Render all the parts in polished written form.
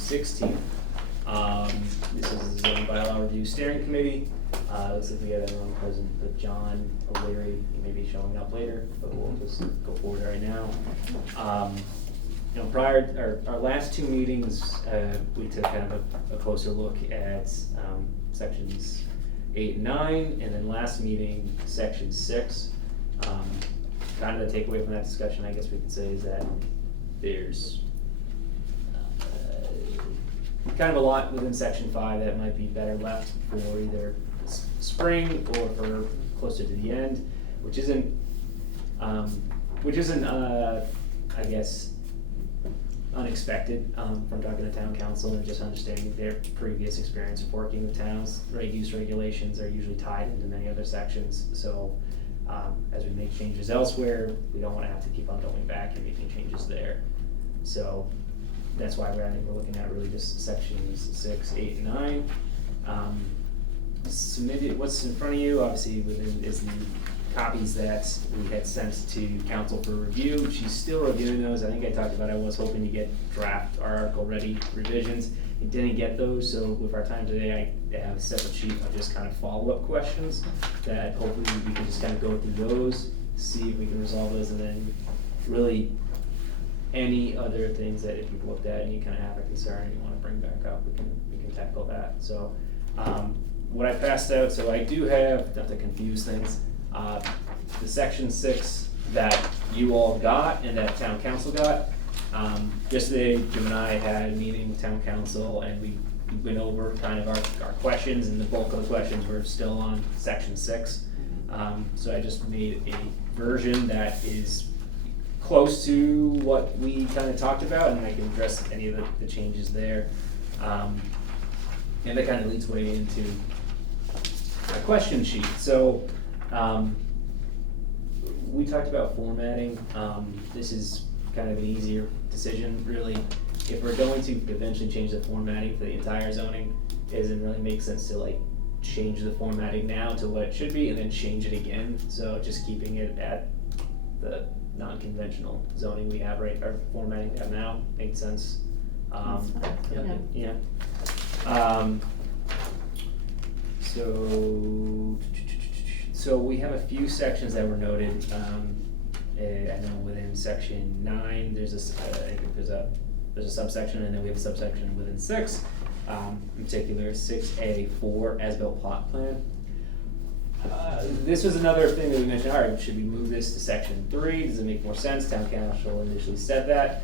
16th. This is the zoning bylaw review steering committee. Looks like we have everyone present, but John O'Leary, he may be showing up later, but we'll just go forward right now. Prior, our last two meetings, we took kind of a closer look at sections 8 and 9, and then last meeting, section 6. Kind of the takeaway from that discussion, I guess we could say, is that there's kind of a lot within section 5 that might be better left for either spring or for closer to the end, which isn't I guess unexpected from talking to town council and just understanding their previous experience of working with towns. Use regulations are usually tied into many other sections, so as we make changes elsewhere, we don't want to have to keep on going back and making changes there. So that's why I think we're looking at really just sections 6, 8, and 9. Submitted, what's in front of you, obviously, is the copies that we had sent to council for review. She's still reviewing those. I think I talked about I was hoping to get draft article ready revisions. I didn't get those, so with our time today, I have a separate sheet of just kind of follow-up questions that hopefully we can just kind of go through those, see if we can resolve those, and then really any other things that if you've looked at and you kind of have a concern and you want to bring back up, we can tackle that. So what I passed out, so I do have, not to confuse things, the section 6 that you all got and that town council got. Yesterday, Jim and I had a meeting with town council and we went over kind of our questions, and the bulk of the questions were still on section 6. So I just made a version that is close to what we kind of talked about, and I can address any of the changes there. And that kind of leads way into a question sheet. So we talked about formatting. This is kind of an easier decision, really. If we're going to eventually change the formatting for the entire zoning, it doesn't really make sense to like change the formatting now to what it should be and then change it again. So just keeping it at the non-conventional zoning we have, right, or formatting we have now makes sense. Yeah. So we have a few sections that were noted. I know within section 9, I think there's a subsection, and then we have a subsection within 6. In particular, 6A4 as-built plot plan. This was another thing that we mentioned. All right, should we move this to section 3? Does it make more sense? Town council initially said that.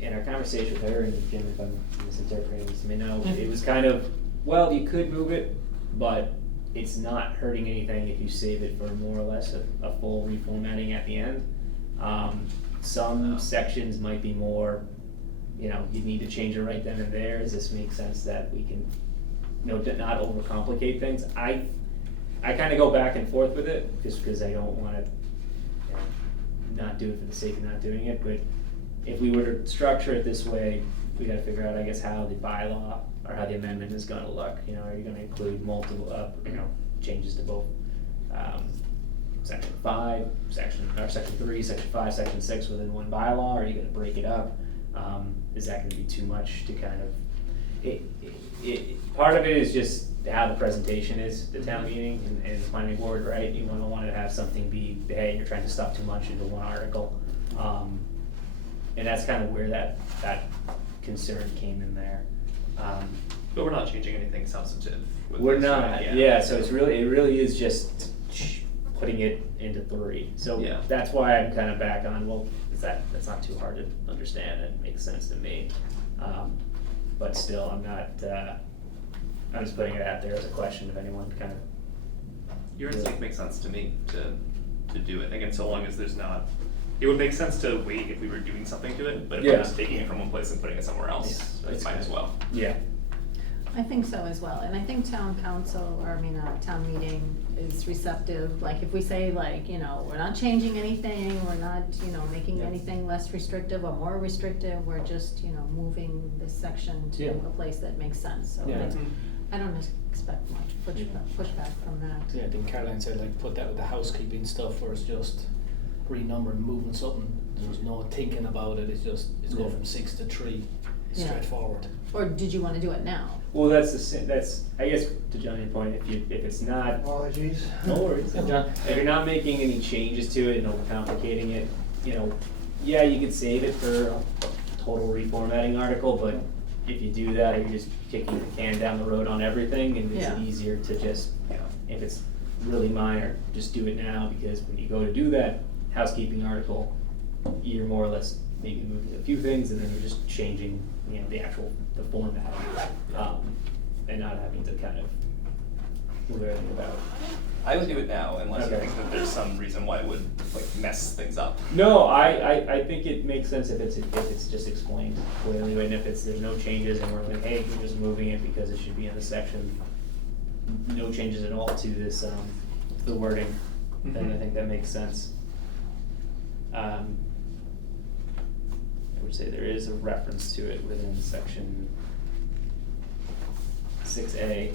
In our conversation with her, and Jim, if I'm misinterpreting this, may know, it was kind of, well, you could move it, but it's not hurting anything if you save it for more or less a full reformatting at the end. Some sections might be more, you need to change it right then and there. Does this make sense that we can, not overcomplicate things? I kind of go back and forth with it just because I don't want to not do it for the sake of not doing it. But if we were to structure it this way, we got to figure out, I guess, how the bylaw or how the amendment is going to look. Are you going to include multiple, changes to both section 5, section 3, section 5, section 6 within one bylaw? Or are you going to break it up? Is that going to be too much to kind of? Part of it is just how the presentation is, the town meeting and the planning board, right? You want to have something be, hey, you're trying to stuff too much into one article, and that's kind of where that concern came in there. But we're not changing anything substantive. We're not, yeah. So it really is just putting it into 3. So that's why I'm kind of back on. Well, that's not too hard to understand. It makes sense to me. But still, I'm not. I'm just putting it out there as a question. If anyone kind of. Your instinct makes sense to me to do it. Again, so long as there's not. It would make sense to wait if we were doing something to it, but if we're just taking it from one place and putting it somewhere else, it's fine as well. Yeah. I think so as well, and I think town council, town meeting is receptive. Like if we say we're not changing anything, we're not, making anything less restrictive or more restrictive, we're just, moving this section to a place that makes sense. So I don't expect much pushback from that. Yeah, I think Caroline said put that with the housekeeping stuff where it's just renumbering, moving something. There's no thinking about it. It's just, it's going from 6 to 3. Yeah. straightforward. Or did you wanna do it now? Well, that's, I guess, to John's point, if it's not, Apologies. no worries. Yeah, John. If you're not making any changes to it and overcomplicating it, you know, yeah, you could save it for a total reformatting article, but if you do that, you're just kicking the can down the road on everything, and it's Yeah. easier to just, you know, if it's really minor, just do it now, because when you go to do that housekeeping article, you're more or less maybe moving a few things, and then you're just changing, you know, the format, and not having to kind of move everything about. I would do it now unless you Okay. think that there's some reason why it would like mess things up. No, I think it makes sense if it's just explained clearly, and if there's no changes, and we're like, hey, we're just moving it because it should be in the section, no changes at all to this, the wording, then I think that makes sense. I would say there is a reference to it within section 6A.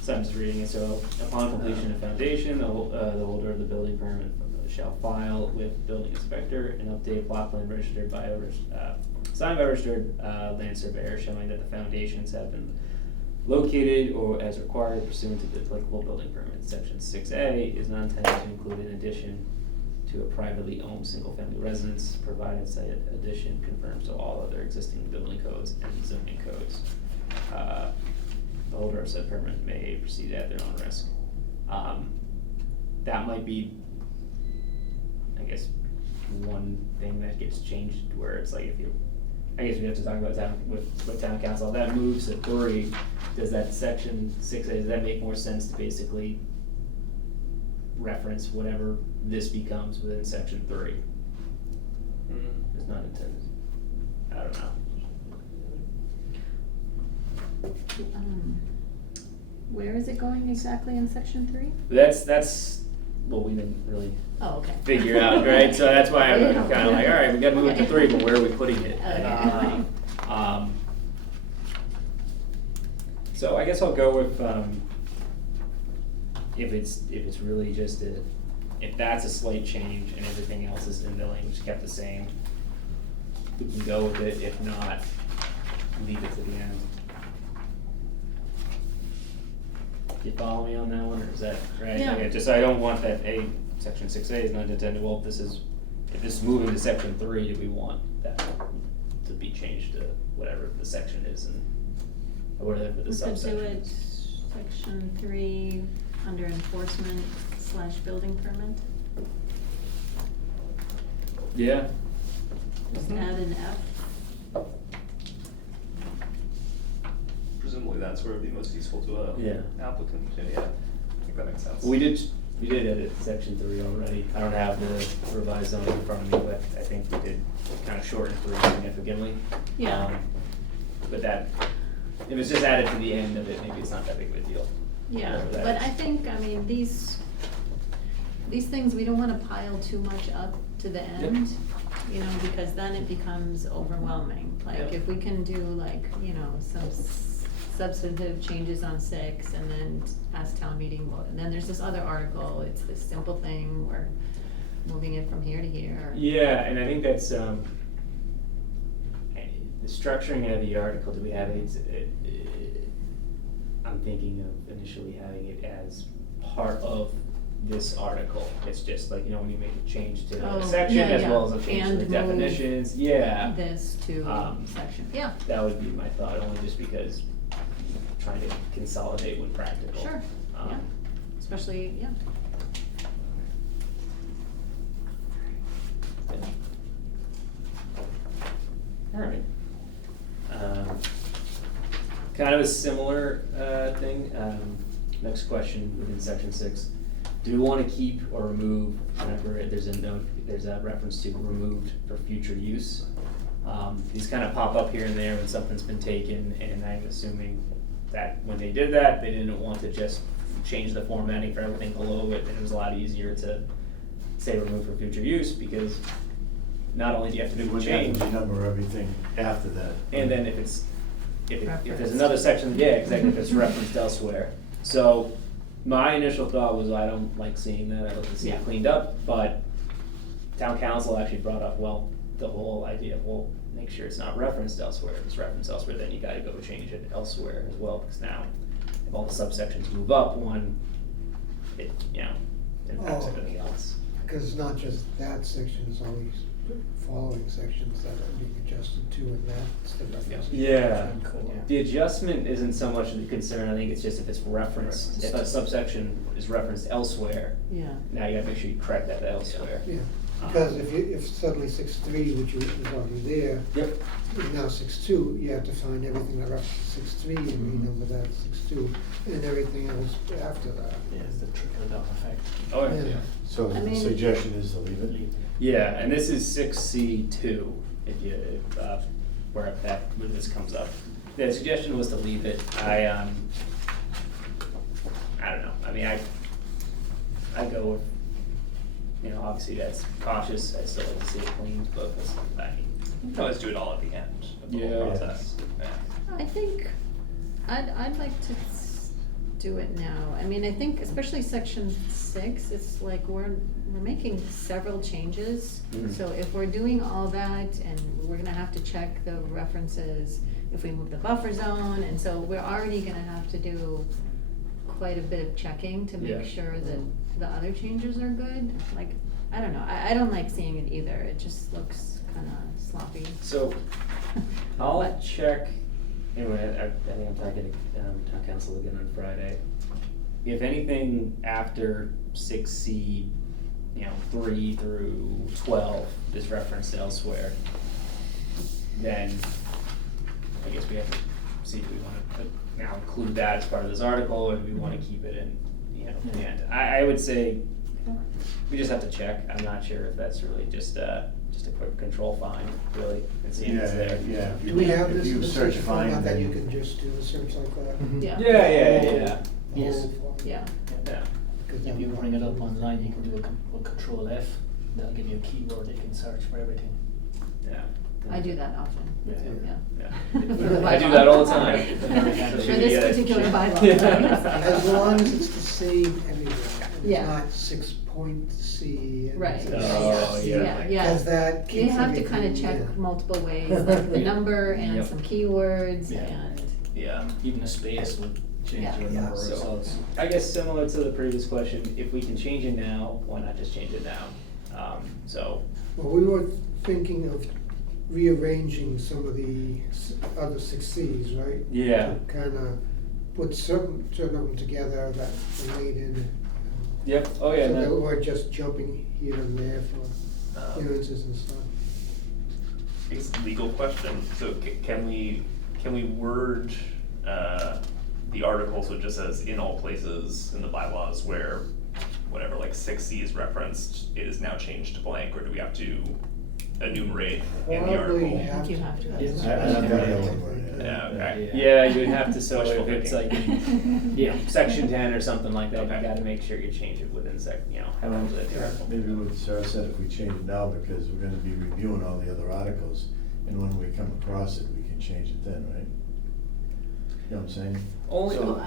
So I'm just reading it, so upon completion of foundation, the holder of the building permit shall file with building inspector an updated plot plan registered by signed by registered land surveyor showing that the foundations have been located or as required pursuant to the applicable building permit. Section 6A is not intended to include an addition to a privately owned single-family residence, provided said addition conforms to all other existing building codes and zoning codes. The holder of said permit may proceed at their own risk. That might be, I guess, one thing that gets changed where it's like if you, I guess we have to talk about with town council, if that moves to 3, does that section 6A, does that make more sense to basically reference whatever this becomes within section 3? It's not intended. I don't know. Where is it going exactly in section 3? That's what we didn't really Oh, okay. figure out, right? So that's why I'm Yeah. kind of like, all right, we gotta move it to Okay. 3, but where are we putting it? Okay. So I guess I'll go with, if it's really just if that's a slight change and everything else is in the language kept the same, we can go with it. If not, leave it to the end. Do you follow me on that one, or is that right? Yeah. Okay, just, I don't want that, section 6A is not intended, well, if this is moving to section 3, do we want that to be changed to whatever the section is and whatever the We could subsection do it, is? section 3, under enforcement/building permit, Yeah. just Mhm. add an F. Presumably that's where it'd be most useful to a Yeah. applicant, yeah, I think that makes sense. We did edit section 3 already. I don't have the revised zoning in front of me, but I think we did kind of shorten 3 significantly. Yeah. But that, if it's just added to the end of it, maybe it's not that big of a deal. Yeah, Whatever that but is. I think, I mean, these things, we don't wanna pile too much up to the end, you know, because then it becomes overwhelming. Like, Yep. if we can do like, you know, some substantive changes on 6 and then past town meeting vote, and then there's this other article, it's this simple thing, we're moving it from here to here. Yeah, and I think that's, the structuring of the article, do we have I'm thinking of initially having it as part of this article. It's just like, you know, when you make a change to Oh, a section yeah, as yeah. well as a change to And the move definitions, yeah. This to section, yeah, That would be my thought, only just because trying to consolidate when practical. sure, yeah, especially, yeah. Alright. Kind of a similar thing, next question within section 6. Do we wanna keep or remove, whenever there's a note, there's a reference to removed for future use? These kind of pop up here and there when something's been taken, and I'm assuming that when they did that, they didn't want to just change the formatting for everything below it, and it was a lot easier to say remove for future use, because not only do you have to do the Would have change, to renumber everything after that. and then if there's Referenced. another section, yeah, exactly, if it's referenced elsewhere. So, my initial thought was, I don't like seeing that, I like to see Yeah. it cleaned up, but town council actually brought up, well, the whole idea of, well, make sure it's not referenced elsewhere. If it's referenced elsewhere, then you gotta go change it elsewhere as well, because now if all the subsections move up one, it, impacts Oh. everything else. Because it's not just that section, it's all these following sections that are being adjusted to, and that's the reference. Yeah. Cool, yeah. The adjustment isn't so much the concern, I think it's just if it's referenced, if a subsection is referenced elsewhere, Yeah, now you gotta make sure you correct that elsewhere. Yeah, because if suddenly 6.3, which is already there, Yep. is now 6.2, you have to find everything that references 6.3 and renumber that 6.2, and everything else after that. Yeah, it's the trickle down effect. Oh, Yeah. So I the mean- suggestion is to leave it? Leave it. Yeah, and this is 6C2, where this comes up. The suggestion was to leave it. I don't know, I mean, I go with, obviously that's cautious, I still like to see it cleaned, but that's, I mean, You can always do it all at the end of the Yeah. whole process. Yeah. I think I'd like to do it now. I mean, I think especially section 6, it's like we're making several changes. Mhm. So if we're doing all that and we're gonna have to check the references, if we move the buffer zone, and so we're already gonna have to do quite a bit of checking to Yeah. make sure that the other changes are good. Like, I don't know, I don't like seeing it either. It just looks kinda sloppy. so I'll But- check, anyway, I think I'm talking to town council again on Friday. If anything after 6C, 3 through 12 is referenced elsewhere, then I guess we have to see if we wanna now include that as part of this article, or do we wanna keep it in, the end. I would say, we just have to check. I'm not sure if that's really just a quick control find, really, and see if it's there. Yeah. Do we have If this you in the search search find, format that you then- can just do a search like that? Mhm. Yeah. Yeah. The Yes. whole format? Yeah, Yeah. Because If that you would bring it up probably- online, you can do a control F, that'll give you a keyword, you can search for everything. Yeah. I do that often, Yeah. yeah. Yeah. I do that all the time. For this particular bylaw. As long as it's the same everywhere, and Yeah. it's not 6.C. and Right. Oh, Yeah, yeah. Because that You keeps have to kinda everything, check yeah. multiple ways, like the Yeah. number and Yep. some keywords Yeah. and, Yeah. Even a space would change Yeah. your Yeah. number of So- results. I guess similar to the previous question, if we can change it now, why not just change it now? So, Well, we were thinking of rearranging some of the other 6Cs, right? yeah, To kinda put certain of them together that relate in. yep, oh yeah, So that no, we're just jumping here and there for clearances and stuff. I guess legal question, so can we word, the article so it just says in all places in the bylaws where whatever, like 6C is referenced, it is now changed to blank, or do we have to enumerate in the article? Probably I have think to. you have to. Yes. I'm not the only one, Yeah, okay. yeah, you would have to, so Wishful if it's thinking. like in Yeah. section 10 or something like that, you Okay. gotta make sure you change it within have it within the article. Maybe what Sarah said, if we change it now, because we're gonna be reviewing all the other articles, and when we come across it, we can change it then, right? You know what I'm saying? Only, So,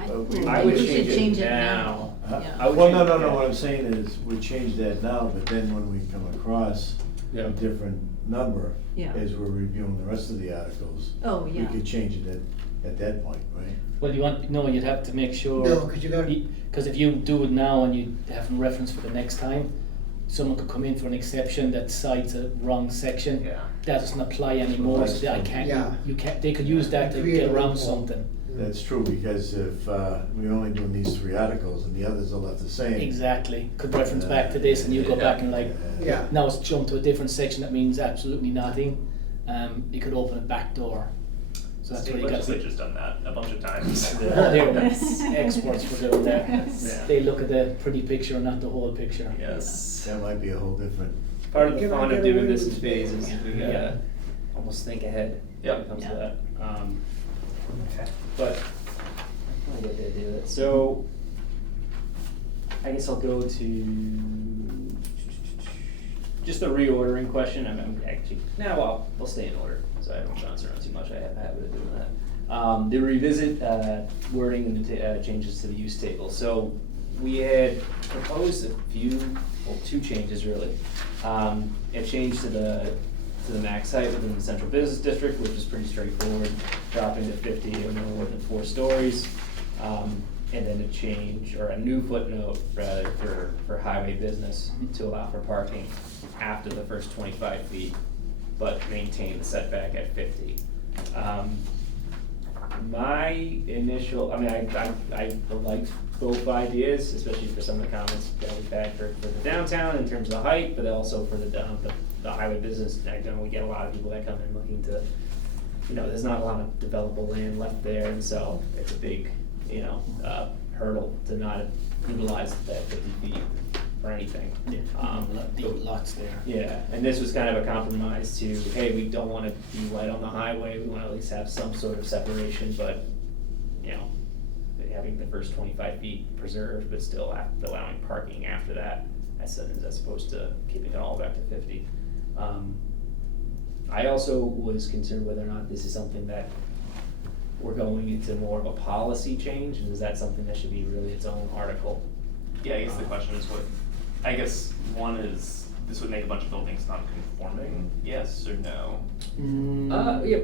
I would we should change it it now. Huh? Yeah. I would Well, change no, it, yeah. what I'm saying is, we change that now, but then when we come across Yeah. a different number, Yeah. as we're reviewing the rest of the articles, Oh, we yeah. could change it at that point, right? Well, you'd have to make sure. No, because you gotta, Because if you do it now and you have them reference for the next time, someone could come in for an exception that cites a wrong section. Yeah. That doesn't apply anymore, so I can't, Yeah. you can't, they could use that to Create get a around loophole. something. That's true, because if, we're only doing these 3 articles and the others are left the same. Exactly, could reference back to this and you go back and like, yeah. now it's jumped to a different section that means absolutely nothing. You could open a back door. So that's State where you got to. legislature's done that a bunch of times. Oh, they're experts for doing that. Yeah. They look at the pretty picture and not the whole picture. Yes. That might be a whole different, Part of the Can I fun of get doing away this in with phases, it? we Yeah. gotta almost think ahead when Yep. it comes to Yeah. that. Okay. But, I'll get the idea of it. So, I guess I'll go to just the reordering question. I'm actually, we'll stay in order, so I don't bounce around too much. I have a habit of doing that. The revisit wording and the changes to the use table. So, we had proposed a few, 2 changes really. A change to the to the max height within the central business district, which is pretty straightforward, dropping to 50 or no more than 4 stories. And then a change, or a new footnote rather, for highway business to allow for parking after the first 25 feet, but maintain the setback at 50. My initial, I mean, I liked both ideas, especially for some of the comments that we've had for the downtown in terms of the height, but also for the highway business. I know we get a lot of people that come in looking to, there's not a lot of developable land left there, and so it's a big, hurdle to not utilize that 50 feet for anything. Deep lots there. Yeah, and this was kind of a compromise to, hey, we don't wanna be right on the highway, we wanna at least have some sort of separation, but, having the first 25 feet preserved, but still allowing parking after that, as opposed to keeping it all back to 50. I also was concerned whether or not this is something that we're going into more of a policy change, and is that something that should be really its own article? Yeah, I guess the question is one is, this would make a bunch of buildings non-conforming, yes or no? Yeah,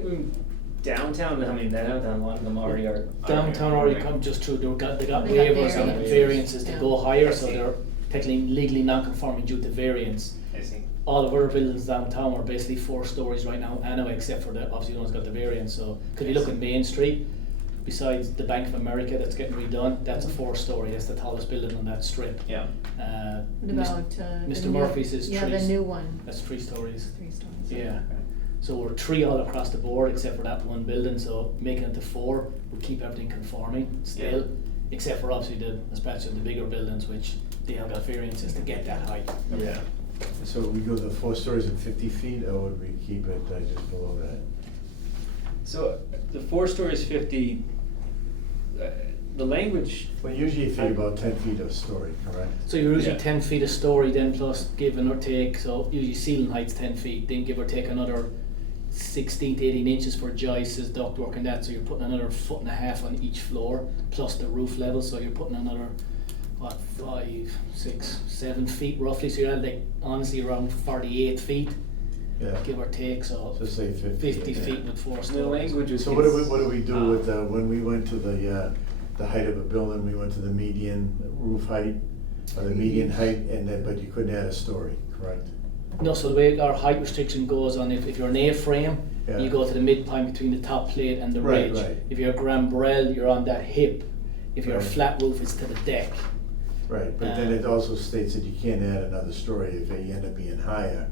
downtown, I mean, downtown, a lot of them already are. Downtown already come just through, they got They got waivers and variances. variances to Yeah. go higher, I so see. they're technically legally non-conforming due to variance. I see. All of our buildings downtown are basically 4 stories right now anyway, except for obviously the one's got the variance, so, cause you look at Main Street, besides the Bank of America that's getting redone, that's a 4-story, that's the tallest building on that strip. Yeah. What about, the Mr. new- Murphy's is Yeah, the trees. new one, That's 3 stories. 3 stories. Yeah, so we're 3 all across the board except for that one building, so making it to 4, we keep everything conforming still, Yeah. except for obviously especially the bigger buildings, which they all got variances to get that height. Yeah. So we go the 4 stories at 50 feet, or would we keep it just below that? So, the 4 stories 50, the language, Well, usually you figure about 10 feet a story, correct? So you're usually Yeah. 10 feet a story, then plus give or take, so usually ceiling height's 10 feet, then give or take another 16 to 18 inches for joists, ductwork and that, so you're putting another 1.5 foot on each floor, plus the roof level, so you're putting another, 5, 6, 7 feet roughly, so you're like honestly around 48 feet, Yeah. give or take, so So say 50. 50 yeah. feet with 4 the stories. language is. So what do we do with, when we went to the height of a building, we went to the median roof height, or the median height, and then, but you couldn't add a story, correct? No, so the way our height restriction goes on, if you're an A-frame, Yeah. you go to the midpoint between the top plate and the Right, ridge. right. If you're a gambrel, you're on that hip. If you're a Right. flat roof, it's to the deck. Right, but then it also states that you can't add another story if you end up being higher.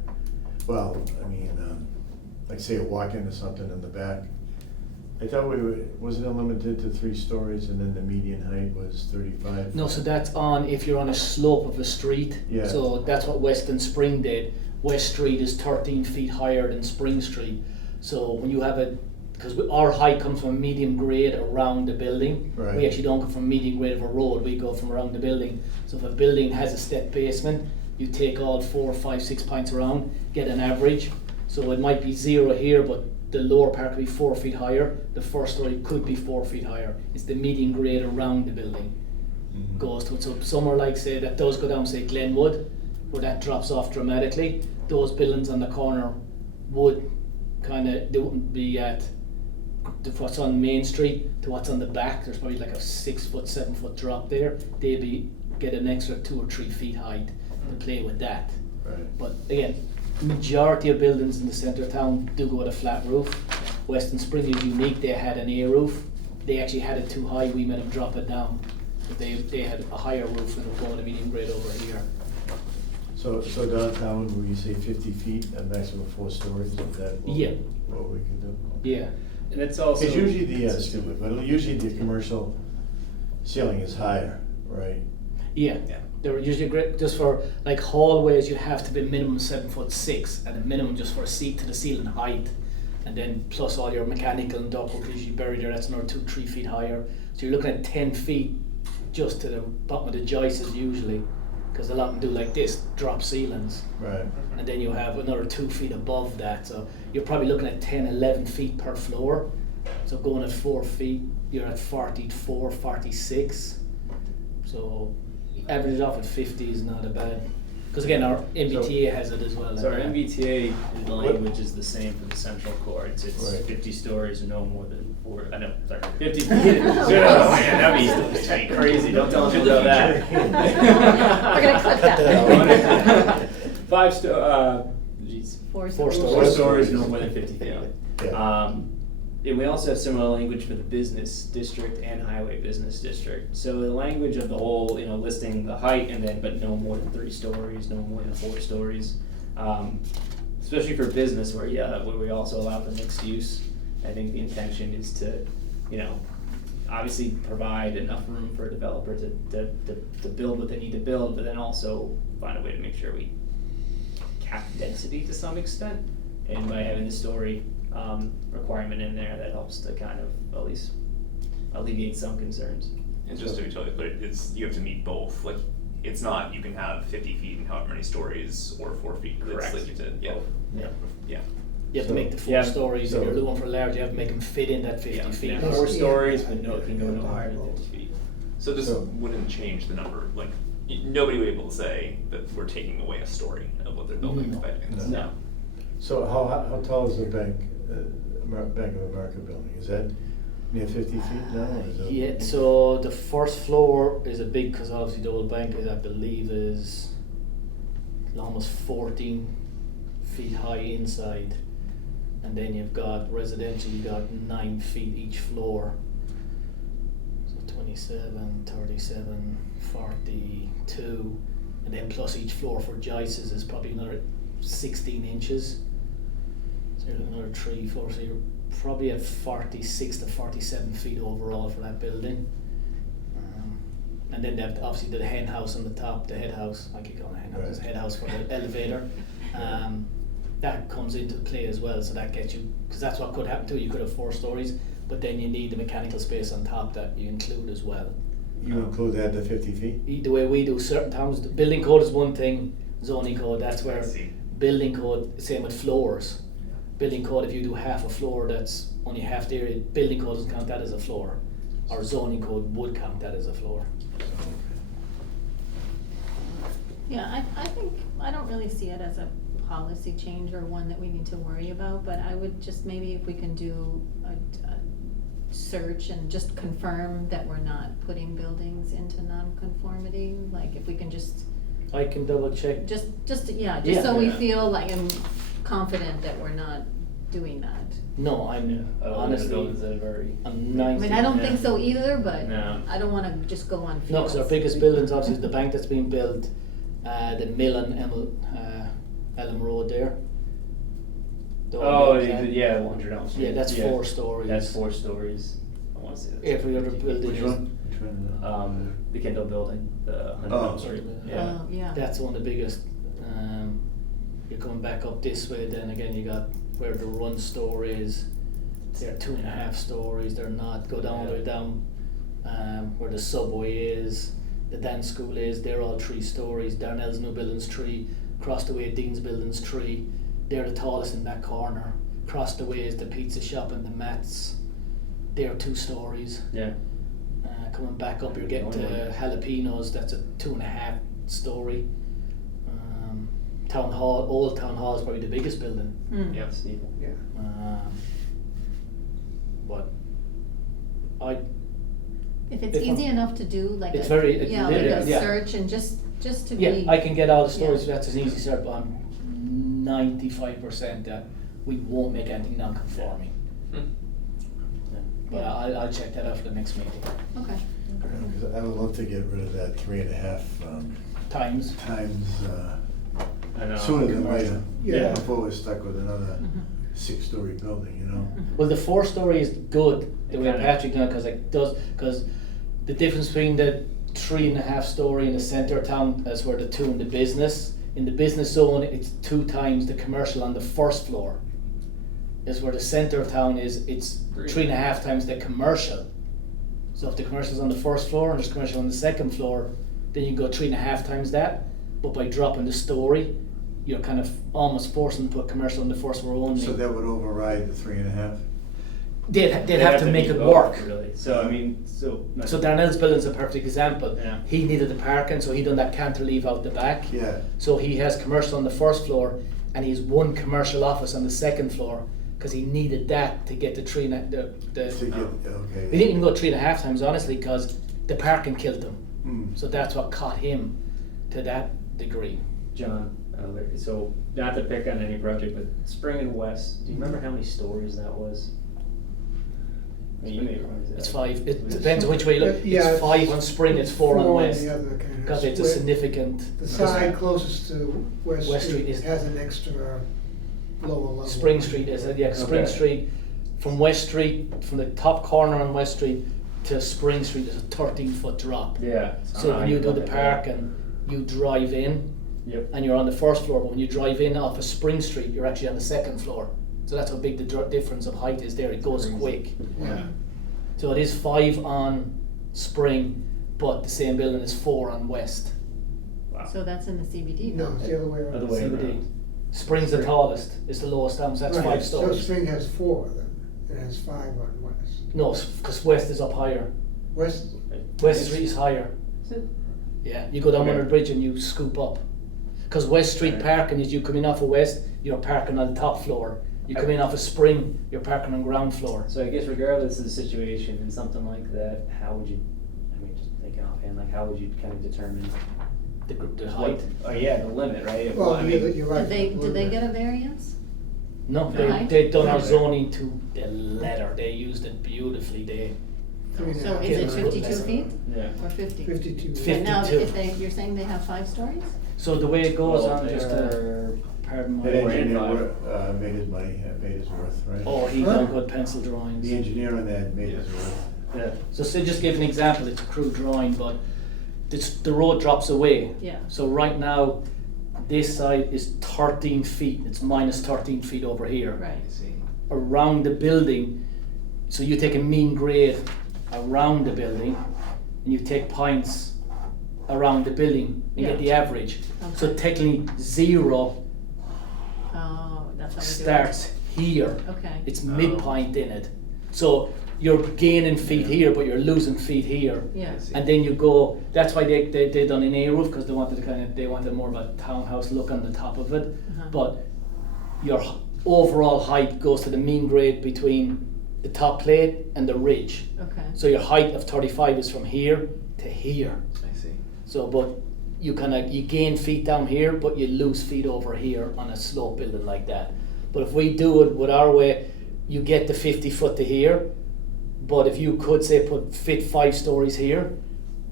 Well, I mean, like say a walk-in or something in the back. I thought wasn't it limited to 3 stories and then the median height was 35? No, so that's on if you're on a slope of a street. Yeah. So that's what Weston Spring did. West Street is 13 feet higher than Spring Street. So when you have because our height comes from medium grade around the building. Right. We actually don't go from medium grade of a road, we go from around the building. So if a building has a step basement, you take all 4, 5, 6 points around, get an average. So it might be 0 here, but the lower part could be 4 feet higher. The first story could be 4 feet higher. It's the median grade around the building Mhm. goes to it. So somewhere like say that does go down, say Glenwood, where that drops off dramatically. Those buildings on the corner would they wouldn't be at what's on Main Street to what's on the back. There's probably like a 6 foot, 7 foot drop there. They'd get an extra 2 or 3 feet height to play with that. Right. But again, majority of buildings in the centre of town do go with a flat roof. Weston Spring is unique, they had an A roof. They actually had it too high, we made them drop it down. But they had a higher roof and were going to medium grade over here. So downtown, when you say 50 feet, a maximum of 4 stories, is that Yeah. what we can do? Yeah. And it's also. Because usually stupid, but usually the commercial ceiling is higher, right? Yeah. Yeah. They're usually great, just for like hallways, you have to be minimum 7'6" and a minimum just for a seat to the ceiling height. And then plus all your mechanical and ductwork is usually buried there, that's another 2, 3 feet higher. So you're looking at 10 feet just to the bottom of the joists usually, because a lot of them do like this, drop ceilings. Right. And then you have another 2 feet above that, so you're probably looking at 10, 11 feet per floor. So going at 4 feet, you're at 44, 46. So average it off at 50 is not a bad Cause again, our MBTA has it as well. So our and, MBTA, the language is the same for the central core, it's Right. 50 stories or no more than 50 feet. Oh man, that'd be crazy, don't tell them about that. We're gonna clip that. Geez. Four Four stories. Four Four stories, stories. no more than 50 feet. Yeah. And we also have similar language for the business district and highway business district. So the language of the whole, listing the height and then, but no more than 3 stories, no more than 4 stories. Especially for business where we also allow the mixed use. I think the intention is to, obviously provide enough room for a developer to build what they need to build, but then also find a way to make sure we cap density to some extent. And by having the story requirement in there, that helps to kind of at least alleviate some concerns. And just to be totally clear, you have to meet both, like, it's not, you can have 50 feet and however many stories, or 4 feet, it's Correct. like you did, yeah, Yeah. yeah. You have to make the 4 Yeah. stories, if So- you're doing for large, you have to make them fit in that 50 Yeah. feet. Yeah, Yeah. 4 Yeah. stories, but no, it can go no higher than 50 feet. So this So- wouldn't change the number, like, nobody would be able to say that we're taking away a story of what they're building No. by doing this. No. So how tall is the Bank of America building? Is that near 50 feet now, or is it? Yeah, so the first floor is a big, cause obviously the old bank is, I believe, is almost 14 feet high inside. And then you've got residential, you've got 9 feet each floor. So 27, 37, 42, and then plus each floor for joists is probably another 16 inches. So you're another 3, 4, so you're probably at 46 to 47 feet overall for that building. And then they have obviously the hen house on the top, the head house, I keep calling it hen house, it's Right. head house for the elevator. That comes into play as well, so that gets you, because that's what could happen too, you could have 4 stories, but then you need the mechanical space on top that you include as well. You include that to 50 feet? The way we do certain towns, the building code is one thing, zoning code, that's where I see. building code, same with floors. Building code, if you do half a floor, that's only half the area, building code doesn't count that as a floor. Or zoning code would count that as a floor. Yeah, I think, I don't really see it as a policy change or one that we need to worry about, but I would just, maybe if we can do a search and just confirm that we're not putting buildings into non-conformity, like if we can just, I can double check. just so Yeah. we Yeah. feel like I'm confident that we're not doing that. No, I'm honestly, buildings that have already. I'm I 90. mean, I don't Yeah. think so either, but No. I don't wanna just go on No, because our feels. biggest buildings obviously is the bank that's being built, the mill on Elm Road there. The old Oh, mill plant. yeah, 100 Elm Street. Yeah, that's 4 stories. That's 4 stories. I wanna say that's. Every other building Which is. one? Which one? The Kindle building, the 100 Oh. Elm Street, yeah. Yeah. That's one of the biggest. You're coming back up this way, then again you got where the run store is. They're 2.5 stories. They're not. Go down all the way down where the subway is, the dance school is. They're all 3 stories. Darnell's new building's 3. Across the way, Dean's building's 3. They're the tallest in that corner. Across the way is the pizza shop and the mats. They're 2 stories. Yeah. Coming back up, you're getting to Jalapenos. That's a 2.5 story. Town Hall, Old Town Hall is probably the biggest building. Mm. Yeah, steeple. Yeah. But I, If it's If I'm- easy enough to do, like It's a, very- it- yeah, like yeah, a yeah. search and just to be. yeah, I can get all the stories. Yeah. That's an easy search. But I'm 95% that we won't make anything non-conforming. But Yeah. I'll check that out for the next meeting. Okay. Because I would love to get rid of that 3.5 Times. times I know. sooner than commercial. later. Yeah. Before we're stuck with another Mhm. 6-story building, you know? Well, the 4-story is good the way Kinda- Patrick done because the difference between the 3.5 story in the centre of town is where the 2 in the business. In the business zone, it's 2 times the commercial on the first floor. Is where the centre of town is. It's 3.5 times the commercial. So if the commercial's on the first floor and there's commercial on the second floor, then you can go 3.5 times that. But by dropping the story, you're kind of almost forcing to put commercial on the first floor only. So that would override the 3.5? they'd have to make be it both, work. Really, so I mean, so. So Darnell's building's a perfect example. Yeah. He needed the parking, so he done that cantilever out the back. Yeah, So he has commercial on the first floor, and he's one commercial office on the second floor, because he needed that to get the to get, He okay. didn't even go 3.5 times, honestly, because the parking killed him. Hmm. So that's what caught him to that degree. John, so not to pick on any project, but Spring and West, do you remember how many stories that was? I mean, you may remember that. It's 5. It depends on which way you look. Yeah, It's 5 on Spring. It's 4 on West. the other kind of Because it's a split. significant. The side closest to West West Street Street is- has an extra lower level. Spring Street is it? Yeah, Spring Okay. Street from West Street, from the top corner on West Street to Spring Street is a 13-foot drop. Yeah. So when you do the park and you drive in, Yep. and you're on the first floor, but when you drive in off of Spring Street, you're actually on the second floor. So that's how big the difference of height is there. It goes Crazy. quick. Yeah. So it is 5 on Spring, but the same building is 4 on West. Wow. So that's in the CBD. No, it's the other way around. Other way CBD. around. Spring's the tallest. It's the lowest down. So that's Right, 5 So stories. Spring has 4 then, it has 5 on West. No, because West is up higher. West, West Street is higher. Is it? Yeah, you go down Okay. under the bridge and you scoop up. Because West Street Right. parking is you come in off of West, you're parking on the top floor. You come in off of Spring, you're parking on ground floor. So I guess regardless of the situation in something like that, how would you, I mean, just thinking offhand, like how would you kind of determine The what- height. Oh, yeah, the limit, right? If- well, I mean, you're right. Did they get a variance? No, Height? they done our Okay. zoning to the letter. They used it beautifully. They 3.5. So is it 52 feet Yeah. or 50? 52. Fif- And now, 52. if they, you're saying they have 5 stories? So the way it goes Well, on, just they're- pardon my. That engineer grandfather. made his money, made his worth, right? Oh, he Huh? done good pencil drawings. The engineer on that made his worth. Yeah. So say just give an example. It's a crude drawing, but the road drops away. Yeah. So right now, this side is 13 feet. It's minus 13 feet over here. Right. Around the building, so you take a mean grade around the building, and you take points around the building and get Yeah. the average. So Okay. technically 0 Oh, that's how we do it. starts here. Okay. It's midpoint in it. So you're gaining feet here, but you're losing feet here. Yeah. And then you go, that's why they done an A roof, because they wanted more of a townhouse look on the top of it. Uh-huh. But your overall height goes to the mean grade between the top plate and the ridge. Okay. So your height of 35 is from here to here. I see. So, but you gain feet down here, but you lose feet over here on a slope building like that. But if we do it with our way, you get the 50 foot to here. But if you could say fit 5 stories here,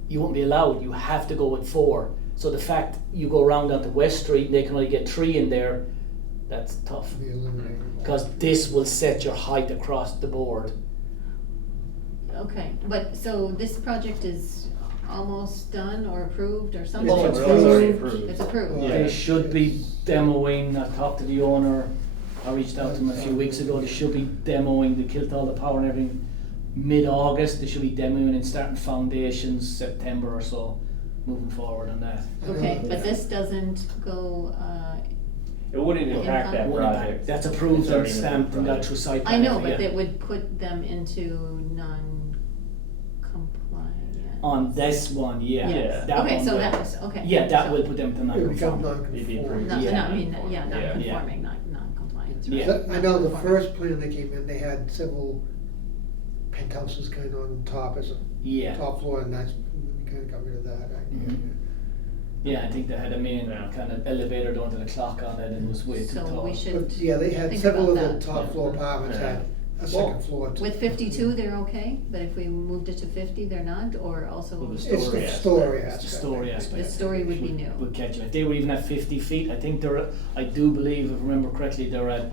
you wouldn't be allowed. You have to go with 4. So the fact you go around onto West Street and they can only get 3 in there, that's tough. Be eliminated. Because this will set your height across the board. Okay, but so this project is almost done or approved or something? Oh, It's It's already approved. approved. It's approved. Yeah. They should be demoing, I talked to the owner, I reached out to him a few weeks ago, they should be demoing, they killed all the power and everything mid-August, they should be demoing and starting foundations September or so, moving forward on that. Okay, but Yeah. this doesn't go, It wouldn't impact that Wouldn't impact- project. That's approved It's and already in the stamped and got project. through site I plan. know, but yeah. that would put them into non-compliant. On this one, yeah. Yeah. That Okay, one so will. that was, okay. Yeah, that So- will put them to It becomes non-conforming. Maybe non-conforming. No, Yeah. no, I mean, yeah, Yeah. non-conforming, not non-compliant. Yeah. I know the first plan that came in, they had several penthouses kind of on top as a Yeah, top floor, and that's, we kind of got rid of that. Mhm. yeah, I think they had a main Yeah. kind of elevator down to the clock on it and it was way too tall. So we should, But yeah, they had Think several of about the that. top floor apartments Yeah. had a Well, second floor. with 52, they're okay, but if we moved it to 50, they're not, or also? Well, the It's story the aspect. story It's aspect. the story aspect. The story would be new. Would catch you. If they were even at 50 feet, I think I do believe, if I remember correctly, they're at,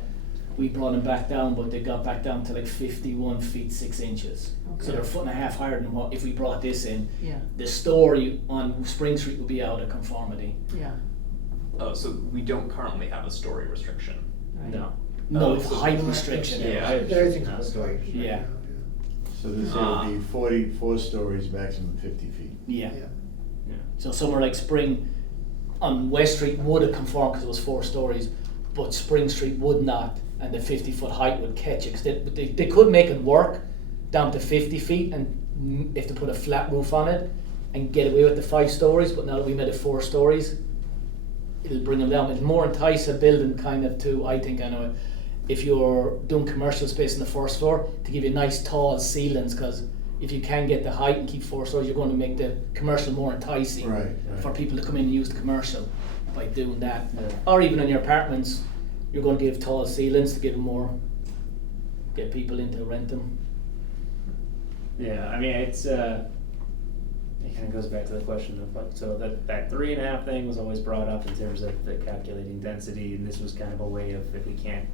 we brought them back down, but they got back down to like 51 feet 6 inches. So Okay. they're a foot and a half higher than what, if we brought this in. Yeah, The story on Spring Street would be out of conformity. yeah, Oh, so we don't currently have a story restriction. right. No. No, Oh, it's so- height restriction. Yeah. Everything's Not built story. right Yeah. now, So this Ah. would be 44 stories, maximum 50 feet. Yeah. yeah. So somewhere like Spring on West Street would have conformed because it was 4 stories, but Spring Street would not and the 50-foot height would catch it. 'Cause they could make it work down to 50 feet, and if they put a flat roof on it and get away with the 5 stories, but now that we made it 4 stories, it'll bring them down. It's more entice a building kind of to, I think anyway, if you're doing commercial space in the first floor, to give you nice tall ceilings, because if you can get the height and keep 4 stories, you're going to make the commercial more enticing Right, right. for people to come in and use the commercial by doing that. Yeah. Or even in your apartments, you're going to give tall ceilings to give them more, get people in to rent them. Yeah, I mean, it's, it kinda goes back to the question of, like, so that 3.5 thing was always brought up in terms of the calculating density, and this was kind of a way of, if we can't,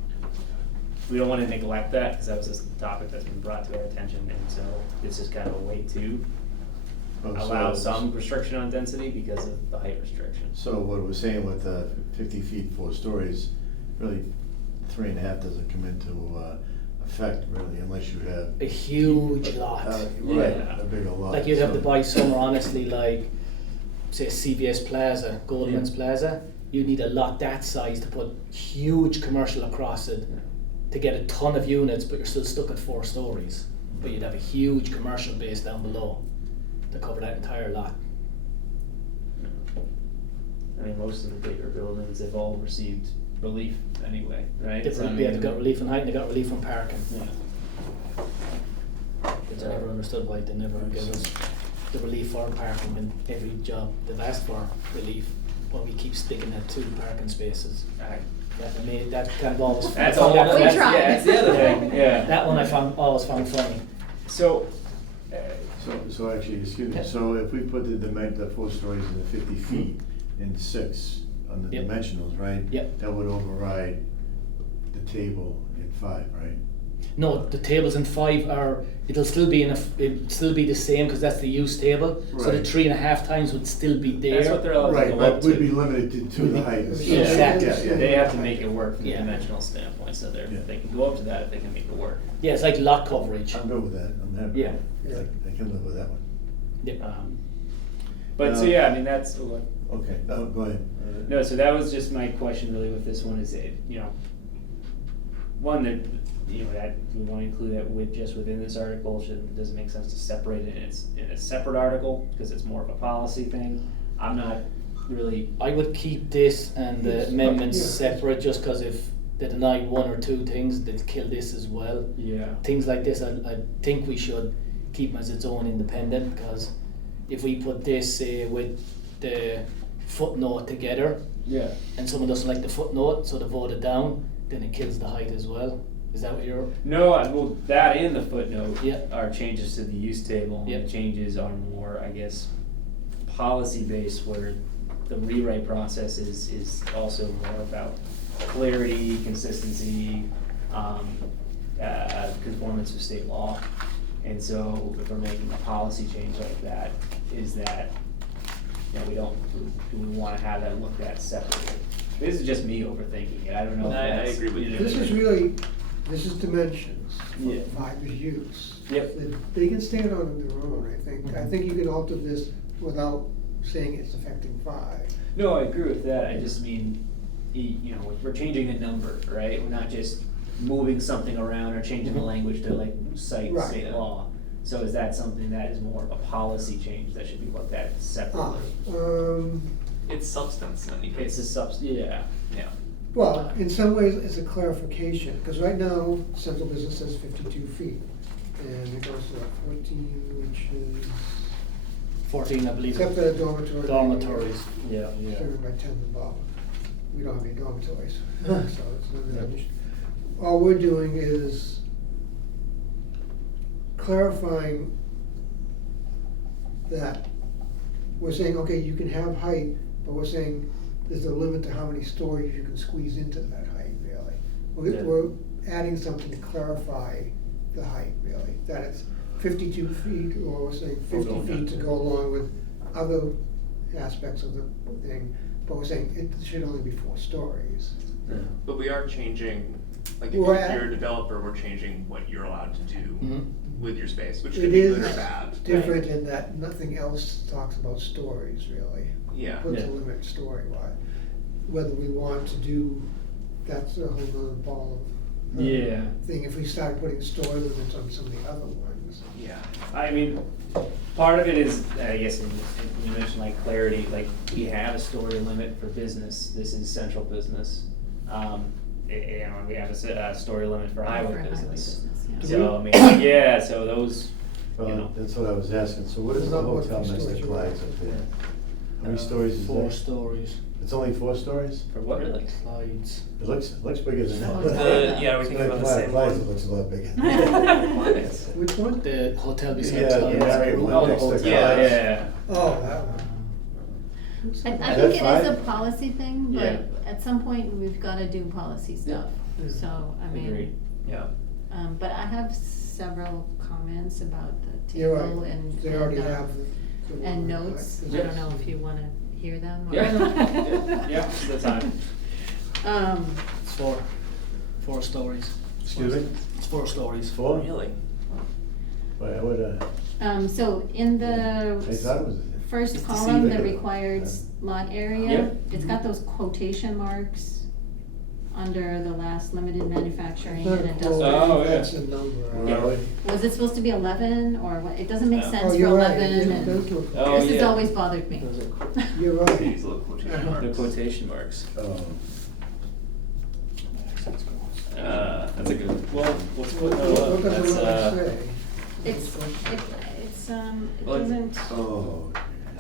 we don't wanna neglect that, cause that was a topic that's been brought to our attention, and so this is kind of a way to Oh, so- allow some restriction on density because of the height restriction. So what we're saying with 50 feet, 4 stories, really 3.5 doesn't come into effect really unless you have. A huge lot. Right, Yeah. a bigger lot. Like you'd have to so- buy somewhere, honestly, like, say, CVS Plaza, Goldman's Yeah. Plaza. You need a lot that size to put huge commercial across it to get a ton of units, but you're still stuck at 4 stories. But you'd have a huge commercial base down below to cover that entire lot. I mean, most of the bigger buildings have all received relief anyway, right? They've, So, I they've mean, got relief on height and they got relief on parking. Yeah. Which I never understood why they never give us the relief for parking in every job they've asked for relief, but we keep sticking at 2 parking spaces. Alright. That, I mean, that kind of always. That's I all, found that- We that's, tried. yeah, that's the other thing, yeah. That one I always found funny. So, So actually, excuse me, Yeah. so if we put the 4 stories and the 50 feet in 6 on the Yep. dimensionals, right? Yep. That would override the table in 5, right? No, the tables in 5 are, it'll still be the same, because that's the use table, so the Right. 3.5 times would still be there. that's what they're allowed to Right, go up but we'd be to. limited to the height. Yeah. Exactly. Yeah, They yeah. have to make it work from a Yeah. dimensional standpoint, so Yeah. they can go up to that if they can make it work. Yeah, it's like lot coverage. I'm good with that, I'm happy. Yeah. Yeah. I can live with that one. Yep. But so, yeah, I mean, that's, Okay, go ahead. no, so that was just my question really with this one is, one that, that we wanna include that just within this article, does it make sense to separate it in a separate article, because it's more of a policy thing? I'm not really, I would keep this and the Yes. amendments Yeah. separate, just because if they deny 1 or 2 things, they'd kill this as well. yeah, Things like this, I think we should keep them as its own independent, because if we put this with the footnote together, yeah. and someone doesn't like the footnote, so they vote it down, then it kills the height as well. Is that what you're? No, well, that and the footnote Yeah. are changes to the use table. And Yeah. the changes are more, I guess, policy-based, where the rewrite process is also more about clarity, consistency, conformance with state law. And so if we're making a policy change like that, is that, do we wanna have that looked at separately? This is just me overthinking it, I don't know if I that's. agree with you. This is really, this is dimensions, Yeah. 5 is use. Yep. They can stand on their own, I think. I think you can alter this without saying it's affecting 5. No, I agree with that, I just mean, we're changing a number, right? We're not just moving something around or changing the language to like cite Right. state law. So is that something that is more of a policy change that should be looked at separately? It's substance in any case. It's a yeah. Well, in some ways, it's a clarification, because right now, central business says 52 feet. And it goes to 14, which is, 14, I believe. except for the dormitory. Dormitories. Yeah. 7 by 10 above. We don't have any dormitories, so it's not an issue. All we're doing is clarifying that we're saying, okay, you can have height, but we're saying there's a limit to how many stories you can squeeze into that height, really. Yeah. We're adding something to clarify the height, really, that it's 52 feet, or we're saying 50 feet to go along with other aspects of the thing, but we're saying it should only be 4 stories. But we are changing, like if We're you're at- a developer, we're changing what you're allowed to do Mhm. with your space, which It could be is good or bad. different in that nothing else talks about stories, really. Yeah. Puts a Yeah. limit story-wise. Whether we want to do, that's a whole nother ball Yeah. thing if we started putting store limits on some of the other ones. Yeah, I mean, part of it is, I guess, you mentioned like clarity, like, we have a story limit for business, this is central business. You know, we have a story limit for highway business. yeah. So, I mean, yeah, so those, you Well, know. that's what I was asking, so what is the Not what hotel the next to storage Clyde's was. up there? How many stories is 4 that? stories. It's only 4 stories? For what, really? Clyde's. It looks bigger than that. Yeah, we think about the same Clyde's, it one. looks a lot bigger. Which one? The hotel beside Yeah, the Clyde's. Marriott one Oh, next to Clyde's. yeah. Oh, that one. I Is think that it is a fine? policy thing, Yeah. but at some point, we've gotta do policy stuff, so, I mean. Agreed. Yeah. But I have several comments about the You're table right, and. they already and, have the. And one, notes, right? I don't know if you wanna hear them or. Yeah, it's the time. It's 4 stories. Excuse me? It's 4 stories. 4? Really? Wait, I would, So in I the thought it was. first it's column, the deceiving. required lot area, Yep. it's got those quotation marks under the last limited manufacturing Not and a industrial. quote, Oh, yeah. that's a number. Really? Was it supposed to be 11 or what? It doesn't make No. sense Oh, for you're right, 11 it and does look. Oh, this has yeah. always bothered me. You're These right. little quotation Uh-huh. marks. The quotation marks. Oh. That's a good, Well, let's put, What does that's, it really say? It's, it Well, doesn't, Oh.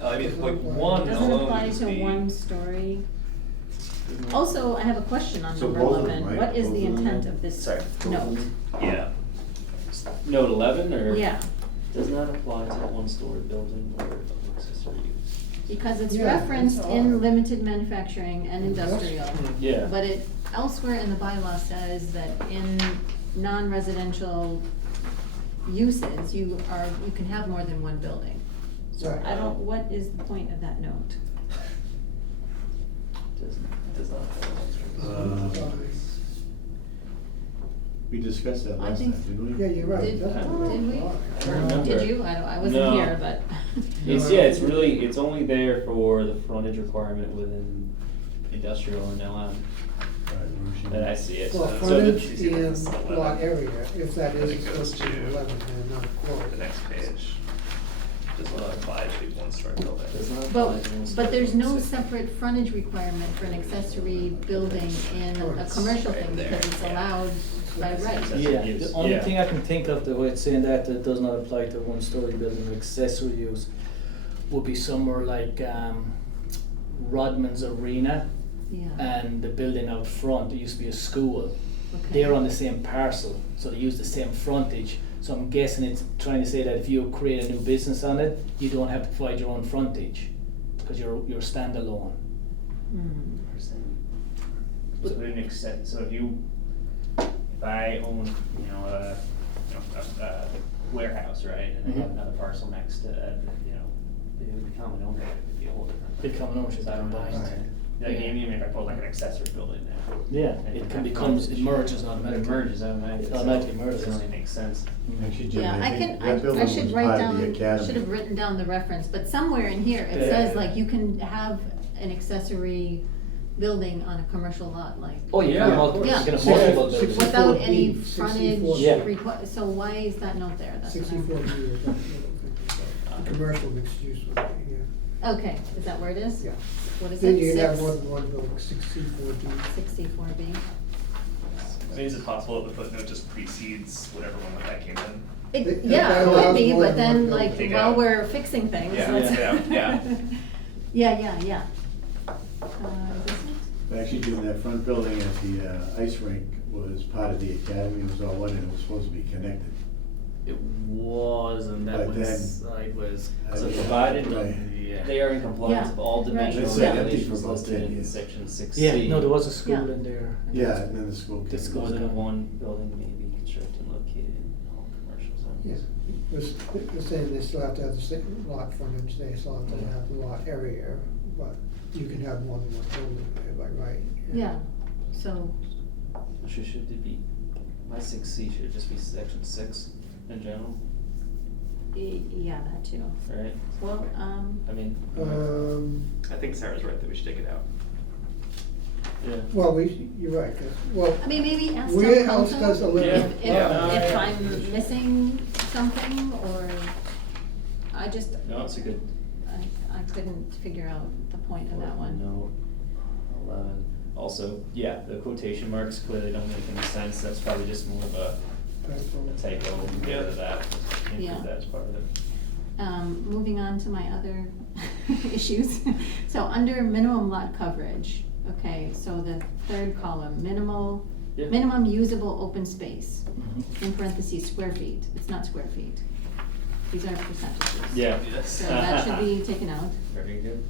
I mean, like, one doesn't alone apply would just to be. one story. Also, I have a question on So number both of them, 11. right? What is Both the of them? intent of this Sorry. note? Yeah. Note 11, or? Yeah, Does not apply to one-story building or accessory use. because it's Yeah, referenced that's in odd. limited manufacturing and industrial. Yeah. But it, elsewhere in the bylaw says that in non-residential uses, you can have more than one building. So Right. I don't, what is the point of that note? Does not. We discussed that I last think- time, didn't we? Yeah, you're right. Did- It doesn't did really we? apply. I don't remember. Did you? I wasn't No. here, but. It's, No, yeah, I it's don't think- really, it's only there for the frontage requirement within industrial and LM, Right, where she- that I see it. Well, So frontage the- and lot area, if that I is think it goes supposed to be to 11, and not a quote. The next page. Does not apply to one-story building. Does not apply But, to one-story but there's no building. separate frontage requirement for an accessory building in a It's commercial right thing, there, because it's yeah. allowed by right. Accessory Yeah, use, the only yeah. thing I can think of the way it's saying that does not apply to one-story building or accessory use would be somewhere like Rodman's Arena Yeah, and the building out front, it used to be a school. okay. They're on the same parcel, so they use the same frontage. So I'm guessing it's trying to say that if you create a new business on it, you don't have to provide your own frontage, because you're standalone. Hmm. So it makes sense, so if I own, a warehouse, right, and I have Mhm. another parcel next to, it would become an owner, it'd be a whole different. Big common ownership, I don't know, combined. like, Yeah. even if I put like an accessory building there. Yeah, and it have can becomes, it frontage, merges It automatically. merges automatically. It automatically merges. Doesn't really make sense. Actually, Jim, Yeah, I I think can, that building I was should part write of the down, academy. should have written down the reference, but somewhere in here, it Yeah. says like you can have an accessory building on a commercial lot, like. Oh, you Yeah, can of multiple, you course. can have Yeah. multiple Six- buildings. Without any 64B, frontage 64B. Yeah. so why is that note there? That's what I'm- 64B, I don't think it's, commercial mixed use would be, yeah. Okay, is that where it is? Yeah. What is Then it, you can have six? more than one building, 64B. 64B. I mean, is it possible that the footnote just precedes whatever one that came in? It, That yeah, it would allows be, more but than one then like, building. while Yeah. we're fixing things, Yeah, let's. yeah. Yeah. This is- Actually, Jim, that front building at the ice rink was part of the academy, it was all one, and it was supposed to be connected. It was, and that But went then- sideways. So Yeah. provided Right. Yeah. they are in compliance Yeah, with all right. dimensional It's been empty for regulations about listed 10 in years. section 6C. Yeah, no, there was a school Yeah. in there. Yeah, and then the school The came. school- More than one building may be constructed and located in all commercial Yeah, zones. they're saying they still have to have the same lot frontage, they still have to have the lot area, but you can have more than one building there by right. Yeah, so, Should it be, my 6C, should it just be section 6 in general, yeah, that too. right? Well, I mean, Um, I think Sarah's right that we should take it out. Yeah. Well, you're right, 'cause, well, I mean, maybe ask where town else council does a if, limit? if, Yeah. if I'm missing something, or I just, No, it's a good. I couldn't figure out the point of that one. No. 11. Also, yeah, the quotation marks clearly don't make any sense. That's probably just more of a typo. We can get rid of that. Can't Yeah. do that as part of it. Moving on to my other issues. So under minimum lot coverage, okay, so the third column, Yeah. minimum usable open space, Mhm. in parentheses, square feet, it's not square feet. These are percentages. Yeah. So that should be taken out. Very good.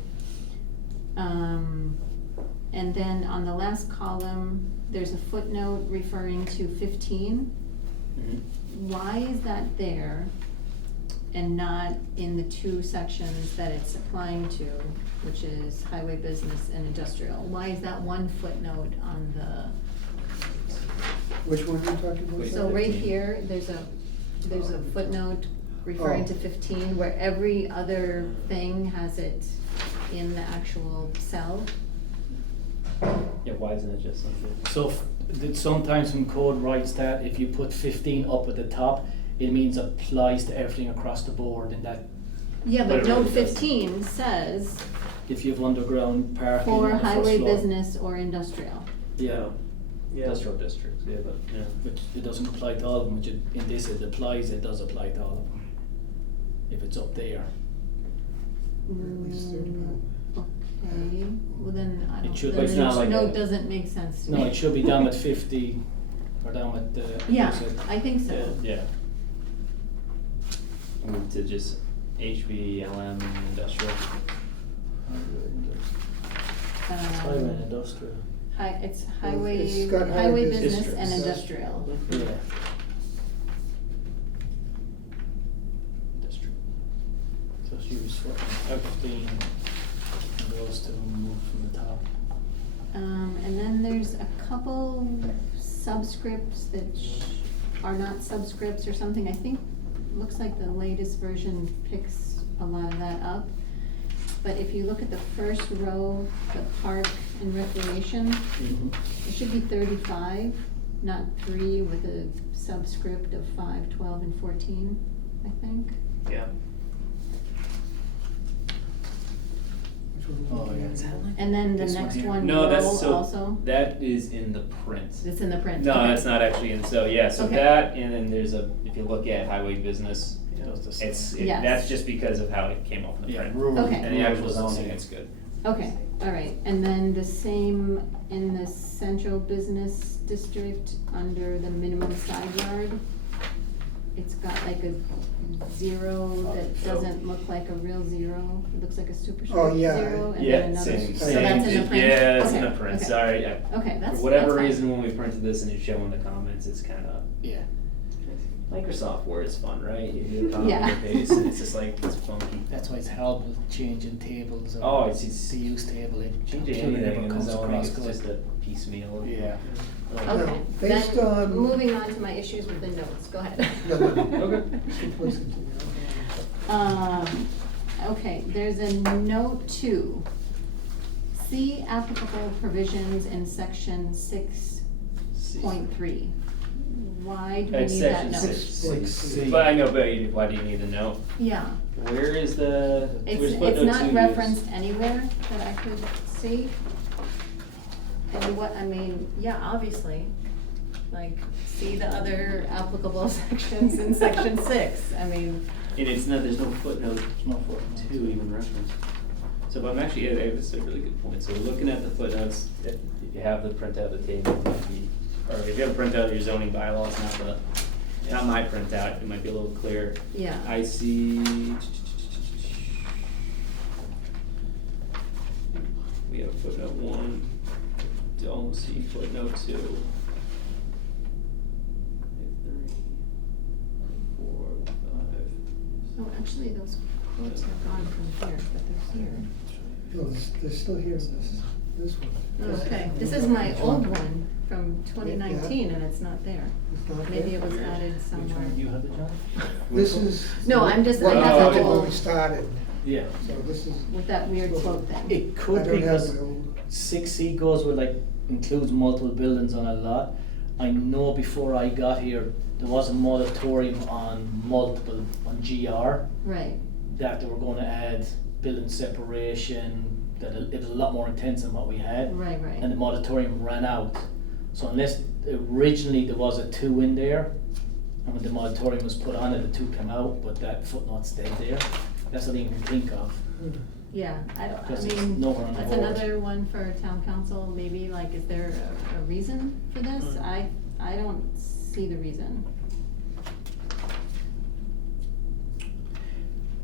And then on the last column, there's a footnote referring to 15. Mhm. Why is that there and not in the two sections that it's applying to, which is highway, business, and industrial? Why is that one footnote on the, Which one are you talking about? Wait, so right 15. here, there's a footnote referring to Oh. 15, where every other thing has it in the actual cell. Yeah, why isn't it just something? So sometimes when code writes that, if you put 15 up at the top, it means applies to everything across the board, and that Yeah, But but it note really doesn't. 15 says if you have underground parking for on the first highway, floor. business, or industrial. Yeah, Industrial districts, yeah, but, yeah. which it doesn't apply to all of them, which in this it applies, it does apply to all of them. If it's up there. At least 35. Okay, well then, I don't, should- then it's not the like note a- doesn't make sense to me. No, it should be down at 50, or down at the. Yeah, you said- I think so. Yeah. Move to just HB, LM, and industrial. Highway and industrial. It's It's highway, got highway highway, business business, and districts. industrial. Yeah. District. So she was swapping 15, and those two move from the top. And then there's a couple subscripts that are not subscripts or something. I think, looks like the latest version picks a lot of that up. But if you look at the first row, the park and recreation, it should be 35, not 3 with a subscript of 5, 12, and 14, I think. Yeah. Which one Oh, are you yeah. looking at? And then the This one next here. one, No, that's, row so, also. that is in the print. It's in the print. No, okay. that's not actually in, so, yeah, so Okay. that, and then there's if you look at highway business, It does the same. Yes. that's just because of how it came off in the Yeah, print. rural. Okay. And the actual rural is zoning, the it's same. good. Okay, all right, and then the same in the central business district, under the minimum side yard. It's got like a 0 that doesn't look like a real 0, it looks like a superscript Oh, yeah. 0, and then Yeah, another. same, So same. that's in the print? Yeah, it's in Okay, the print, okay. sorry, Okay, that's, For whatever that's fine. reason, when we printed this and it's showing the comments, it's kinda, Yeah. Microsoft Word is fun, right? You do a copy Yeah. and paste, and it's just like, it's funky. That's why it's helpful changing tables. Or Oh, it's the use table. It changing completely anything never in the comes zoning, across it's good. just a piecemeal. Yeah. Like- Okay, Now, based then, on- moving on to my issues with the notes, go ahead. No, no, no. Okay. Please continue. Okay, there's a note 2. See applicable provisions in section 6.3. Why do we It's need that section note? 6. C. But I know, but why do you need a note? Yeah, Where is the, where's it's footnote not 2 referenced used? anywhere that I could see. And what, I mean, yeah, obviously, like, see the other applicable sections in section 6, I mean, And it's not, there's no footnote There's no footnote. 2 even referenced. So but I'm actually, yeah, that's a really good point. So looking at the footnotes, if you have the printout of the table, it might be, or if you have a printout of your zoning bylaws, not my printout, it might be a little clearer. yeah. I see. We have footnote 1, don't see footnote 2. 3, 4, 5. Oh, actually, those quotes are gone from here, but they're here. No, they're still here, this one. Okay, this is my old one from 2019, and it's not there. It's not Maybe there? it was added Which somewhere. one do you have it, John? This is. No, I'm just- what I we have did the when old- we started, Yeah. so this is. With that weird quote thing. It I could don't have because my old. 6C goes with like includes multiple buildings on a lot. I know before I got here, there was a moratorium on multiple, on GR, Right, that they were gonna add building separation, that it was a lot more intense than what we had. right, right. And the moratorium ran out. So unless originally there was a 2 in there, and when the moratorium was put on it, the 2 came out, but that footnote stayed there. That's what I can think of. Yeah, I Because it's mean, nowhere on the that's board. another one for town council, maybe, like, is there a reason for this? I don't see the reason.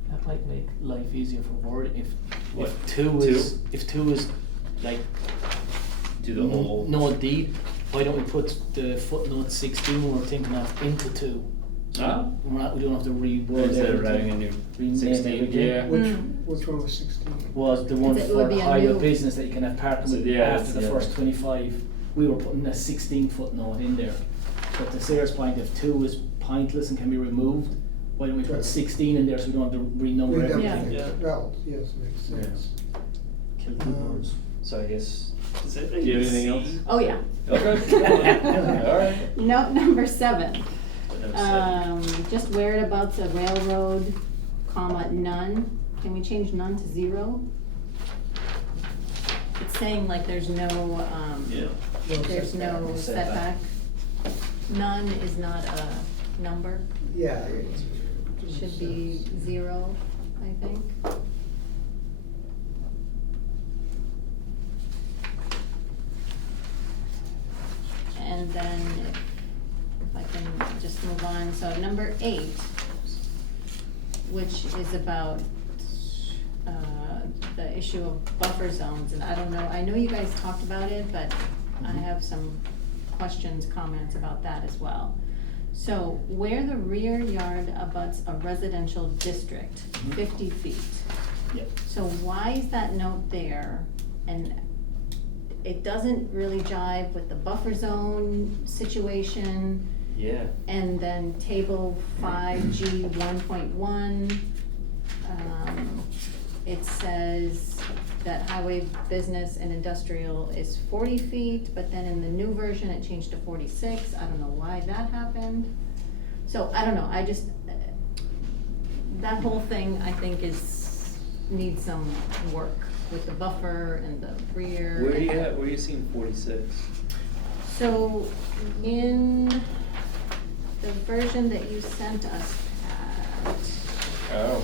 That might make life easier for word What, if two is like Do the whole. no deed, why don't we put the footnote 16 when we're thinking of into 2? Ah. We don't have to reword Instead of writing everything. a new Rename 16, everything. yeah. Which one was 16? Was the one It would for be a highway new- business that you can have parking So, with yeah, after the yeah. first 25. We were putting a 16 footnote in there. But to Sarah's point, if 2 is pointless and can be removed, why don't we put Right. 16 in there so we don't have to renumber Read everything? everything. Yeah. Well, yes, makes sense. Kill two birds. So I guess, Does it do you have anything else? Oh, yeah. Okay. Alright. Note number 7. Number 7. Just whereabouts a railroad, comma, none. Can we change none to 0? It's saying like there's no, Yeah. there's no setback. None is not a number. Yeah. Should be 0, I think. And then if I can just move on, so number 8, which is about the issue of buffer zones, and I don't know, I know you guys talked about it, but I have some questions, comments about that as well. So where the rear yard abuts a residential district, Mhm. 50 feet. Yep. So why is that note there? And it doesn't really jive with the buffer zone situation. Yeah. And then table 5G 1.1, it says that highway, business, and industrial is 40 feet, but then in the new version, it changed to 46. I don't know why that happened. So, I don't know, I just, that whole thing, I think, needs some work with the buffer and the rear. Where are you seeing 46? So, in the version that you sent us, Pat, Oh.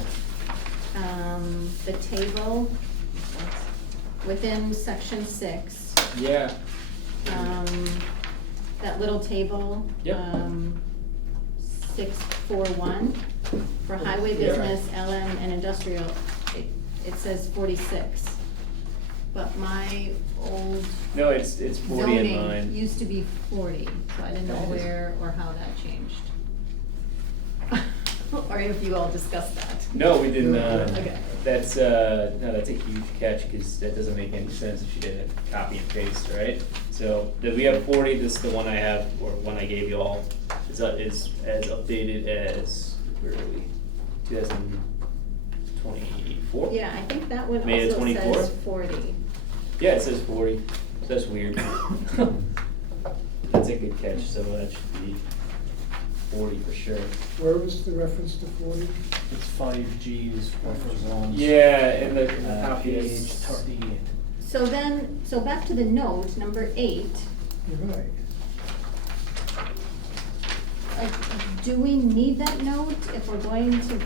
the table within section 6, Yeah. that little table, Yep. 641, for highway Yeah. business, LM, and industrial, it says 46. But my old No, it's 40 in zoning mine. used to be 40, so I didn't know That is- where or how that changed. Or if you all discussed that. No, we didn't, Okay. that's, no, that's a huge catch, cause that doesn't make any sense if you did a copy and paste, right? So, we have 40, this is the one I have, or one I gave you all, is as updated as, where are we? 2024? Yeah, I think that one May of also 24? says 40. Yeah, it says 40, that's weird. That's a good catch, so that should be 40 for sure. Where was the reference to 40? It's 5Gs buffer zones. Yeah, and the copy Page is 38. So then, so back to the note, number 8, You're right. like, do we need that note if we're going to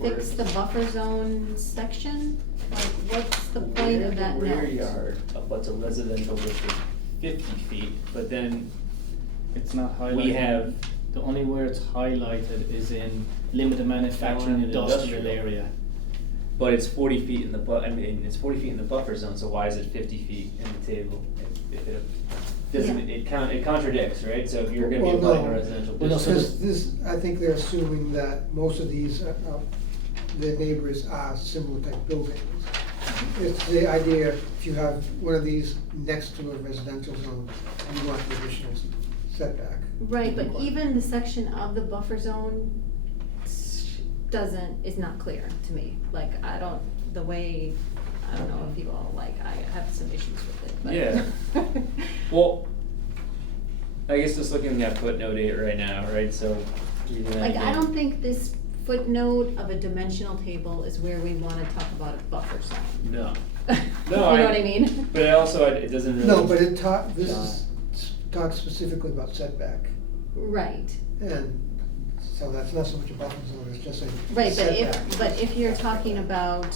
fix Word. the buffer zone section? Like, what's the point of that note? Rear yard abuts a residential district 50 feet, but then It's not highlighted. we have, The only where it's highlighted is in limited manufacturing Limited industrial industrial. area. but it's 40 feet in the I mean, it's 40 feet in the buffer zone, so why is it 50 feet in the table? If it doesn't, Yeah. it contradicts, right? So if you're gonna be Well, abutting a no. residential Well, no, so district. This, I think they're assuming that most of these, the neighbors are similar type buildings. It's the idea, if you have one of these next to a residential zone, you want the additional setback. Right, but even the section of the buffer zone is not clear to me. Like, I don't, the way I don't know if you all like, I have some issues with it, but. Yeah. Well, I guess just looking at footnote 8 right now, right, so. reading that Like, I again. don't think this footnote of a dimensional table is where we wanna talk about a buffer zone. No. You No, know what I mean? But also, it doesn't really. No, but this talks specifically about setback, Right, and so that's not so much a buffer zone, it's just a right, setback. but if you're talking about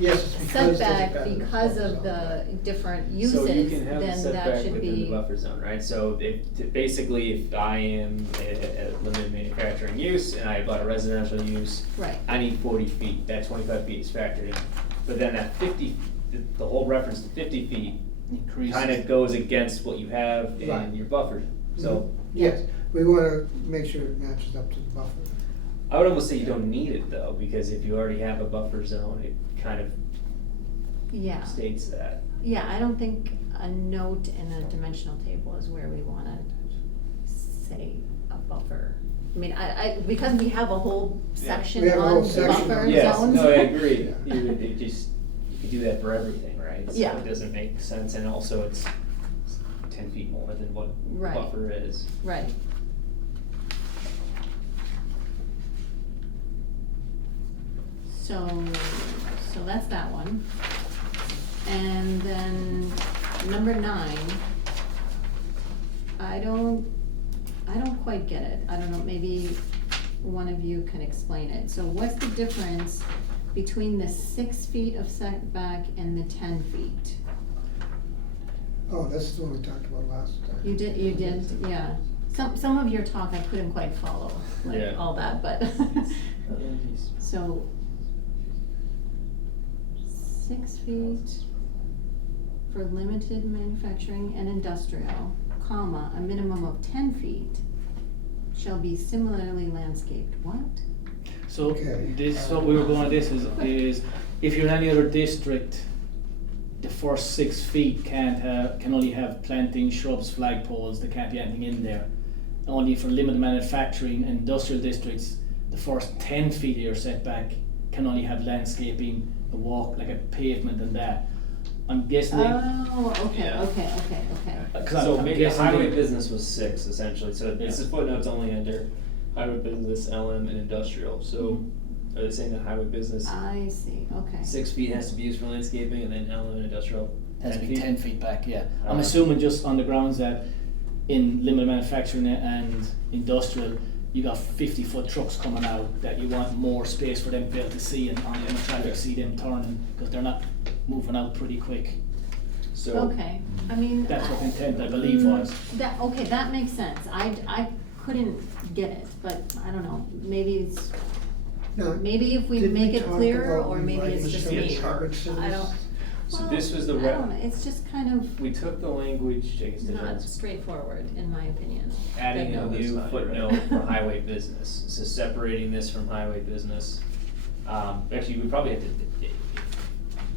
Yes, it's because there's a setback better because buffer of zone. the different So you uses, can have a then that setback should within the be, buffer zone, right? So basically, if I am a limited manufacturing use and I bought a residential use, right, I need 40 feet, that 25 feet is factored in. But then that 50, the whole reference to 50 feet Increase. kind of goes against what you have Right. in your buffer. So Yes, we wanna make sure it matches up to the buffer. I would almost say you don't need it though, because if you already have a buffer zone, it kind of yeah. states that. Yeah, I don't think a note in a dimensional table is where we wanna say a buffer. I mean, because we have a whole section We have a whole on section buffer on- Yes, zones. no, I agree. Yeah. You could do that for everything, right? Yeah. So it doesn't make sense, and also it's 10 feet more than what Right. buffer is. Right. So that's that one. And then number 9, I don't quite get it. I don't know, maybe one of you can explain it. So what's the difference between the 6 feet of setback and the 10 feet? Oh, this is the one we talked about last time. You did, yeah. Some of your talk I couldn't quite follow, like Yeah. all that, but. So, 6 feet for limited manufacturing and industrial, comma, a minimum of 10 feet shall be similarly landscaped. What? So Okay. this is what we were going, this is if you're in any other district, the first 6 feet can only have planting, shrubs, flagpoles, there can't be anything in there. Only for limited manufacturing and industrial districts, the first 10 feet of your setback can only have landscaping, a walk, like a pavement and that. I'm guessing. Oh, okay, Yeah. okay. So I'm maybe guessing highway they- business was 6 essentially, so this Yeah. is footnotes only under highway business, LM, and industrial, so are they saying that highway business, I see, okay. 6 feet has to be used for landscaping, and then LM and industrial, Has to 10 be feet? 10 feet back, yeah. I'm Ah. assuming just on the grounds that in limited manufacturing and industrial, you got 50-foot trucks coming out, that you want more space for them to be able to see and on the traffic see them turning, because they're not moving out pretty quick. So. Okay, I mean. That's what the intent, I believe, was. Okay, that makes sense. I couldn't get it, but I don't know, maybe it's, Now, maybe if we did make it talk clearer, about or maybe rewriting it's just Should be a me. chart. I don't. So Well, this was the I don't know, it's just kind of We took the language, I guess, not straightforward, in my opinion. adding a Footnote. That's new not footnote right. for highway business, so separating this from highway business. Actually, you would probably have to,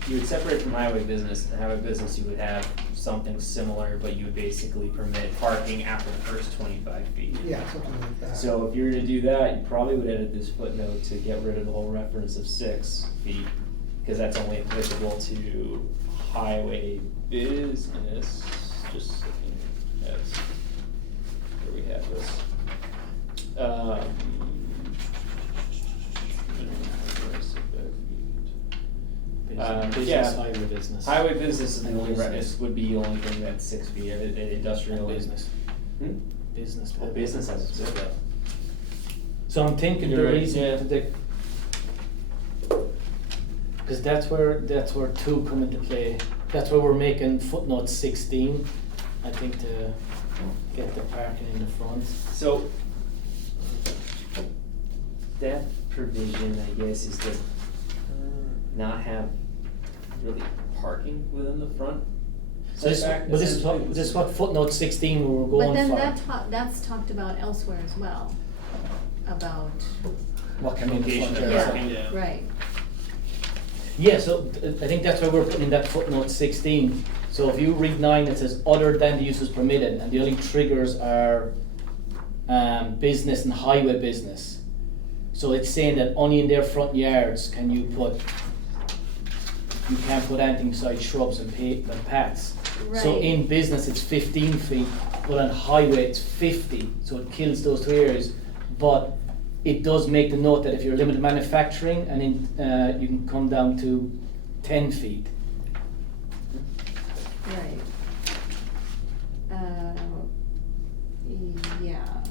you would separate from highway business, and highway business, you would have something similar, but you would basically permit parking after the first 25 feet. yeah, something like that. So if you were to do that, you probably would edit this footnote to get rid of the whole reference of 6 feet, because that's only applicable to highway business, just looking at where we have this. Business, yeah. highway business. Highway business is the And only, business. would be the only thing that's 6 feet, industrial. And business. Hmm? Business. Well, business has to say that. So I'm thinking the You're right, reason yeah. that because that's where 2 come into play. That's where we're making footnote 16, I think, to get the parking in the front. So, that provision, I guess, is to not have really parking within the front So this, setback, but essentially. this is what footnote 16 we were going But then for. that's talked about elsewhere as well, about, What can be in the Location front of yard. parking. yeah, right. Yeah, so I think that's why we're putting in that footnote 16. So if you read 9, it says other than the uses permitted, and the only triggers are business and highway business. So it's saying that only in their front yards can you put you can't put anything besides shrubs and paths. So Right. in business it's 15 feet, but on highway it's 50, so it kills those two areas. But it does make the note that if you're limited manufacturing, and you can come down to 10 feet. Right. Yeah.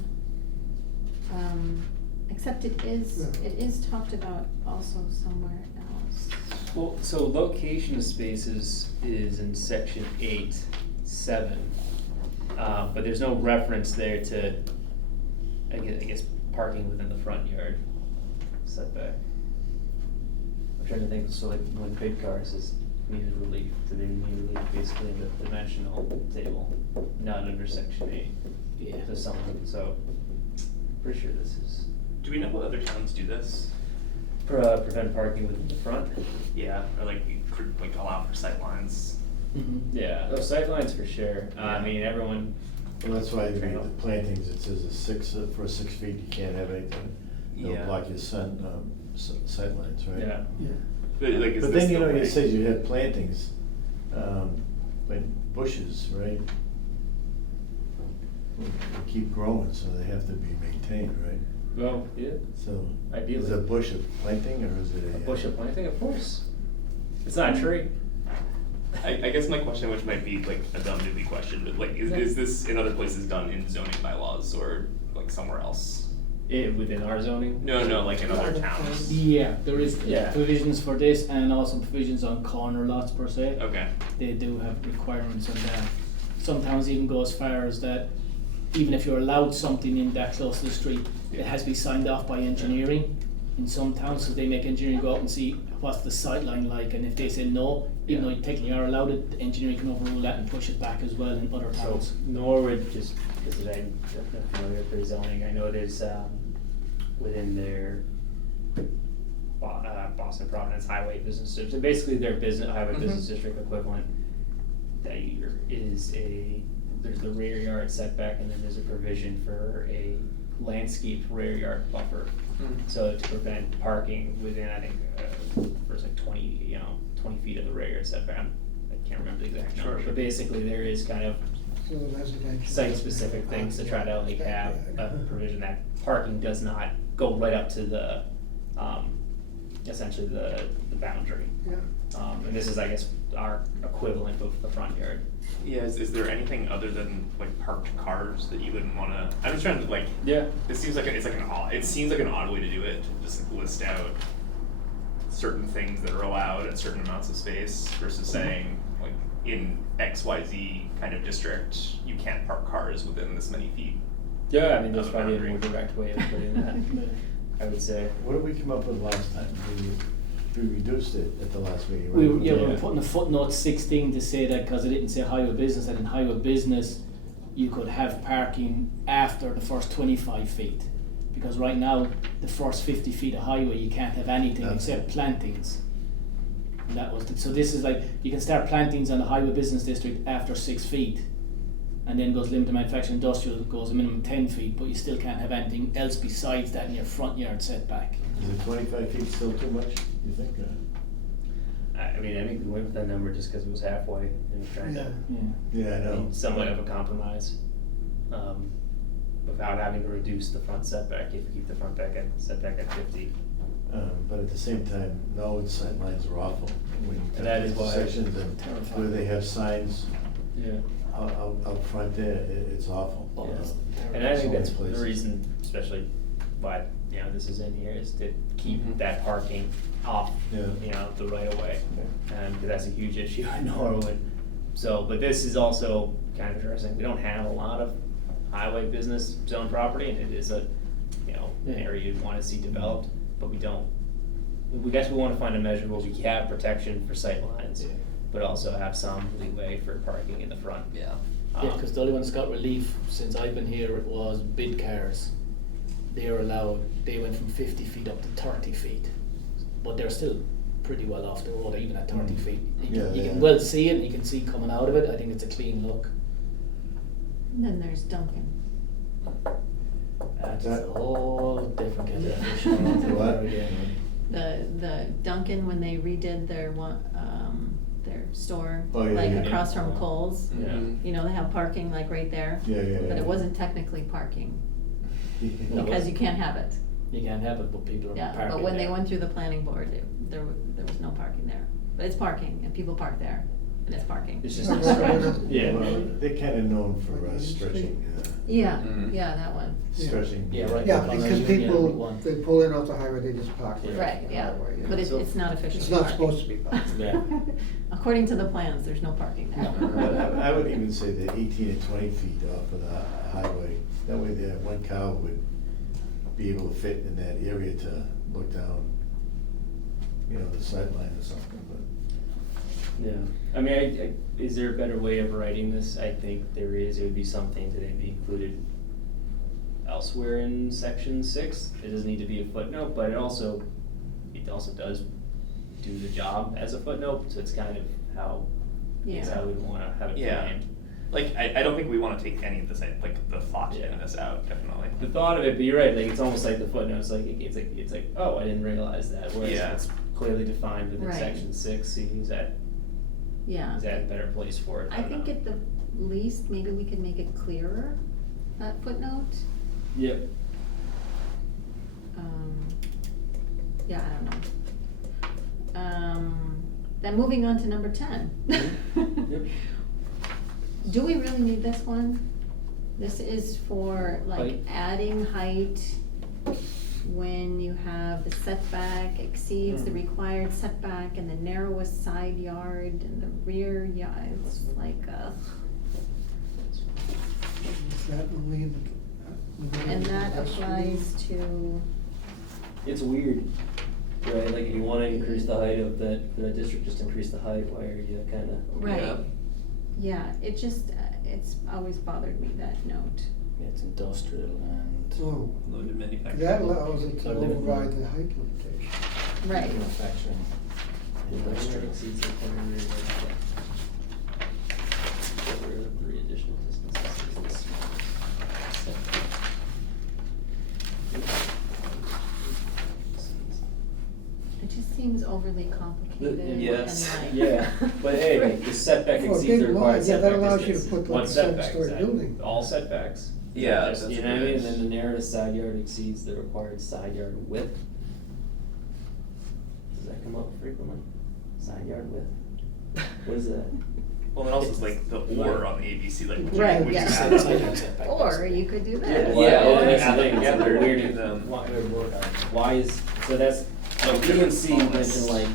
Except it is talked about also somewhere else. Well, so location of spaces is in section 8(7), but there's no reference there to, I guess, parking within the front yard setback. I'm trying to think, so like when big cars is needed relief, do they need relief basically in the dimensional table, not under section 8? Yeah. To someone, so, pretty sure this is, Do we know what other towns do this? prevent parking within the front. Yeah, or like allow for sightlines. Yeah, those sightlines for sure, I mean, everyone, Well, that's why the plantings, it says for 6 feet, you can't have anything, Yeah. it'll block your sightlines, right? yeah. Yeah. But like, is But this then, you the know, way? it says you had plantings, like bushes, right? They keep growing, so they have to be maintained, right? Well, yeah, So, Ideally. is a bush a planting, or is it a bush of planting, of course. It's not a tree. I guess my question, which might be like a dumb newbie question, but like, is this in other places done in zoning bylaws or like somewhere else? Within our zoning? No, like in other towns. Yeah, there is Yeah. provisions for this, and also provisions on corner lots per se. Okay. They do have requirements on that. Some towns even go as far as that, even if you're allowed something in that close to the street, it has to be signed off by engineering. In some towns, so they make engineering go out and see what's the sightline like, and if they say no, even though you technically are allowed it, the engineering can overrule that and push it back as well in other So towns. Norwood, just because I'm not familiar with their zoning, I know there's, within their Boston Providence Highway Business District, so basically their highway business district equivalent, there's the rear yard setback, and then there's a provision for a landscaped rear yard buffer. So to prevent parking within, I think, first like 20 feet of the rear yard setback. I can't remember the exact number, Sure. but basically there is kind of So the residential. site-specific things to try to like have a provision that parking does not go right up to the, essentially the boundary. Yeah. And this is, I guess, our equivalent of the front yard. Yeah, is there anything other than like parked cars that you wouldn't wanna, I'm just trying to like, Yeah. it seems like it seems like an odd way to do it, to just like list out certain things that are allowed at certain amounts of space versus saying, like, in XYZ kind of district, you can't park cars within this many feet. Yeah, I mean, there's Of a probably a boundary. more direct way of putting that, I would say. What did we come up with last time? We reduced it at the last meeting, right? We were Yeah. putting a footnote 16 to say that, because it didn't say highway business, and in highway business, you could have parking after the first 25 feet. Because right now, the first 50 feet of highway, you can't have anything Nothing. except plantings. And that was, so this is like, you can start plantings on the highway business district after 6 feet. And then goes limited manufacturing industrial, goes a minimum 10 feet, but you still can't have anything else besides that in your front yard setback. Is it 25 feet still too much, you think? I mean, I think we went with that number just because it was halfway and trying Yeah. to Yeah. Yeah, I know. be somewhat of a compromise. Without having to reduce the front setback, if you keep the front setback at 50. But at the same time, no, sightlines are awful. When you come That to is why- intersections and Terrifying. where they have signs Yeah. out front there, it's awful. Oh, that's And I think So many that's the places. reason, especially why, this is in here, is to keep Mhm. that parking off, Yeah. the right of way. Because that's a huge issue in Norwood. So, but this is also kind of interesting, we don't have a lot of highway business zone property, and it is an area you'd wanna see developed, but we don't. We guess we wanna find a measure where we have protection for sightlines, Yeah. but also have some leeway for parking in the front. Yeah. Yeah, because the only one that's got relief since I've been here was bid cars. They went from 50 feet up to 30 feet. But they're still pretty well off the road, even at 30 feet. Yeah, You they can are. well see it, and you can see coming out of it. I think it's a clean look. And then there's Duncan. That's That- a whole different kind of fish. What? The Duncan, when they redid their one, their store, Oh, yeah, like yeah. across from Kohl's. Yeah. You know, they have parking like right there. Yeah, yeah, But yeah. it wasn't technically parking, No. because you can't have it. You can't have it, but people are Yeah, parking but when they there. went through the planning board, there was no parking there. But it's parking, and people park there, and it's parking. It's just Yeah. distracting. Yeah. Well, they're kinda known for stretching, Yeah, Mhm. yeah, that one. stretching. Yeah, right. Yeah, On because our Union people, Route 1. they pull in off the highway, they just park there. Right, yeah, but it's it's not officially It's parking. not supposed to be parked. Yeah. According to the plans, there's no parking there. I would even say that 18 to 20 feet off of the highway, that way that one car would be able to fit in that area to look down, you know, the sideline or something, but. Yeah, I mean, is there a better way of writing this? I think there is. It would be something to then be included elsewhere in section 6. It doesn't need to be a footnote, but it also does do the job as a footnote, so it's kind of how, it's Yeah. how we'd wanna have it Yeah. framed. Like, I don't think we wanna take any of this, like, the thought Yeah. in this out, definitely. The thought of it, but you're right, like, it's almost like the footnotes, like, it's like, oh, I didn't realize that, whereas Yeah. it's clearly defined within Right. section 6, so is that Yeah. a better place for it? I don't think know. at the least, maybe we could make it clearer, that footnote. Yep. Yeah, I don't know. Then moving on to number 10. Yep. Do we really need this one? This is for like Height. adding height when you have the setback exceeds the required setback and the narrowest side yard and the rear yard, it's like, Is that only in the? and that applies to, It's weird, right, like if you wanna increase the height of that, for that district, just increase the height, why are you kinda? right, yeah, it just, it's always bothered me, that note. It's industrial and Oh, Limited manufacturing. that allows it to Oh, limited. override the height limitation. Right, manufacturing. Industrial. Exceeds the corner rear yard depth. Get rid of 3 additional distances is this setback. it just seems overly complicated and Yes. like. Yeah, but hey, like, the setback For a exceeds big the required lot, yeah, that setback allows you to distance. put like What a setback is seven-story that? building. All setbacks? Yeah, Just, that's you know what I mean, and good. then the nearest side yard exceeds the required side yard width. Does that come up frequently? Side yard width? What is that? Well, and also it's like the or on the ABC, like, would you, Right, would you yeah. add Side it? yard setback, Or basically. you could do Yeah, that. well, Yeah, well, yeah, that's the thing, it's together, like weird, give them- why is, so that's, like B and C Bonus. mention like,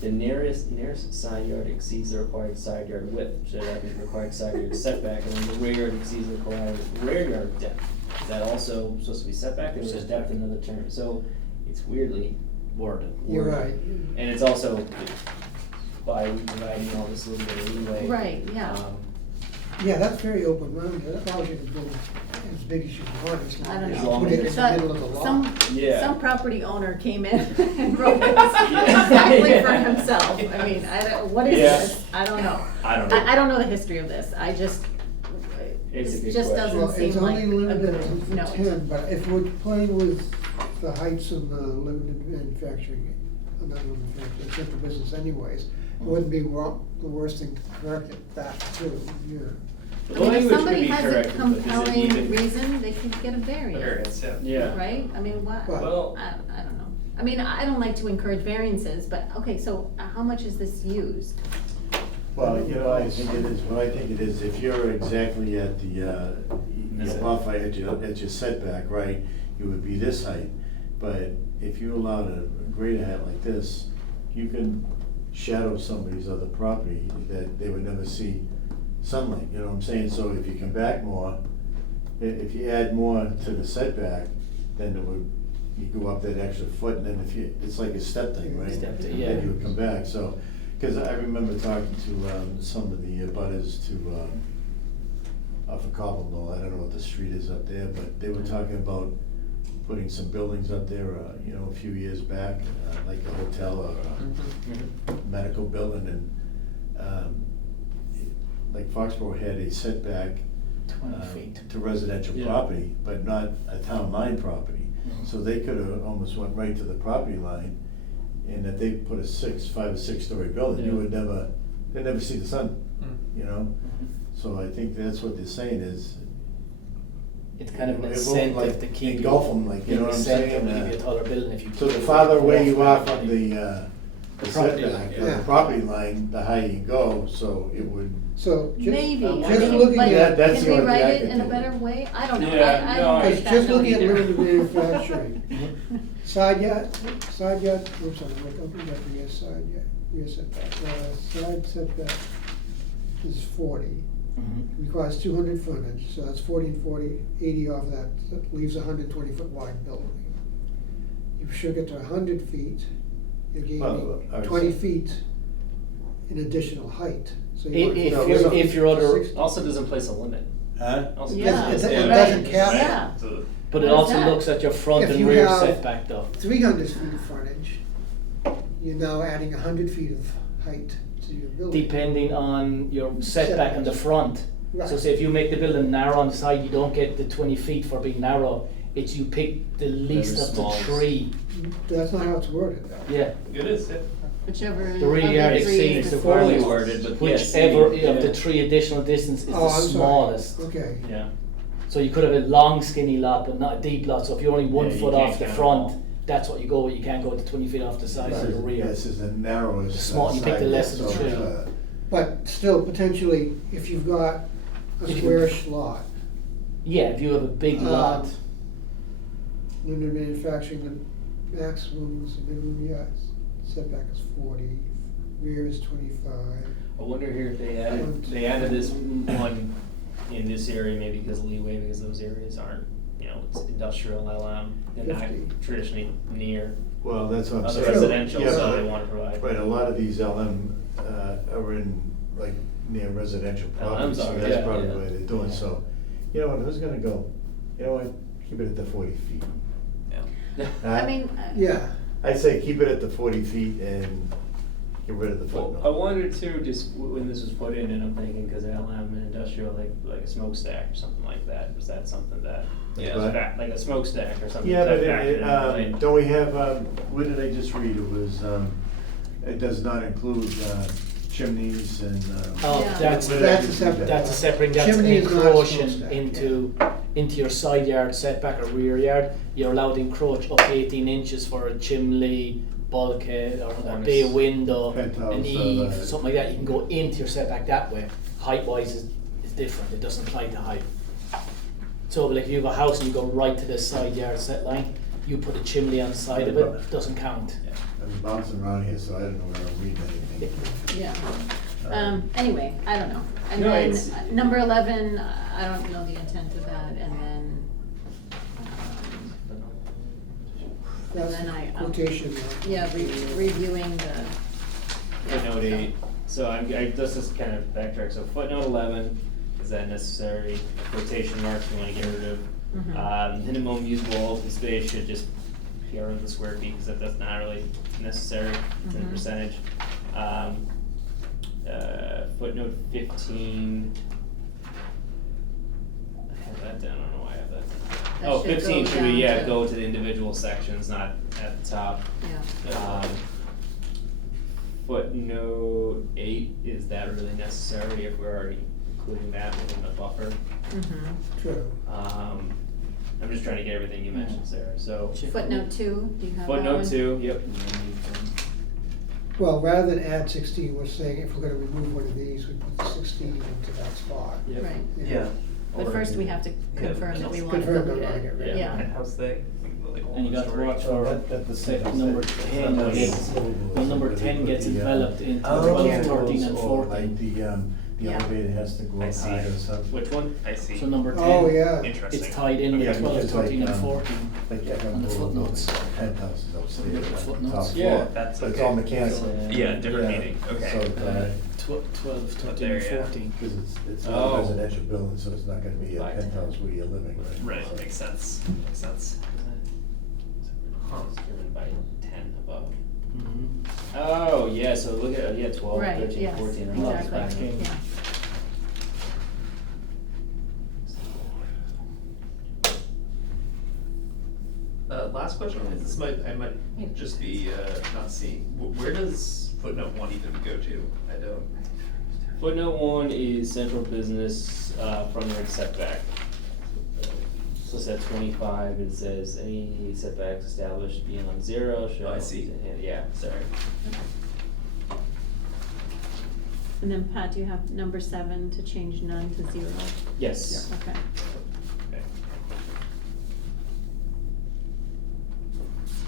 the nearest side yard exceeds the required side yard width, so that means required side yard setback, and then the rear yard exceeds the required rear yard depth. Is that also supposed to be setback, or is depth another term? So, it's weirdly Worded. You're worded. right. And it's also, by providing all this little bit of leeway. Right, yeah. Yeah, that's very open-minded, that allows you to build as big as you want, as I don't long as As you long put as it in it's the But middle of the lot. Yeah. some property owner came in and wrote this Yeah. exactly for himself. I mean, what is Yeah. this? I don't know. I don't know. I don't know the history of this, I just, It's a it good just question. Well, doesn't it's seem like only a limited good to note. 10, but if we're playing with the heights of the limited manufacturing, not manufacturing, it's just the business anyways, it wouldn't be the worst thing to correct it back to, yeah. The I mean, if language could somebody be has a corrected, but is it compelling even- reason, they could get a variance, Variance, yeah. Yeah. right? I mean, what, Well- I don't know. I mean, I don't like to encourage variances, but, okay, so how much is this used? Well, you know, I think it is, what I think it is, if you're exactly at the, That's your it. buffer, at your setback, right, you would be this height. But if you allowed a greater height like this, you can shadow somebody's other property that they would never see sunlight, you know what I'm saying? So if you come back more, if you add more to the setback, then it would, you go up that extra foot, and then if you, it's like a step thing, right? Step thing, Then yeah. you would come back, so, cause I remember talking to, some of the butters to, off of Cobble, I don't know what the street is up there, but they were talking about putting some buildings up there, you know, a few years back, like a hotel or a medical building, and, like Foxborough had a setback 20 feet. to residential Yeah. property, but not a town line property. Mhm. So they could've almost went right to the property line, and if they put a 5 or 6 story building, you Yeah. would never they never see the sun, Mm. you know? So I think that's what they're saying is. It's kind of an it won't, incentive like, to keep engulf them, like, you know what I'm saying? Incentive to give you a taller building if you. So keep the it farther away you are off from the property setback, line, or yeah. the property line, the higher you go, so it would. So just. Maybe, I Just mean, looking like, at- that's can the we only thing write I it can in a think better of. way? I don't know, Yeah, I no, don't Because understand just that looking at either. limited manufacturing, side yard, oops, I'm like, open up rear side yard, rear setback, side setback is 40. Mhm. Requires 200 frontage, so that's 40 and 40, 80 off that, that leaves a 120-foot wide building. You should get to 100 feet, you're Well, gaining I would 20 say- feet in additional height, so you want. If your other, 60. Also doesn't place a limit. Huh? Also Yeah, doesn't place a it limit. doesn't cap. Yeah. So, but it What is also that? looks at your front If and you rear have- setback though. 300 feet of frontage, you're now adding 100 feet of height to your building. Depending on your setback on the front. So Right. say if you make the building narrow on the side, you don't get the 20 feet for being narrow. It's you pick the least of the smallest. three. That's not how it's worded though. Yeah, it is, yeah. Whichever. the rear of yard the three exceeds is the the Poorly front. worded, but yes. Whichever of yeah. the three additional distance is Oh, the I'm sorry. smallest. Okay. Yeah. So you could have a long skinny lot, but not a deep lot. So if you're only one Yeah, you foot can't off the count front, all. that's what you go with. You can't go to 20 feet off the side This or the is, rear. this is the narrowest. The small- you pick the side, less of the so, three. But still, potentially, if you've got a If you- squarish lot, Yeah, if you have a big lot. limited manufacturing, the maximum is minimum, yeah, setback is 40, rear is 25. I wonder here if they added this one in this area, maybe because of leeway, because those areas aren't, you know, it's industrial LM, they're not 50. traditionally near Well, that's what I'm other saying. residential, Yeah, so but- they wanna provide. Right, a lot of these LM are in, like, near residential properties, LMs so are, that's yeah, probably yeah. why they're doing, Yeah. so, you know what, who's gonna go, you know what, keep it at the 40 feet. Yeah. I mean, Yeah, I'd say keep it at the 40 feet and get rid of the Well, I footnote. wondered too, just when this was put in, and I'm thinking, cause LM and industrial, like a smokestack or something like that, was that something that? Yeah. What? Like a smokestack or something. Yeah, but that factored in, don't we have, what did I just read, it was, it does not include chimneys and. Oh, Yeah. that's what did I That's just a read separate- that? That's a separate, that's an Chimney is not a encroaching smokestack, into your side yard setback or rear yard. You're allowed to encroach up to 18 inches for a chimney, bulkhead, or a Cornice. bay window, Penthouse, an eave, that. something like that. You can go into your setback that way. Height wise is different, it doesn't apply to height. So like if you have a house and you go right to the side yard set line, you put a chimney on the side of it, doesn't count. I'm bouncing around here, so I don't know where I'm reading anything. yeah. Anyway, I don't know. And No, then it's- number 11, I don't know the intent of that, and then, that's then I, quotation mark. yeah, reviewing the. Footnote 8, so this is kind of backtrack, so footnote 11, is that necessary? Quotation marks we wanna get rid of. Mhm. Minimum usable open space should just be around the square feet, because that's not really necessary, it's in Mhm. percentage. Footnote 15. I have that down, I don't know why I have that down. That Oh, should 15 go should be, down yeah, to- go to the individual sections, not at the top. Yeah. Footnote 8, is that really necessary if we're already including that within the buffer? Mhm. True. I'm just trying to get everything you mentioned, Sarah, so. Footnote 2, do you have that one? Footnote 2, yep. Well, rather than add 16, we're saying if we're gonna remove one of these, we put the 16 into that spot. Yep. Right, Yeah. but first we have to confirm that we want to Confirm delete that we wanna it, get rid of it. yeah. Penthouse thing, like And you got to watch for the second number 10 gets, when number 10 gets enveloped into Oh, 12, yeah. 13 and Or 14. like the Yeah. elevator has to go I up see. high or something. Which one? I see. So number 10. Oh, yeah. Interesting. It's tied in Yeah, with 12, because like, 13 and 14. Like, yeah, On the footnotes. Penthouses upstairs, Look at the top footnotes. floor. Yeah, that's But it's okay. all mechanical. Yeah, different Yeah. meaning, okay. So, Uh, 12, 13 there, and yeah. 14. because it's Oh. not a residential building, so it's not gonna be a Right. penthouse where you're living, right? Right, So- makes sense, makes sense. Huh. It's driven by 10 above. Mhm. Oh, yeah, so look at, 12, Right, 13, yes, 14, and 11. exactly, Fine. yeah. Last question, this I might just be, not seeing, where does footnote 1 even go to? I don't. Footnote 1 is central business, front yard setback. So it's at 25, it says any setbacks established beyond 0 shall. Oh, I see. Yeah, sorry. And then Pat, do you have number 7 to change none to 0? Yes. Okay. Okay.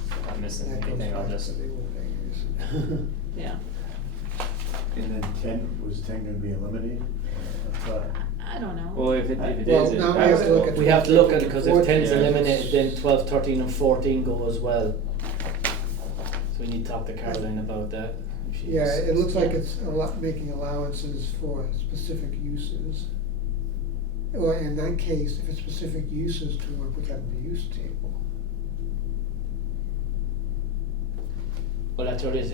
If I'm missing That goes anything, I'll back just. to the old days. Yeah. And then 10, was 10 gonna be eliminated? I thought- I don't know. Well, if it Well, is, now we have to look at We have to look at it, because if 10's Yeah. eliminated, then 12, 13 and 14 go as well. So we need to talk to Caroline about that. if she's- Yeah, it looks like it's making allowances for specific uses. Well, in that case, if it's specific uses, do we want to put that in the use table? Well, that's what it is,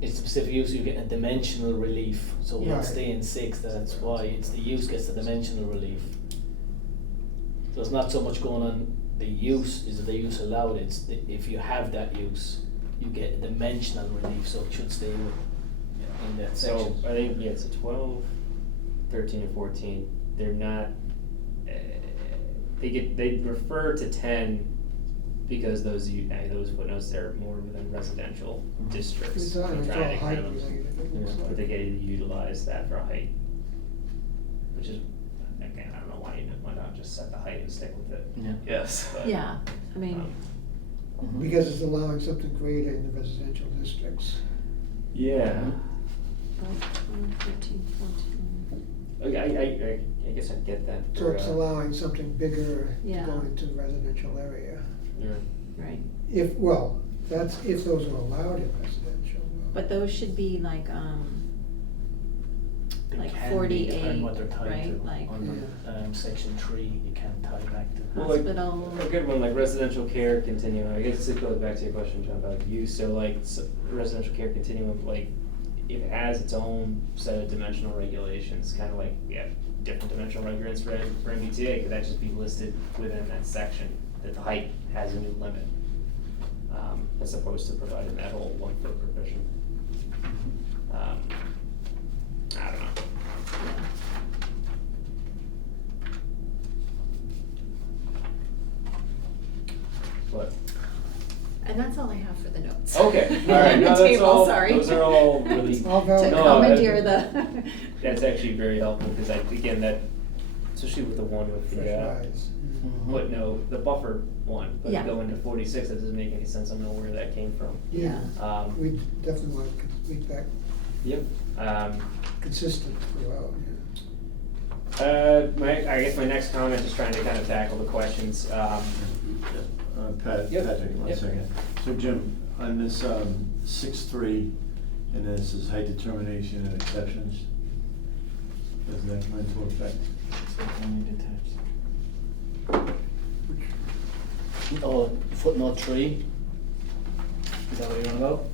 it's specific use, you get a dimensional relief, so Yeah. we'll stay in 6, that's why, it's the use gets the dimensional relief. So it's not so much going on the use, is the use allowed, it's if you have that use, you get dimensional relief, so it should stay in that so section. I think, yeah, so 12, 13 and 14, they're not, they refer to 10 because those footnotes, they're more within residential districts. It's all I'm trying to height kind of- related, it Yeah, looks but like. they get to utilize that for height, which is, again, I don't know why not just set the height and stick with it. Yeah. Yes. But, Yeah, I mean, um, Mhm. Because it's allowing something greater in the residential districts. Yeah, 12, 13, 14. I guess I get that. So for, it's allowing something bigger to Yeah. go into the residential area. Yeah. Right, If, well, that's if those are allowed in residential. but those should be like, They like can be, 48, depending what they're tied right? to. Like- Under, section 3, you can't tie back to. Well, like, hospital. a good one, like residential care continuum, I guess it goes back to your question, John, about use, so like, residential care continuum, like, it has its own set of dimensional regulations, kinda like, we have different dimensional regulations for MBTA, could that just be listed within that section, that the height has a new limit? As opposed to providing that whole 1 foot provision. I don't know. But, And that's all I have for the notes. okay, alright, no, The that's table, all, sorry. those are all really. It's all To valid. No, commandeer that- the. That's actually very helpful, because again, that, especially with the one with Fresh the, eyes. Mhm. footnote, the buffer one, but Yeah. go into 46, that doesn't make any sense, I don't know where that came from. Yeah, we Um, definitely want to make that Yep, consistent throughout, yeah. I guess my next comment is trying to kind of tackle the questions, Pat, Yep. Patrick, one Yep. second. So Jim, on this 6.3, and then this is height determination and exceptions, does that come into effect? Oh, footnote 3. Is that what you're on about?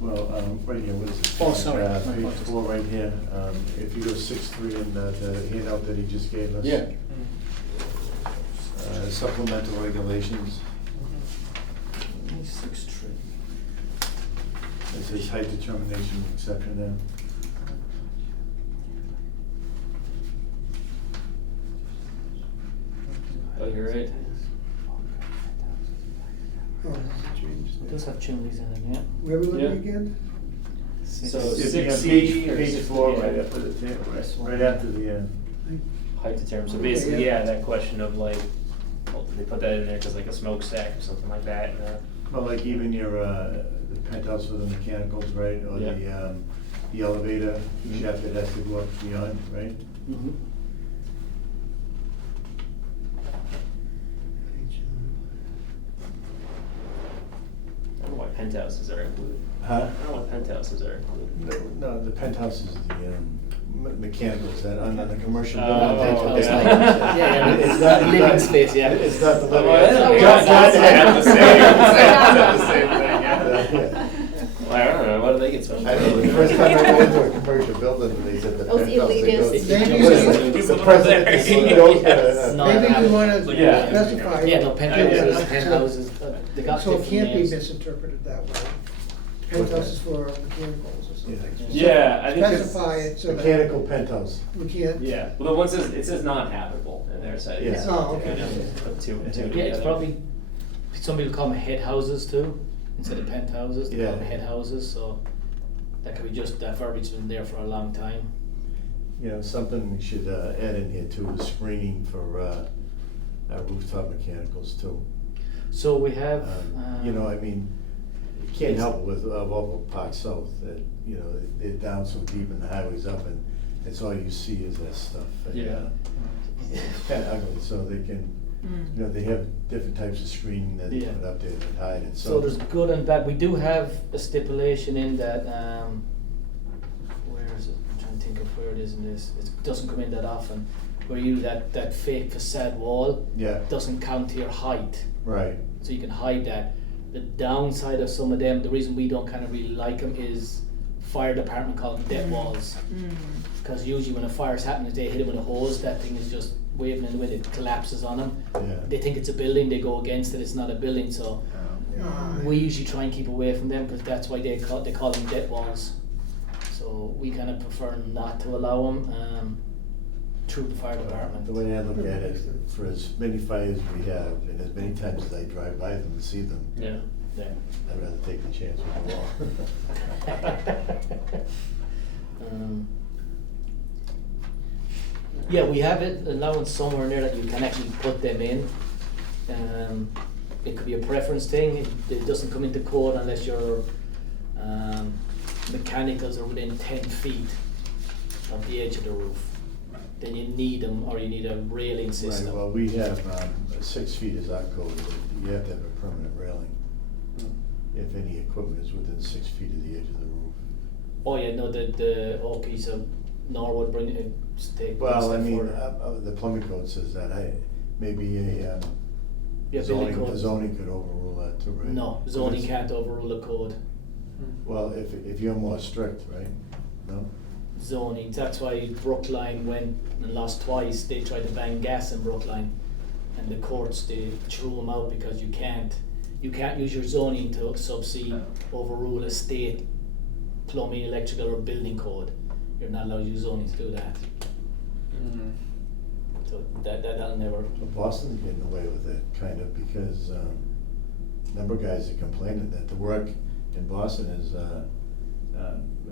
Well, right here, what is it? Oh, sorry. My Page apologies. 4 right here, if you go 6.3 in the handout that he just gave us. Yeah. Supplemental regulations, 6.3. it says height determination exception there. oh, you're right. Oh, this is changed. It does have chimneys in it, yeah. Where are we looking Yeah. again? So If you 6C have or page 6, 4, yeah. right after right after the, Height determination, so Okay, basically, yeah. yeah, that question of like, well, they put that in there because like a smokestack or something like that, and well, like even your, the penthouse with the mechanicals, right, or Yeah. the elevator shaft that has to go up beyond, right? Mm-hmm. I don't know why penthouses are included. Huh? I don't know why penthouses are included. No, the penthouse is the mechanicals, that on the commercial Oh, building. that's what they yeah. call it. Yeah, It's not, it's living not- space, yeah. It's not the Oh, living. yeah. John- John They had- have the same, the same thing, Yeah. yeah. Well, I don't know, what do they get special? I know, the first time I went into a commercial building, they said the Those penthouse, they go. elitists. Maybe- The president, the CEO's gonna. No, Maybe we yeah. wanna Yeah. specify. Yeah, no, penthouses, Yeah. penthouses, they got So it different can't be names. misinterpreted that way. penthouse is for mechanicals or something. Yeah, I think it's. Specify it so that Mechanical penthouse. we can't. Yeah, well, the one says, it says non-habitable in there, so. Yeah. it's- Oh, okay. Put two Yeah, it's together. probably, some people call them head houses too, instead of penthouses, they call them Yeah. head houses, so that could be just, that verbiage has been there for a long time. You know, something we should add in here too is screening for rooftop mechanicals too. So we have, You know, I mean, you can't help it with Volvo Park South, that, you know, they're down so deep and the highway's up and it's all you see is that stuff. And, Yeah. It's kinda ugly, so they can, you know, they have different types of screening that they Yeah. put up there to hide it, so there's good and bad, we do have a stipulation in that, where is it, I'm trying to think of where it is in this, it doesn't come in that often, where you, that fake facade wall Yeah, doesn't count to your height, right, so you can hide that. The downside of some of them, the reason we don't kind of really like them is fire department call them dead walls. Because usually when a fire's happening, if they hit it with a hose, that thing is just waving in the wind, it collapses on them. yeah. They think it's a building, they go against it, it's not a building, so we usually try and keep away from them, because that's why they call them dead walls. So we kind of prefer not to allow them, through the fire department. The way I look at it, for as many fires we have, and as many times as I drive by them and see them, Yeah. Yeah. I'd rather take the chance with the wall. Yeah, we have it allowance somewhere in there that you can actually put them in. It could be a preference thing, it doesn't come into code unless your mechanicals are within 10 feet of the edge of the roof. Then you need them, or you need a railing system. Right, well, we have, 6 feet is our code, you have to have a permanent railing. If any equipment is within 6 feet of the edge of the roof. Oh yeah, no, the whole piece of Norwood bring it, take one Well, I step mean, further. the plumbing code says that, maybe a, Yeah, building the code. zoning could overrule that too, right? No, zoning can't overrule the code. Well, if you're more strict, right? No? Zoning, that's why Brookline went and lost twice, they tried to ban gas in Brookline. And the courts, they threw them out because you can't use your zoning to subsede, overrule a state plumbing, electrical or building code. You're not allowed to use zoning to do that. So that'll never, Well, Boston's getting away with it, kind of, because, a number of guys are complaining that the work in Boston is,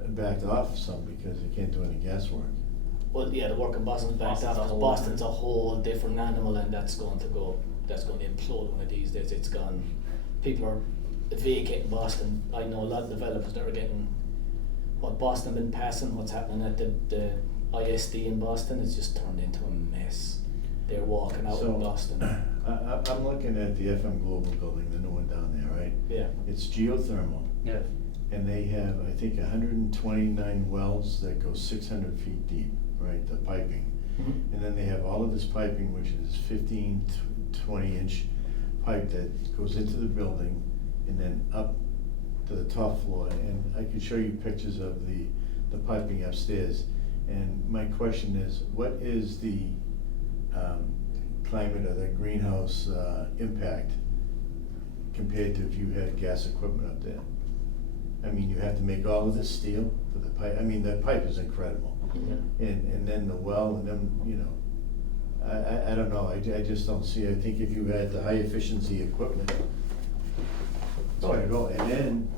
backed off some because they can't do any gas work. well, yeah, the work in Boston's backed Boston's up, a because whole Boston's a whole different animal, and that's going to implode one of these days. It's gone, people are vacating Boston. I know a lot of developers that are getting, what Boston been passing, what's happening at the ISD in Boston, it's just turned into a mess. They're walking out So, in Boston. I'm looking at the FM Global building, the new one down there, right? Yeah. It's geothermal, Yeah. and they have, I think, 129 wells that go 600 feet deep, right, the piping. Mhm. And then they have all of this piping, which is 15, 20-inch pipe that goes into the building and then up to the top floor. And I could show you pictures of the piping upstairs. And my question is, what is the climate or the greenhouse impact compared to if you had gas equipment up there? I mean, you have to make all of this steel for the pipe. I mean, the pipe is incredible. Yeah. And then the well, and then, you know, I don't know, I just don't see, I think if you had the high efficiency equipment, it's gonna go, and then,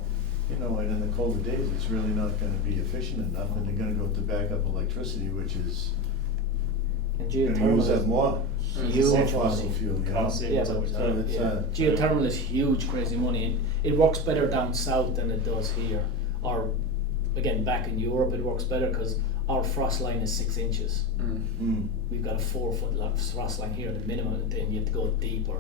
you know, and in the colder days, it's really not gonna be efficient enough, and they're gonna go to backup electricity, which is And gonna use geothermal up is more huge fossil money. fuel, you know? Cost savings Yeah, over but- time. It's, Yeah, geothermal is huge, crazy money, and it works better down south than it does here. Or, again, back in Europe, it works better because our frost line is 6 inches. Mm. We've got a 4-foot frost line here, the minimum, and then you have to go deeper.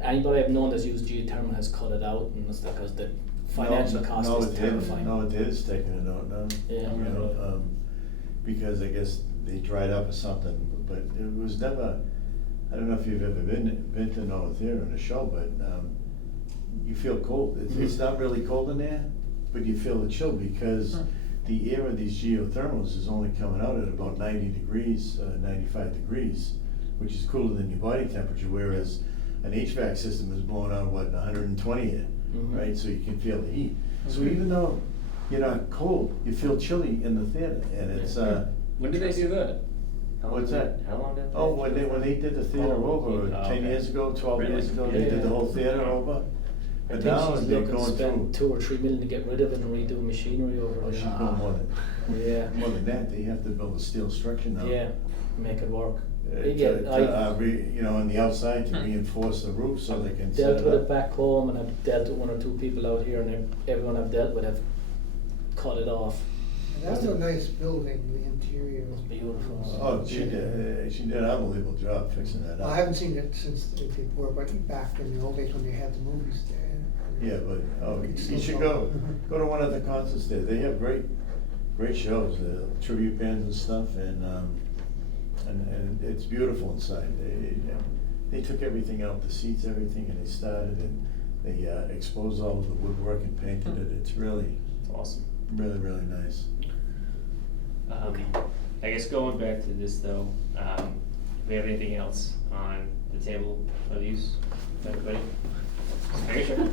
Anybody I've known that's used geothermal has cut it out, and that's because the financial cost No, is it terrifying. No, it is taking it out now. Yeah. You know, because I guess they dried up or something, but it was never, I don't know if you've ever been to North here on a show, but, you feel cold. It's not really cold in there, but you feel the chill because the air of these geothermals is only coming out at about 90 degrees, 95 degrees, which is cooler than your body temperature, whereas an HVAC system is blowing out, what, 120 here? Mhm. right, so you can feel the heat. So even though you're not cold, you feel chilly in the theater, and it's, When did they do that? What's that? How long did? oh, when they did the theater Oh, over, yeah, 10 okay. years ago, 12 years Really? ago, they did the Yeah. whole theater over. I But think now she's they're looking to going spend through, 2 or 3 million to get rid of it and redo machinery over oh, there. she's going more than, Yeah, more than that, they have to build a steel structure now. yeah, make it work. To, Yeah, you know, on the outside to reinforce the roof so they can I've set dealt it with it up. back home, and I've dealt with 1 or 2 people out here, and everyone I've dealt with have cut it off. And that's a nice building, the interior is Beautiful. Oh, she did an unbelievable job fixing that Well, I up. haven't seen it since they were, but back in the old days when they had the movies there. Yeah, but, oh, It's you still should go to one of the concerts there, they have great shows, tribute bands and stuff, and it's beautiful inside. They took everything out, the seats, everything, and they started and they exposed all of the woodwork and painted it, it's really, It's awesome. really, really nice. I guess going back to this though, do we have anything else on the table of use, everybody? Just making sure.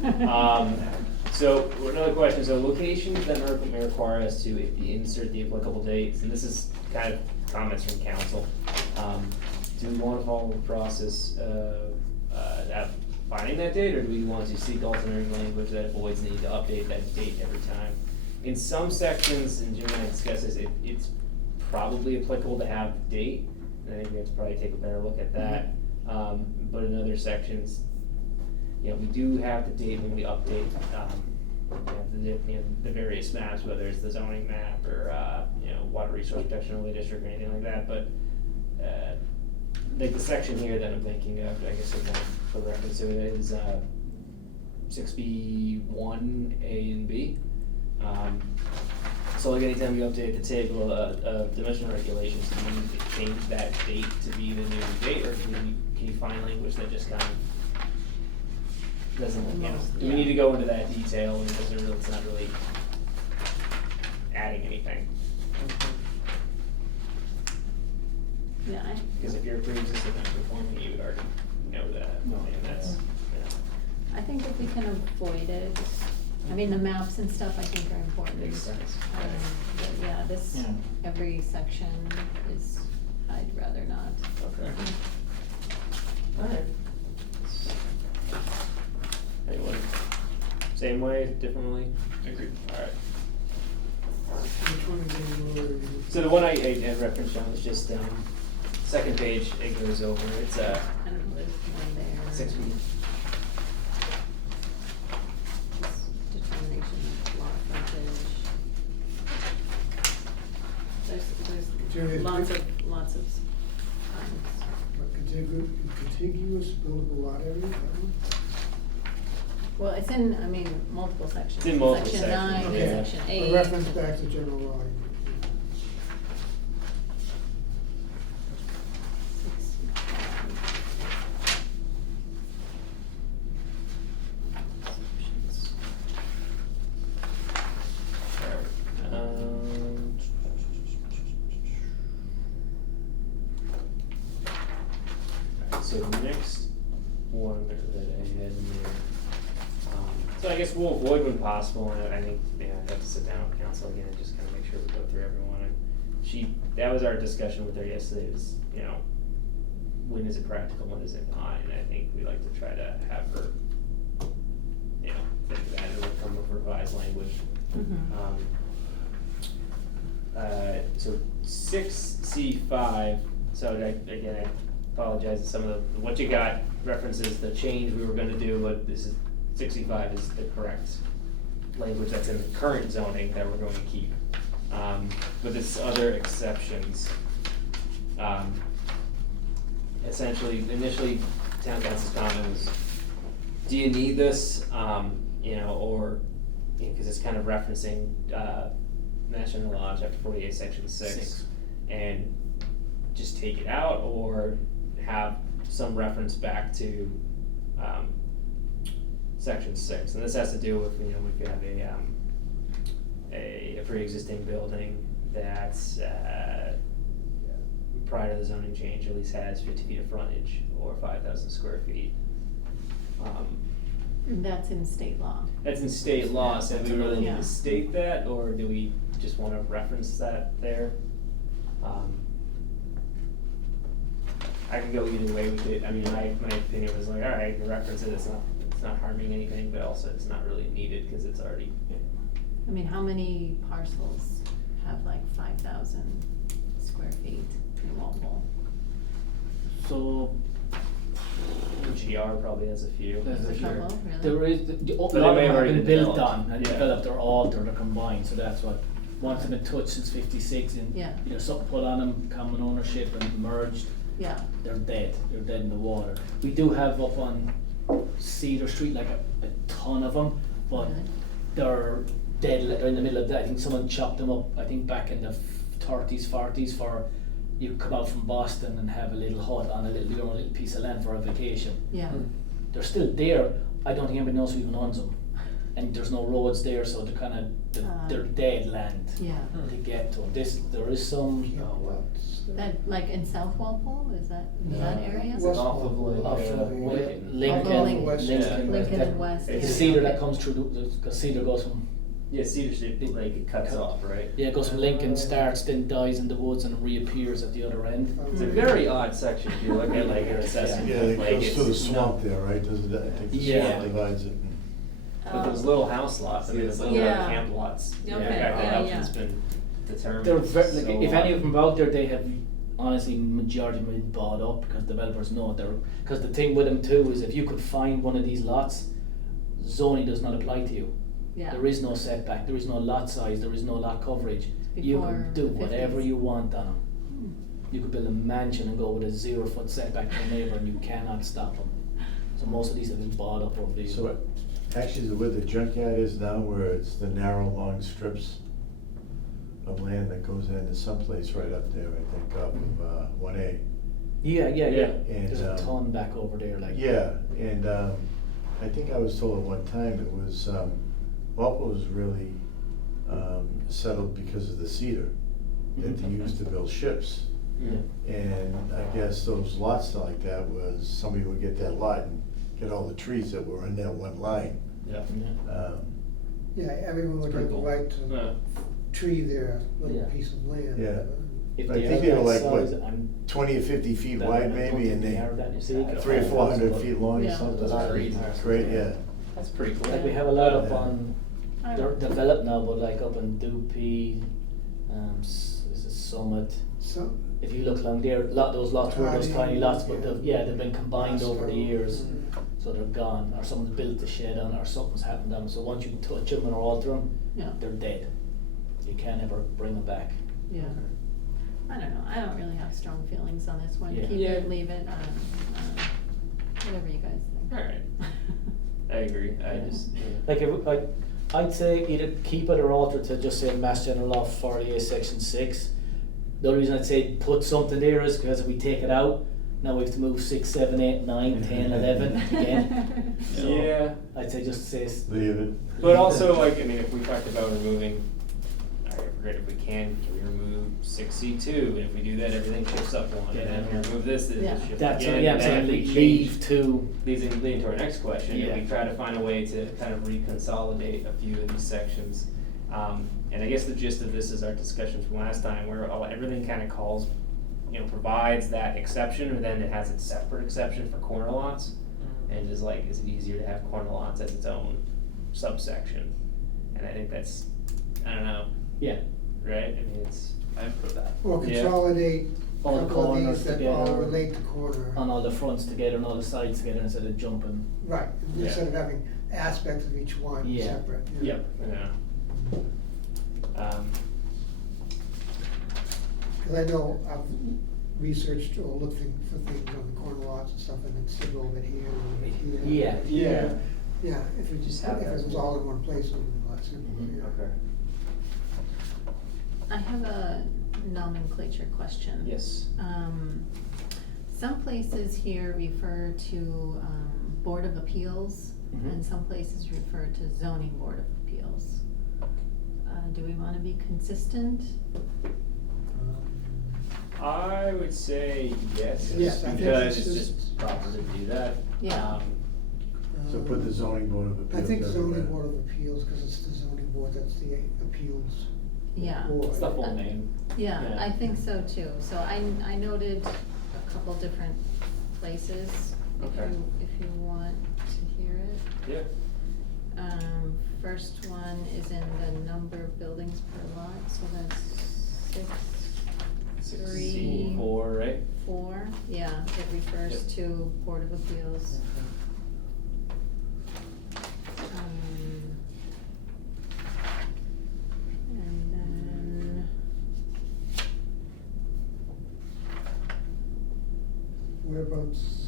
So another question, so locations that may require us to insert the applicable dates, and this is kind of comments from council. Do we wanna follow the process of finding that date, or do we want to seek alternate language that avoids the need to update that date every time? In some sections, and Jim and I discussed this, it's probably applicable to have the date, and I think we have to probably take a better look at that. But in other sections, we do have the date when we update, the various maps, whether it's the zoning map or, water resource protection overlay district or anything like that, but, like the section here that I'm thinking of, I guess I want for reference to it is, 6B1 A and B. So like anytime you update the table of dimensional regulations, do you need to change that date to be the new date, or can you find language that just kind of doesn't, do we need to go into that detail and it's not really adding anything? Yeah, Because if you're pre-existing non-conforming, you would already know that, No. and that's, I think if we can avoid it, I mean, the maps and stuff I think are important. Makes sense. But yeah, this, Yeah. every section is, I'd rather not. Okay. Alright. Anyone, same way, differently? Agreed. Alright. Which one is in your? So the one I referenced on was just, second page, it goes over, it's, I don't know, there's one there. 6 feet. Just determination of lot frontage. There's lots of, Contiguous buildable lot area, that one? well, it's in, multiple sections. It's in multiple Section 9, sections, and yeah. section A 8. reference back to general law. So the next one that I had in there, so I guess we'll avoid when possible, and I think, I have to sit down with council again and just kind of make sure we go through everyone. And that was our discussion with her yesterday, was, when is it practical, when is it not, and I think we like to try to have her, think of that, and we'll come with revised language. Mhm. So 6C5, so again, I apologize that some of what you got references the change we were gonna do, but this is, 6C5 is the correct language that's in the current zoning that we're going to keep. But this other exceptions, essentially, initially, town council's comment was, do you need this, or, cause it's kind of referencing, Mass General Law, chapter 48, section 6, and just take it out, or have some reference back to, section 6, and this has to do with, if you have a pre-existing building that's, prior to the zoning change, at least has 50 feet of frontage, or 5,000 square feet. That's in state law. That's in state law, so do we really need Yeah. to state that, or do we just wanna reference that there? I could go either way with it, I mean, my opinion was like, alright, you reference it, it's not harming anything, but also it's not really needed, cause it's already, I mean, how many parcels have like 5,000 square feet in Walpole? So, GR probably has a few, There's for a sure. couple, really? there is, a lot But they of may them have already been been built developed. on and Yeah. developed or altered or combined, so that's what, once they've been touched since 56 and, Yeah. you know, something put on them, common ownership and merged, Yeah, they're dead in the water. We do have up on Cedar Street like a ton of them, but Really? they're dead, they're in the middle of that, I think someone chopped them up, I think back in the 30s, 40s for, you could come out from Boston and have a little hut on your own little piece of land for a vacation. yeah, They're still there, I don't think anybody knows who even owns them. And there's no roads there, so they're kinda, they're dead land yeah. to get to. There is some, Yeah, well, it's, That, like in South Walpole, is that area? West Off of Walpole. like, off Lincoln. Lincoln, West. Lincoln, Lincoln that- and West, the yeah. Cedar that comes through, cause Cedar goes from, Yeah, Cedar Street, like it cuts off, right? yeah, it goes from Lincoln, starts, then dies in the woods and reappears at the other end. It's a very odd section if you look at like an assessment. Yeah, it like goes it's, through the you know, swamp there, right? Does it, I think the Yeah. swamp divides it. With those little house lots, I mean, those little Yeah. camp lots. Okay, The fact that yeah, option's yeah. been determined. They're very, like, so if any odd. of them are out there, they have, honestly, majority of them been bought up because developers know they're, because the thing with them too is if you could find one of these lots, zoning does not apply to you. Yeah. There is no setback, there is no lot size, there is no lot coverage. You Before can do the whatever 50s. you want on them. Hmm. You could build a mansion and go with a 0-foot setback to a neighbour and you cannot stop them. So most of these have been bought up over the years. So actually, where the junkyard is now, where it's the narrow, long strips of land that goes into someplace right up there, I think, up of 1A. Yeah. And, There's a ton back over there, like. Yeah, and I think I was told at one time it was, Walpole was really settled because of the cedar that they used to build ships. Yeah. And I guess those lots like that was, somebody would get that lot and get all the trees that were in that one line. Yeah. Yeah, everyone would Pretty have the cool. right to Yeah. tree their little Yeah. piece of land. Yeah. If I they think are they were that like, size, what, I'm 20 or 50 feet that- I wide don't maybe, think and they are they, that, you see, you could 300 or find 400 those, feet long or Yeah. something. Those are great. Great, yeah. That's pretty cool. Like we have a lot up Yeah. on, I they're don't- developed now, but like up in Dupee, is it Summit? So, If you look along there, those lots were those tiny lots, but they've been combined over the years, so they're gone, or someone's built the shed on, or something's happened to them, so once you touch them or alter them, Yeah, they're dead. You can't ever bring them back. yeah. I don't know, I don't really have strong feelings on this one, Yeah. keep Yeah. it, leave it, whatever you guys think. Alright, I agree, I Yeah. just, yeah. Like, I'd say either keep it or alter to just say Mass General Law 48, Section 6. The only reason I'd say put something there is because if we take it out, now we have to move 6, 7, 8, 9, 10, 11 again. So Yeah. I'd say just say, Leave it. But also, like, I mean, if we talked about removing, I forget if we can we remove 6C2, and if we do that, everything shifts up one, and then if we remove this, it Yeah. shifts that's, again, yeah, I'm and then saying if we leave change, to, leading to our next question, Yeah. and we try to find a way to kind of reconsolidate a few of these sections. And I guess the gist of this is our discussion from last time, where everything kind of calls, provides that exception, and then it has its separate exception for corner lots. And just like, is it easier to have corner lots as its own subsection? And I think that's, I don't know, yeah, right? I mean, it's, I'm for that. or Yeah. consolidate a All the couple of corners these that all together. relate to corner. on all the fronts together and all the sides together instead of jumping. Right, Yeah. instead of having aspects of each one Yeah. separate. yeah. Cause I know I've researched or looked for things on the corner lots and stuff, and it's sitting over here and over here. Yeah. and Yeah. here. Yeah, if it Just just, have if that it as was well. all in one place, it would be a lot simpler, Mhm. yeah. Okay. I have a nomenclature question. Yes. Some places here refer to, Board of Appeals, Mhm. and some places refer to Zoning Board of Appeals. Do we wanna be consistent? I would say yes, Yes, I think because it's it's just- just proper to do that. Yeah. Um, So put the zoning board of appeals. I think zoning everywhere. board of appeals, cause it's the zoning board that's the appeals Yeah. board. It's the full name. Yeah, Yeah. I think so too. So I noted a couple different places, Okay. if you want to hear it. Yeah. First one is in the number of buildings per lot, so that's 3, 4, right? 4, yeah, it refers Yep. to Board of Appeals. And then, Whereabouts?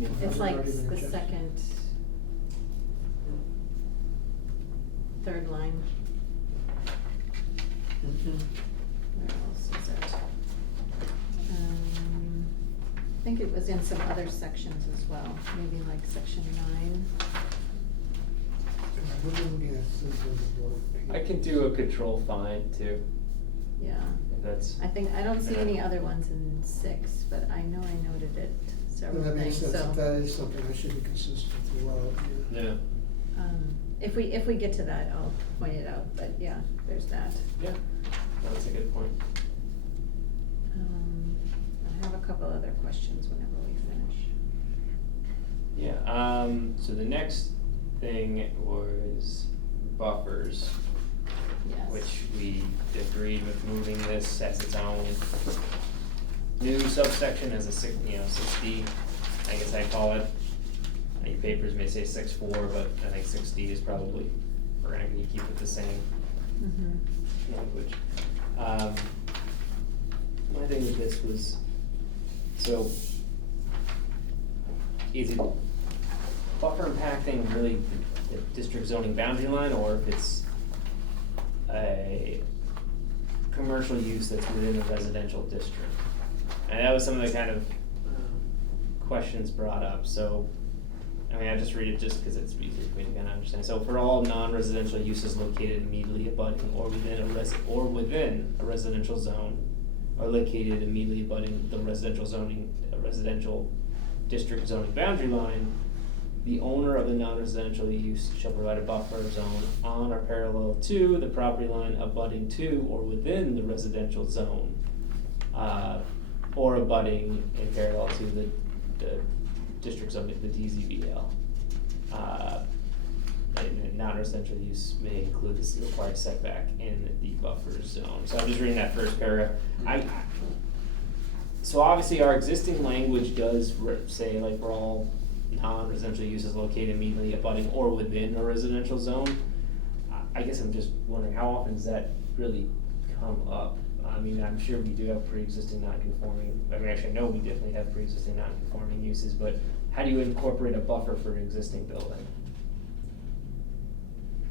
it's I've like already been the adjusted. second, third line. Where else is it? I think it was in some other sections as well, maybe like section 9. Cause I'm looking at zoning board of appeals. I can do a control find too, Yeah, if that's, I don't see Yeah. any other ones in 6, but I know I noted it several Well, that makes things, sense, so. if that is something that should be consistent throughout, yeah. yeah, If we get to that, I'll point it out, but yeah, there's that. yeah, that's a good point. I have a couple other questions whenever we finish. Yeah, so the next thing was buffers, Yes. which we agreed with moving this as its own new subsection as a 6D, I guess I'd call it. Your papers may say 6.4, but I think 6D is probably, we're gonna keep it the same Mm-hmm. language. My thing with this was, so, is it buffer impacting really the district zoning boundary line, or if it's a commercial use that's within a residential district? And that was some of the kind of questions brought up, so, I mean, I just read it just because it's easier for me to kind of understand. So for all non-residential uses located immediately abutting or within a residential zone, or located immediately abutting the residential district zoning boundary line, the owner of the non-residential use shall provide a buffer zone on or parallel to the property line abutting to or within the residential zone, or abutting in parallel to the district zone, the DZBL. And non-residential use may include this required setback in the buffer zone. So I'm just reading that first paragraph. So obviously our existing language does say like for all non-residential uses located immediately abutting or within a residential zone. I guess I'm just wondering, how often does that really come up? I mean, I'm sure we do have pre-existing non-conforming, I mean, actually, I know we definitely have pre-existing non-conforming uses, but how do you incorporate a buffer for an existing building?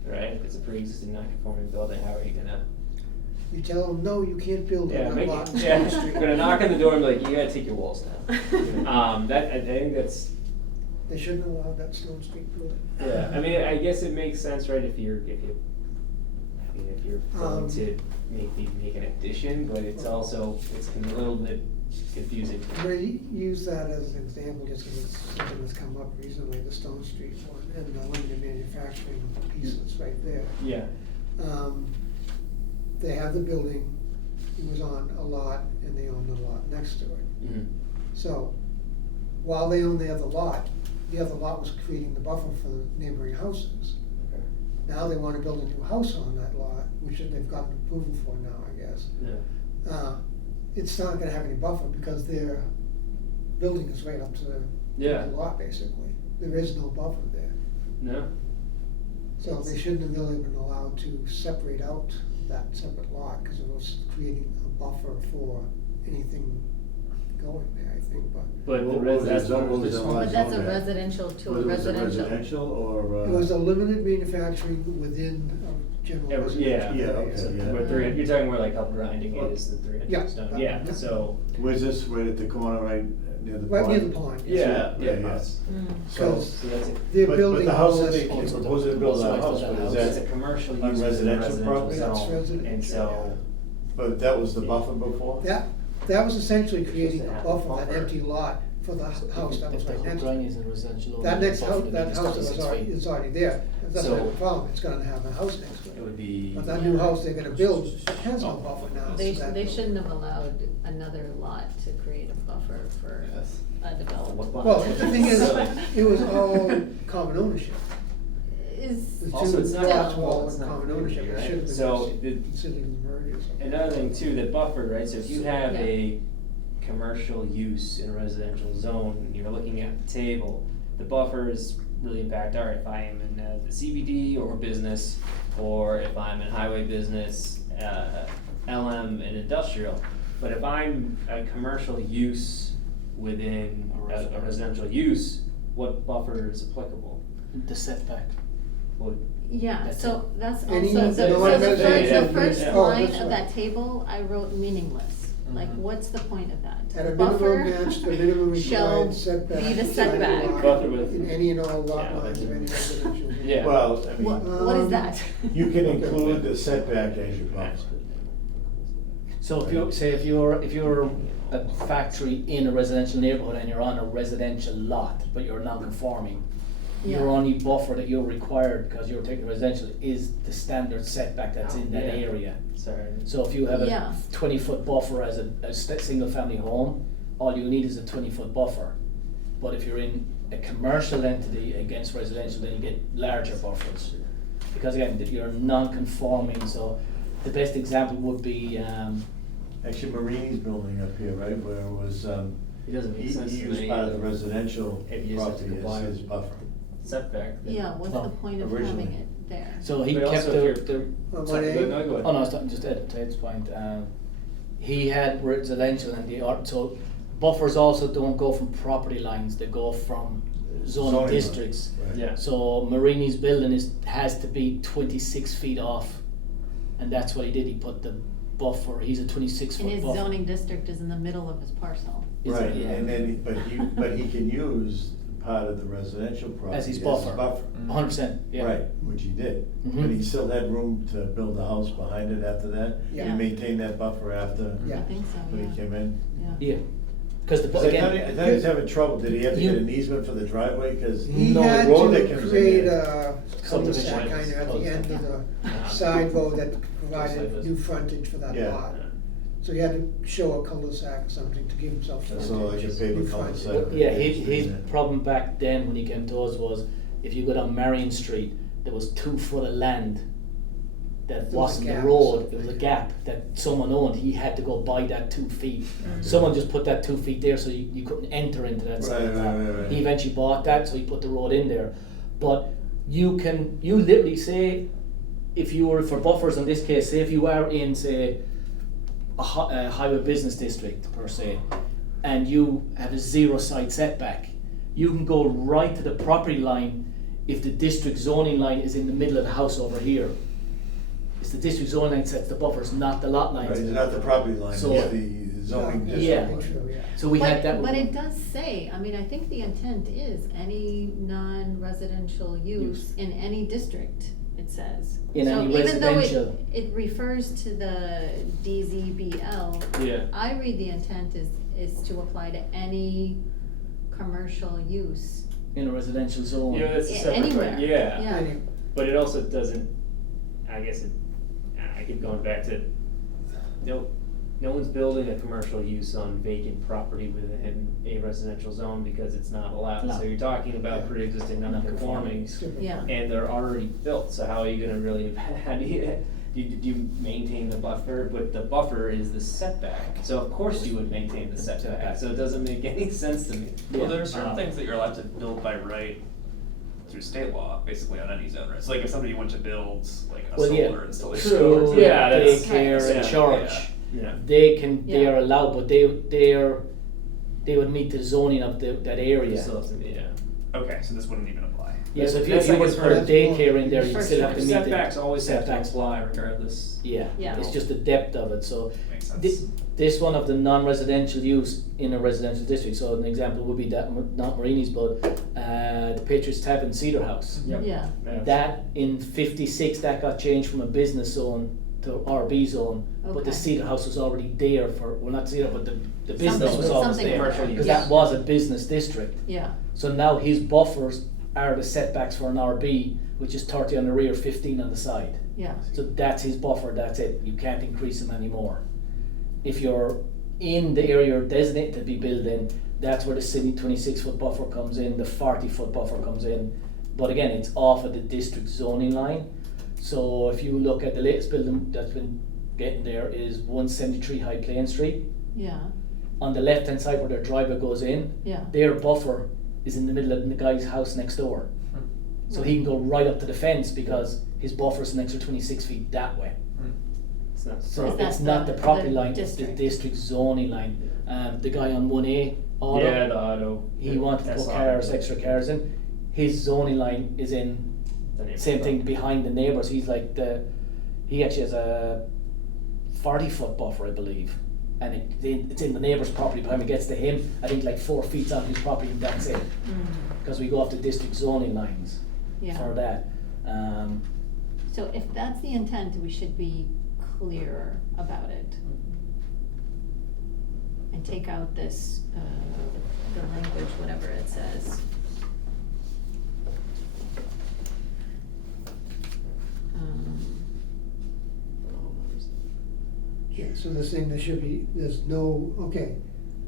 Right, if it's a pre-existing non-conforming building, how are you gonna? You tell them, no, you can't build Yeah, on make that lot in it, yeah, Stone Street. I'm gonna knock on the door and be like, you gotta take your walls down. I think that's, They shouldn't allow that Stone Street building. yeah, I mean, I guess it makes sense, right, if you're going to make an addition, but it's also, it's a little bit confusing. We use that as an example just because it's something that's come up recently, the Stone Street one, and the limited manufacturing piece that's right there. Yeah, They have the building, it was on a lot, and they own the lot next to it. mhm, So, while they own the other lot was creating the buffer for the neighboring houses. okay, Now they wanna build a new house on that lot, which they've gotten approval for now, I guess. yeah, It's not gonna have any buffer because their building is right up to the yeah, lot, basically. There is no buffer there. no, So they shouldn't have really been allowed to separate out that separate lot, cause it was creating a buffer for anything going there, I think, but. but the What res, was that's the zone- what was the not. lot But that's a zone at? residential to a Was it residential. residential or? It was a limited manufacturing within a general Yeah, residential. Yeah, area. okay, yeah. Where you're talking more like how grinding it is, the 300 Yeah. stone, yeah, Yeah. so, Was this right at the corner, right near the pond? Right near the pond. yeah, Yeah, yeah, yeah. us. So, So that's a, Their but building. the house that was- they proposing to build a house, but is it's a that, commercial use on within a residential residential property? That's zone, and residential, so, but that was the buffer before? That was essentially creating Supposed to a have buffer, a that buffer. empty lot, for the house that was If the right next hook to line it. is in residential. That only, next buffer house, would that be house that 36 was already, feet. is already there, that's not So- a problem, it's gonna have a house next to It it. would be. But that new house they're gonna build has no buffer now, They, so that. they shouldn't have allowed another lot to create a buffer for Yes. a development. Well, the thing is, it was all common ownership. Is, The Also, two it's not- lots were well, all it's in not common really, ownership, it right? should have been So, just the- considered merged or something. Another thing too, that buffer, right, so if you have Yeah. a commercial use in a residential zone, and you're looking at the table, the buffers really impact, alright, if I am in the CBD or business, or if I'm in highway business, LM and industrial. But if I'm a commercial use within a residential use, what buffer is applicable? The setback. What, yeah, That's so that's Any also, so non-residential the first yeah. Oh, line that's of right. that table, I wrote meaningless. Like, Mhm. what's the point of that? At a Buffer minimum match, the minimum shall required setback. be the inside setback. lot Buffer with- In any and all lot Yeah. lines of any residential. zone. Yeah. Well, I What, mean, what is that? you can include the setback as your buffer. So if you say if you're a factory in a residential neighborhood and you're on a residential lot, but you're non-conforming, your Yeah. only buffer that you're required, because you're taking residential, is the standard setback that's in that Yeah. area. sorry. So if you have Yeah. a 20-foot buffer as a single family home, all you need is a 20-foot buffer. But if you're in a commercial entity against residential, then you get larger buffers. Because again, you're non-conforming, so the best example would be, Actually, Marini's building up here, right, where it was, It doesn't make he sense to used me. part of the residential If you just have to property comply as his with buffer. setback. then- Yeah, what's the Well, point of having originally. it there? so he But kept also if the, you're- Well, Sorry, what go- a- no, go ahead. oh no, it's not, just Ted's point, he had residential and the art, so buffers also don't go from property lines, they go from zoning Zoning districts. Right. Yeah. So Marini's building has to be 26 feet off, and that's what he did, he put the buffer, he's a 26-foot And buffer. his zoning district is in the middle of his parcel. Is Right, it? Yeah. and then, but he can use part of the residential property As his buffer. 100%, yeah. Right, which he did, Mhm. but he still had room to build a house behind it after that? Yeah. He maintained that buffer after, Yeah. I think so, when he yeah, came in? yeah. Yeah, because the, 'Cause I thought again, he was having trouble, did he have to get You- an easement for the driveway, cause He No, had the road that to comes in create there. a Subdivision. cul-de-sac kind of at the end of the Yeah. side road that like provided this. new frontage for that Yeah. lot. So he had to show a cul-de-sac or something to give himself That's frontage. all like a paper new cul-de-sac. frontage. yeah, his problem back then when he came to us was, if you go down Marion Street, there was 2 foot of land that was a wasn't the gap. road, it was a gap that someone owned, he had to go buy that 2 feet. Mm-hmm. Someone just put that 2 feet there so you couldn't enter into that side of Right, that. right, right. He eventually bought that, so he put the road in there. But you literally say, if you were for buffers in this case, say if you are in, say, a highway business district per se, and you have a 0 side setback, you can go right to the property line if the district zoning line is in the middle of the house over here. It's the district zoning line sets the buffers, not the lot Right, lines. it's not the property line, it's So- the zoning Yeah, district. Yeah. that's true, yeah. So we had that. But it does say, I mean, I think the intent is any non-residential use in any district, it says. In So any even though residential. it refers to the DZBL, Yeah. I read the intent is to apply to any commercial use. In a residential zone. Yeah, that's a separate, Anywhere. yeah. Yeah. Any- But it also doesn't, I guess I keep going back to, no one's building a commercial use on vacant property within a residential zone because it's not allowed. No. So you're talking about Yeah. pre-existing non-conforming, different. Yeah. and they're already built, so how are you gonna really, how do you maintain the buffer? But the buffer is the setback, so of course you would maintain the setback, so it doesn't make any sense to me. Well, there are certain Um, things that you're allowed to build by right through state law, basically on any zone, right? So like if somebody went to build like a Well, yeah, solar installation. school, or something, Yeah, that's- daycare, yeah, and church, Yeah. they are Yeah. allowed, but they would meet the zoning of that area. Still have to be, yeah. Okay, so this wouldn't even apply. Yeah, so if That's you like were as to far put a as- daycare in there, you For still have sure. to meet the Setbacks always have to setbacks. apply regardless. Yeah, Yeah. it's just the depth of it, so. Makes sense. This one of the non-residential use in a residential district, so an example would be that, not Marini's, but the Patriots Tavern Cedar House. Yep. Yeah. Yeah. That in '56, that got changed from a business zone to RB zone, but Okay. the Cedar House was already there for, well, not Cedar, but the business was Something- always something there. commercial Because use. that was a business district. Yeah, So now his buffers are the setbacks for an RB, which is 30 on the rear, 15 on the side. yeah, So that's his buffer, that's it, you can't increase them anymore. If you're in the area you're designated to be built in, that's where the city 26-foot buffer comes in, the 40-foot buffer comes in. But again, it's off of the district zoning line. So if you look at the latest building that's been getting there is 173 High Plain Street. yeah, On the left-hand side where their driveway goes in, yeah, their buffer is in the middle of the guy's house next door. So he can go right up to the fence because his buffer's an extra 26 feet that way. It's not- So Is that it's not the the property line, it's the district? district zoning line. The guy on 1A, auto, Yeah, the auto. he wanted to That's put auto. cars, extra cars in. His zoning line is in, The neighborhood. same thing behind the neighbours. He's like he actually has a 40-foot buffer, I believe. And it's in the neighbour's property. By the time it gets to him, I think like 4 feet's on his property and that's it. Because we go off the district zoning lines yeah. for that. So if that's the intent, we should be clearer about it. And take out this, the language, whatever it says. Yeah, so they're saying there should be, there's no, okay,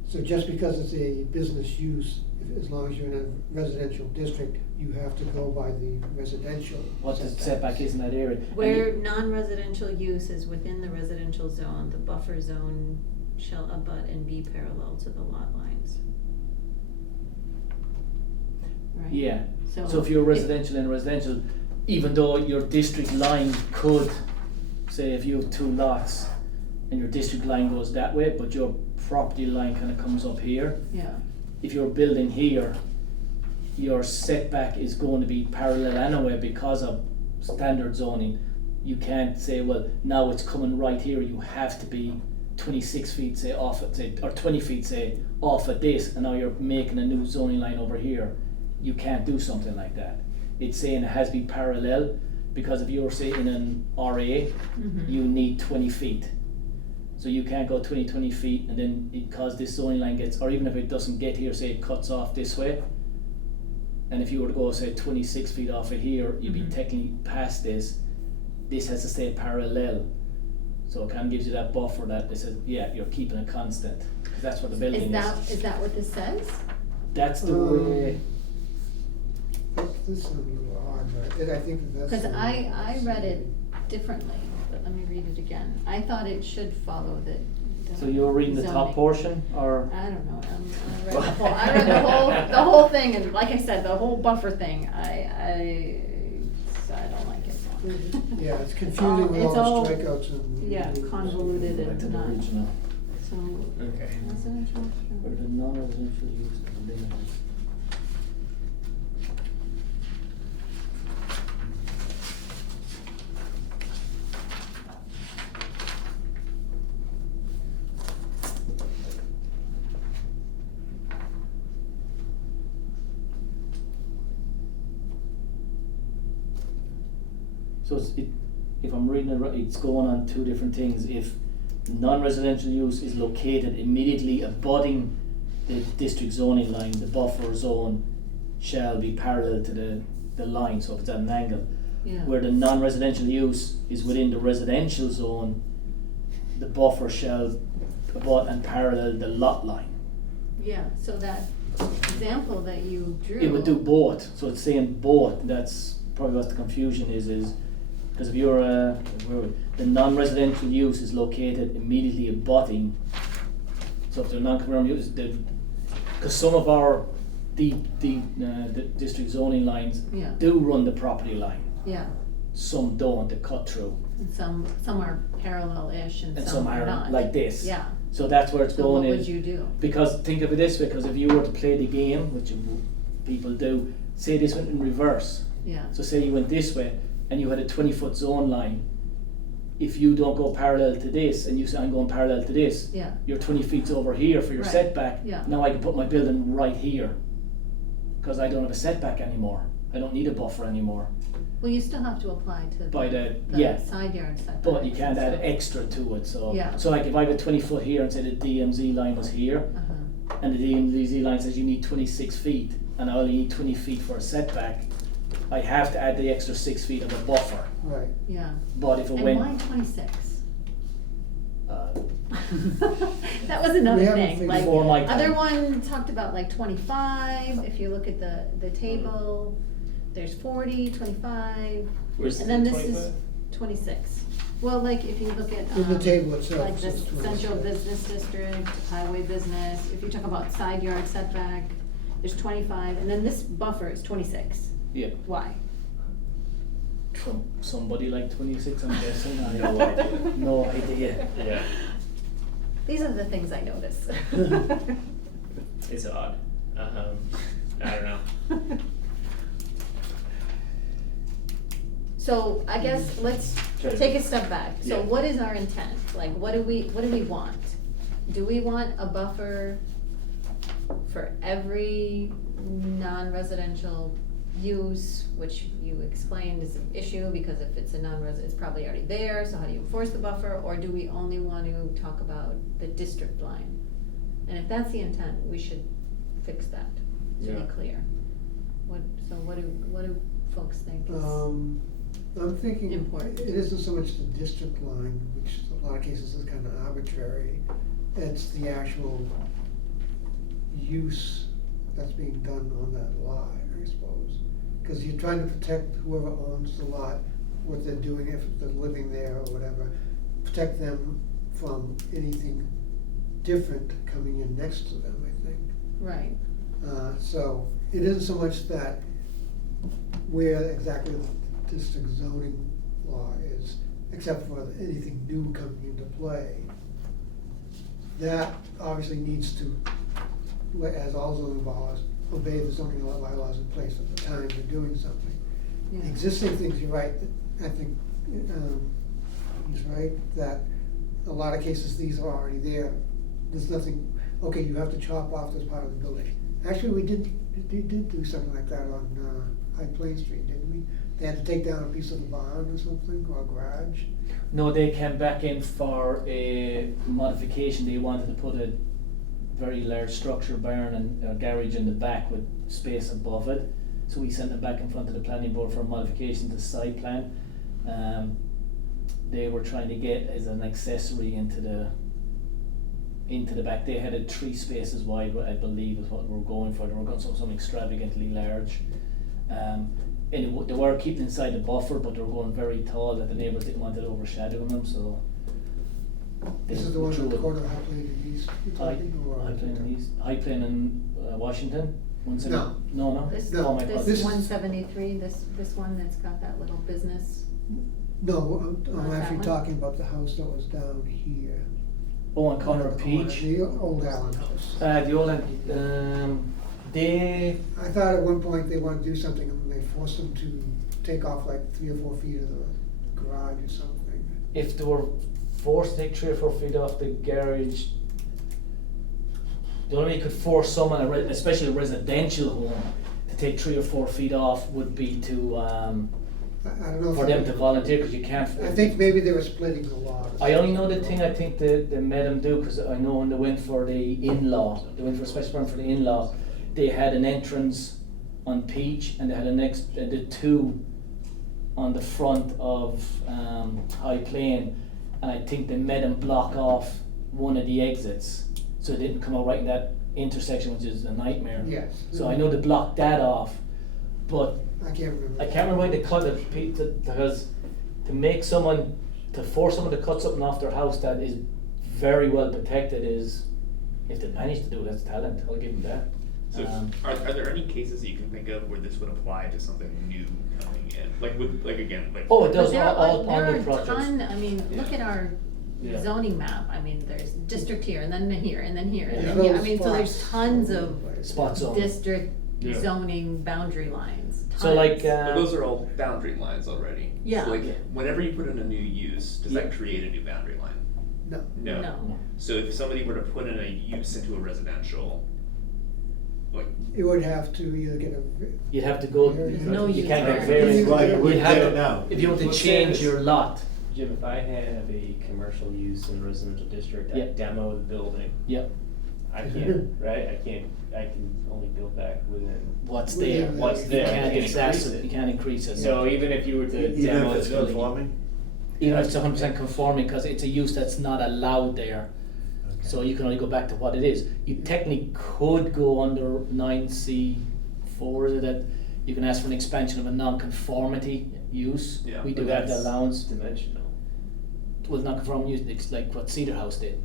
so just because it's a business use, as long as you're in a residential district, you have to go by the residential. What the setbacks. setback is in that area. And Where non-residential use is within the residential zone, the buffer zone shall abut and be parallel to the lot lines. Right? Yeah, So so if you're if- residential in residential, even though your district line could, say if you have 2 lots and your district line goes that way, but your property line kind of comes up here, Yeah, if you're building here, your setback is going to be parallel anyway because of standard zoning. You can't say, well, now it's coming right here, you have to be 26 feet say off it, say, or 20 feet say off of this, and now you're making a new zoning line over here. You can't do something like that. It's saying it has to be parallel, because if you're say in an RA, you need 20 feet. So you can't go 20 feet and then because this zoning line gets, or even if it doesn't get here, say it cuts off this way. And if you were to go say 26 feet off of here, you'd be technically past this. This has to stay parallel. So it kind of gives you that buffer that it says, yeah, you're keeping it constant. 'Cause that's what the building is that what this says? That's the way. This is a little odd, but I think that that's. Cause I read it differently, but let me read it again. I thought it should follow the So you're reading the top zoning. portion, or? I don't know, I read the whole thing, and like I said, the whole buffer thing, I don't like it. Yeah, it's all- confusing with it's all all- the strikeouts and. Yeah, convoluted Back to and the not, original. so, Okay. residential, Where the non-residential use is limited. So if I'm reading it right, it's going on 2 different things. If non-residential use is located immediately abutting the district zoning line, the buffer zone shall be parallel to the line, so if it's at an angle. yeah. Where the non-residential use is within the residential zone, the buffer shall abut and parallel the lot line. Yeah, so that example that you drew. It would do both, so it's saying both, that's probably what the confusion is, because if you're, the non-residential use is located immediately abutting, so if they're non-conforming use, because some of our, the district zoning lines Yeah. do run the property line, Yeah, some don't, they cut through, and some are parallel-ish and and some are not. like this. Yeah, So that's where it's so what going would is, you do? because think of it this way, because if you were to play the game, which people do, say this went in reverse. Yeah, So say you went this way and you had a 20-foot zone line. If you don't go parallel to this and you say I'm going parallel to this, yeah, you're 20 feet over here for your Right, setback. yeah. Now I can put my building right here because I don't have a setback anymore. I don't need a buffer anymore. Well, you still have to apply to By the yeah. side yard setback. But you can't add so- extra to it, so. Yeah. So like if I have a 20 foot here and say the DMZ line was here, Uh-huh. and the DMZ line says you need 26 feet, and I only need 20 feet for a setback, I have to add the extra 6 feet of a buffer. Right. Yeah. But if it And went, why 26? uh, That was another We haven't thing, figured- like, Before my time. other one talked about like 25, if you look at the table, there's 40, 25, Where's and then the this is 25? 26. Well, like, if you look at, In the table itself, like the it's 26. central business district, highway business, if you talk about side yard setback, there's 25, and then this buffer is 26. yeah, Why? from somebody like 26, I'm guessing. I No idea. No idea. Yeah. These are the things I notice. It's odd. I don't know. So I guess let's Sure. take a step back. So Yeah. what is our intent? Like, what do we want? Do we want a buffer for every non-residential use, which you explained is an issue, because if it's a non-resident, it's probably already there, so how do you enforce the buffer? Or do we only want to talk about the district line? And if that's the intent, we should fix that, to Yeah. be clear. What do folks think is? I'm thinking, Important. it isn't so much the district line, which in a lot of cases is kind of arbitrary. It's the actual use that's being done on that lot, I suppose. Because you're trying to protect whoever owns the lot, what they're doing, if they're living there or whatever, protect them from anything different coming in next to them, I think. Right. So it isn't so much that where exactly the district zoning law is, except for anything new coming into play. That obviously needs to, as all zoning bylaws, obey the zoning law bylaws in place at the time you're doing something. Yeah. Existing things, you're right, I think, he's right, that a lot of cases, these are already there. There's nothing, okay, you have to chop off this part of the building. Actually, we did do something like that on High Plain Street, didn't we? They had to take down a piece of the barn or something, or a garage. No, they came back in for a modification. They wanted to put a very large structure barn and a garage in the back with space above it. So we sent them back in front of the planning board for a modification to the site plan. They were trying to get as an accessory into the back. They had it 3 spaces wide, I believe is what we were going for. They were going something extravagantly large. And they were keeping inside the buffer, but they were going very tall that the neighbours didn't want it overshadowing them, so. This is the one at the corner of High Plain and East, you're talking, or? High Plain and East, High Plain and Washington, No. No. This, No, Oh, my God. this is- 173, this one that's got that little business. No, Not I'm that actually one? talking about the house that was down here. Oh, on corner of The corner, Peach. The old Allen house. The old, they, I thought at one point they wanted to do something and they forced them to take off like 3 or 4 feet of the garage or something. if they were forced to take 3 or 4 feet off the garage, the only way you could force someone, especially a residential home, to take 3 or 4 feet off would be to, I don't know. if for they- them to volunteer, because you can't. I think maybe they were splitting the lot. or I only know something. the thing I think they made them do, because I know when they went for the in-law, they went for a special permit for the in-law, they had an entrance on Peach and they had they did 2 on the front of High Plain, and I think they made them block off one of the exits, so it didn't come out right in that intersection, which is a nightmare. Yes. So I know they blocked that off, but I can't remember. I can't remember why they cut it, because to force someone to cut something off their house that is very well protected is, if they manage to do it, that's talent, I'll give them that. So are there any cases that you can think of where this would apply to something new coming in? Oh, it But there there all are the a projects. ton, I mean, look Yeah. at our Yeah. zoning map, I mean, there's district here, and then here, and then here, and There's then here, I little mean, so there's spots tons all of over the place. Spot zone. district Yeah. zoning boundary lines, tons. So like, But those are all boundary lines already. Yeah. So like, Yeah. whenever you put in a new use, does that Yeah. create a new boundary line? No. No. No. So if somebody were to put in a use into a residential, like, it would have to either get a, You'd have to go, There's no you use can't get variance. variance. Like, we You'd get have it to- now. If you want to Let's say change this- your lot, Jim, if I have a commercial use in a residential district, I Yeah. demo the building, yep, I can't, right, I can only build back within. what's Within there. the- What's You there, can't you can't access increase it, it. you can't increase it. So even if you were to Even demo if the it's building. conforming? Even if it's 100% conforming, because it's a use that's not allowed there, Okay. so you can only go back to what it is. You technically could go under 9C4, is it that you can ask for an expansion of a non-conformity use? Yeah, We do But have the that's allowance, dimensional. well, non-conforming use, it's like what Cedar House did.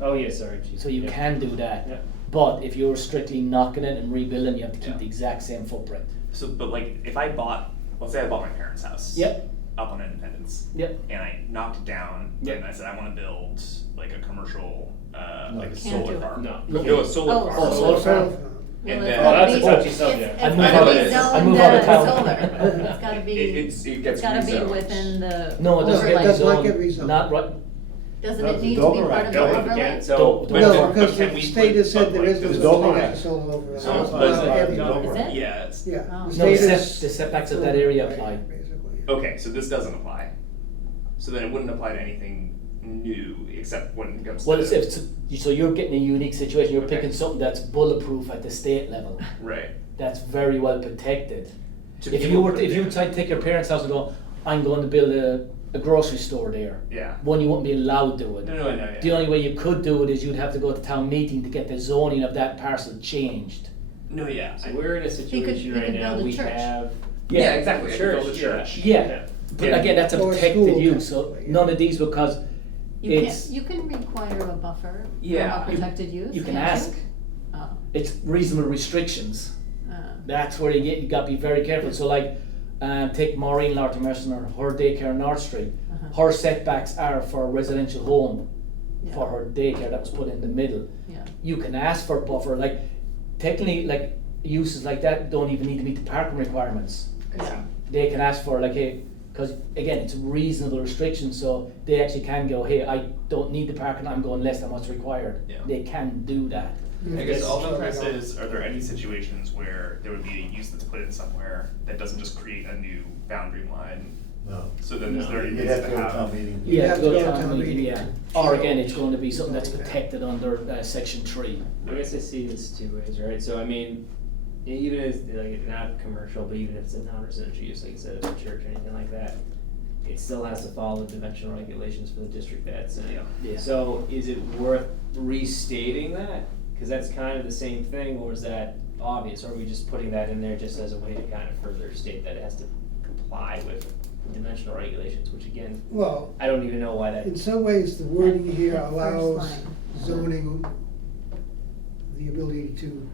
Oh, yeah, sorry, geez. So you Yeah. can do that. Yeah. But if you're strictly knocking it and rebuilding, you have to keep Yeah. the exact same footprint. so, but like, if I bought, let's say I bought my parents' house. Yep. Up on Independence. Yep. And I knocked it down, Yep. and I said, I wanna build like a commercial, like a Can't solar do it. farm. No. No, a solar Oh, farm. Oh, solar farm. Well, And it's then- gotta Oh, that's a be- touchy it's- subject. I It's move gotta out be of- I zoned move out of town. solar, it's gotta be, It gets it's gotta be rezoned. within the No, it No, doesn't it get does not rezoned. get rezoned. Not right, doesn't No, it the need to be Dover part of Act the Don't overlay? forget, so. Don't- but- no, but because can the we state has put- said there but is no like, the such Dover thing Act. as a solar overlay. So, It's but- not heavy. Dover- Is it? Yeah, it's, Yeah. Oh. the No, state the is- the setbacks of that area Right, apply. Basically. okay, so this doesn't apply. So then it wouldn't apply to anything new, except when it comes to. Well, so you're getting a unique situation, you're Okay. picking something that's bulletproof at the state level, Right. that's very well protected. To If be you able were, to- to- if you tried to take your parents' house and go, I'm going to build a grocery store there, Yeah. one, you wouldn't be allowed to do it. No, no, no, yeah. The only way you could do it is you'd have to go to town meeting to get the zoning of that parcel changed. No, yeah. So we're in a situation you right could now, build a we church. have. Yeah, exactly. I could build a Church, church. Yeah, but Yeah. again, that's a Or protected school, use, so technically, yeah. none of these, because You it's, can, you can require a buffer from Yeah. a protected use, you can can't ask, Oh, it's reasonable restrictions. That's where you gotta be very careful, so like, take Maureen Lortimerson or her daycare on North Street. Uh-huh. Her setbacks are for a residential home, yeah, for her daycare that was put in the middle. yeah. You can ask for buffer, like, technically, like, uses like that don't even need to meet the parking requirements. Yeah. They can ask for like, hey, cause again, it's reasonable restrictions, so they actually can go, hey, I don't need the parking, I'm going less than what's required. Yeah. They can do that. I guess all I'm trying to Sure, say is, are there any situations where there would be a use that's put in somewhere that doesn't just create a new boundary line? No. So then is No. there any You'd reason have to to go to town have? meeting. You'd have to go to town meeting. Yeah, to or show- again, it's going to be something that's protected under section 3. I guess I see this two ways, right? So I mean, even if like not commercial, but even if it's a non-residential use, like instead of a church or anything like that, it still has to follow dimensional regulations for the district that's in. Yeah. So is it worth restating that? Cause that's kind of the same thing, or is that obvious? Or are we just putting that in there just as a way to kind of further state that it has to comply with dimensional regulations, which again, Well, I don't even know why that. in some ways, the wording here That first allows line. zoning the ability to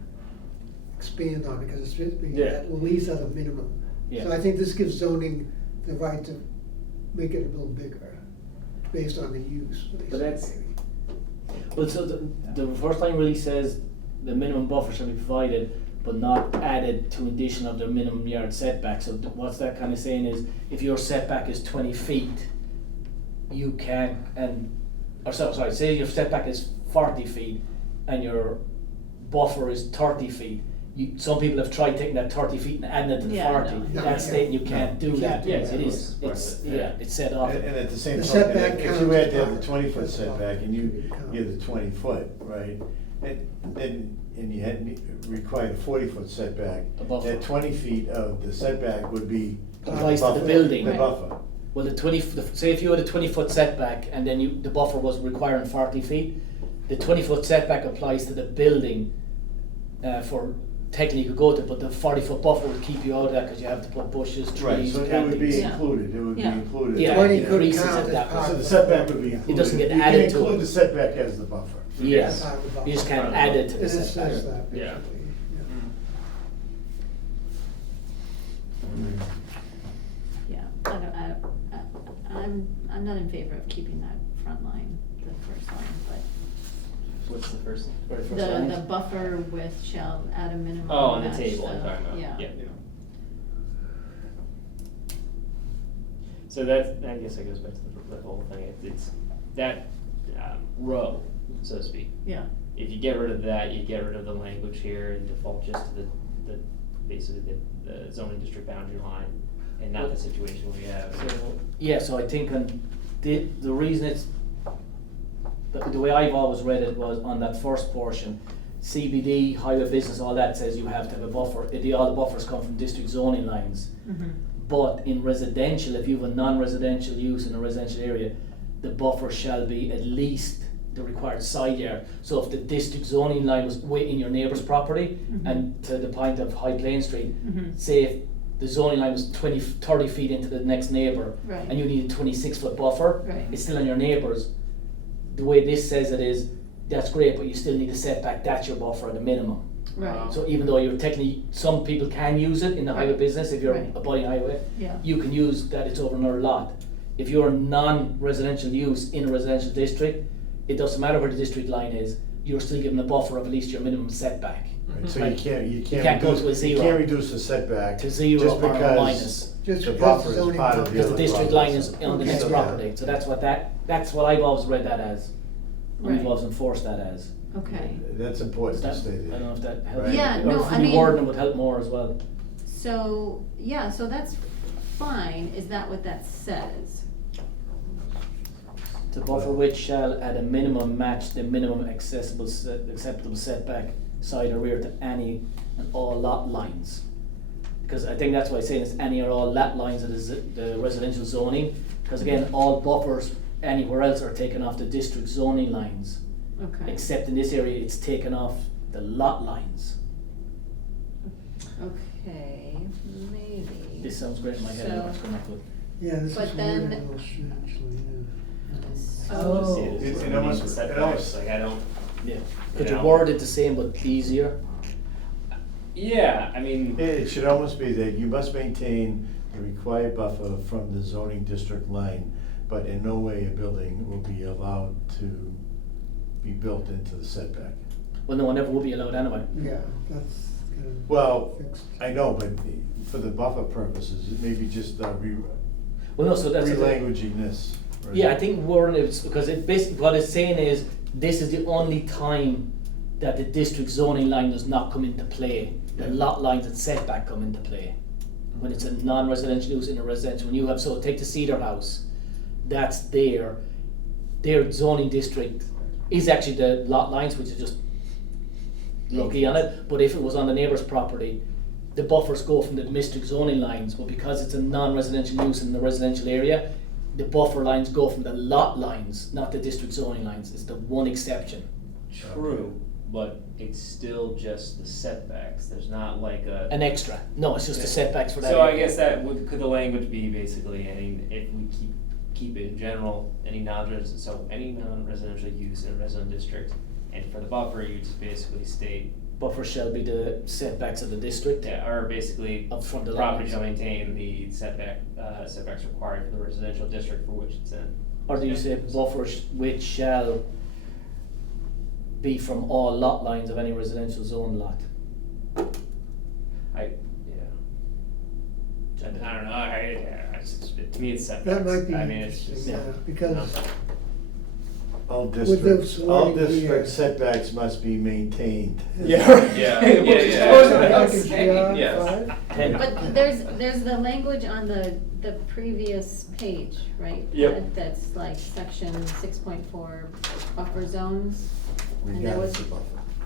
expand on it, because it's supposed to be Yeah. at least at a minimum. Yeah. So I think this gives zoning the right to make it a little bigger, based on the use. But that's- basically. Well, so the first line really says the minimum buffer shall be provided, but not added to addition of their minimum yard setback. So what's that kind of saying is, if your setback is 20 feet, you can, sorry, say your setback is 40 feet and your buffer is 30 feet. Some people have tried taking that 30 feet and adding it to the Yeah, 40. no. No, That's you stating you can't. can't do You that. can't do Yes, that. it is. It's- Yeah, it's set off. And at the same The time, setback if you counts had to have as the part- 20-foot that's setback and you count. had the 20-foot, right? And you had required a 40-foot setback. A buffer. That 20 feet of the setback would be. Applies to the buffer, building. The Right. buffer. Well, say if you had a 20-foot setback and then the buffer was requiring 40 feet, the 20-foot setback applies to the building for, technically you could go to, but the 40-foot buffer would keep you out of that because you have to put bushes, Right, trees, so it would plantings. be Yeah. included, it would be Yeah. included. Yeah, 20 it could increases count it as that part So of the the- setback would be included. doesn't get added to You can include it. the setback as the buffer. Yes, Part of the buffer. you just can't add it to And the it says setback. that, basically, Yeah. Yeah, I'm not in favor of keeping that front line, the first line, but What's the first? Very first line. the buffer width shall at a minimum Oh, on the match table, I'm talking about, yeah. yeah. So that, I guess that goes back to the whole thing, it's that row, so to speak, Yeah, if you get rid of that, you get rid of the language here and default just to the basically the zoning district boundary line, and not the situation we have. So, yeah, so I think on the reason it's, the way I've always read it was on that first portion, CBD, highway business, all that says you have to have a buffer, all the buffers come from district zoning lines. Mhm. But in residential, if you have a non-residential use in a residential area, the buffer shall be at least the required side yard. So if the district zoning line was way in your neighbour's property, Mhm. and to the point of High Plain Street, Mhm. say if the zoning line was 30 feet into the next neighbour, Right. and you need a 26-foot buffer, Right. it's still on your neighbours. The way this says it is, that's great, but you still need a setback, that's your buffer at a minimum. Right, So even though you're technically, some people can use it in the highway Right. business, if you're Right. abutting highway, yeah, you can use that it's over another lot. If you're non-residential use in a residential district, it doesn't matter where the district line is, you're still given a buffer of at least your minimum setback. Right, so Right. you can't can't go reduce, to a you zero. can't reduce the setback. To zero just or because minus. Just the because buffer the is zoning part of the Because other the district property. line is on the Okay. next So, property, so that's what I've always read that as. And we've Right. always enforced that as. okay. That's important to That- stay I don't there. know if that helps. Right. Yeah, Or no, if I the mean- wording would help more as well. So, yeah, so that's fine, is that what that says? The buffer which shall at a minimum match the minimum acceptable setback side or rear to any and all lot lines. Because I think that's why it's saying it's any or all lot lines of the residential zoning, because again, all buffers anywhere else are taken off the district zoning lines. Okay, Except in this area, it's taken off the lot lines. okay, maybe. This sounds great in my head, I know what's So- coming up with. Yeah, this But is then- weird, a little actually, yeah. I would just see Oh. it as It eliminating almost- the it setbacks, almost- like I don't. Yeah. Could you know. word it the same but easier? Yeah, I mean. It should almost be that you must maintain the required buffer from the zoning district line, but in no way a building will be allowed to be built into the setback. Well, no one ever will be allowed anyway. Yeah, that's kind of Well, fixed. I know, but for the buffer purposes, it may be just Well, no, so that's. relanguaging this. right? Yeah, I think wording it's because it basically what it's saying is this is the only time that the district zoning line does not come into play. The lot lines and setback come into play. When it's a non-residential use in a residential, when you have, so take the Cedar House, that's their zoning district is actually the lot lines, which is just lucky on it, but if it was on the neighbour's property, the buffers go from the district zoning lines, but because it's a non-residential use in the residential area, the buffer lines go from the lot lines, not the district zoning lines, it's the one exception. True, but it's still just the setbacks, there's not like a. An extra, no, it's just the setbacks for that. So I area. guess that would, could the language be basically any, if we keep it in general, any non-resident, so any non-residential use in a resident district, and for the buffer, you just basically state, Buffer shall be the setbacks of the district. yeah, or basically, Up from the property lines. shall maintain the setbacks required for the residential district for which it's in. Or do you say buffers which shall be from all lot lines of any residential zone lot? I don't know, to me it's setbacks. That might be I mean, it's interesting, just. yeah, because All With the districts, all wording here. district setbacks must be maintained. Yeah. Yeah, Which yeah, is yeah. totally what I'm Package, saying. yeah, Yes. fine. But there's the language on the previous page, right? Yep. That's like section 6.4 buffer zones. We And there got was- the buffer.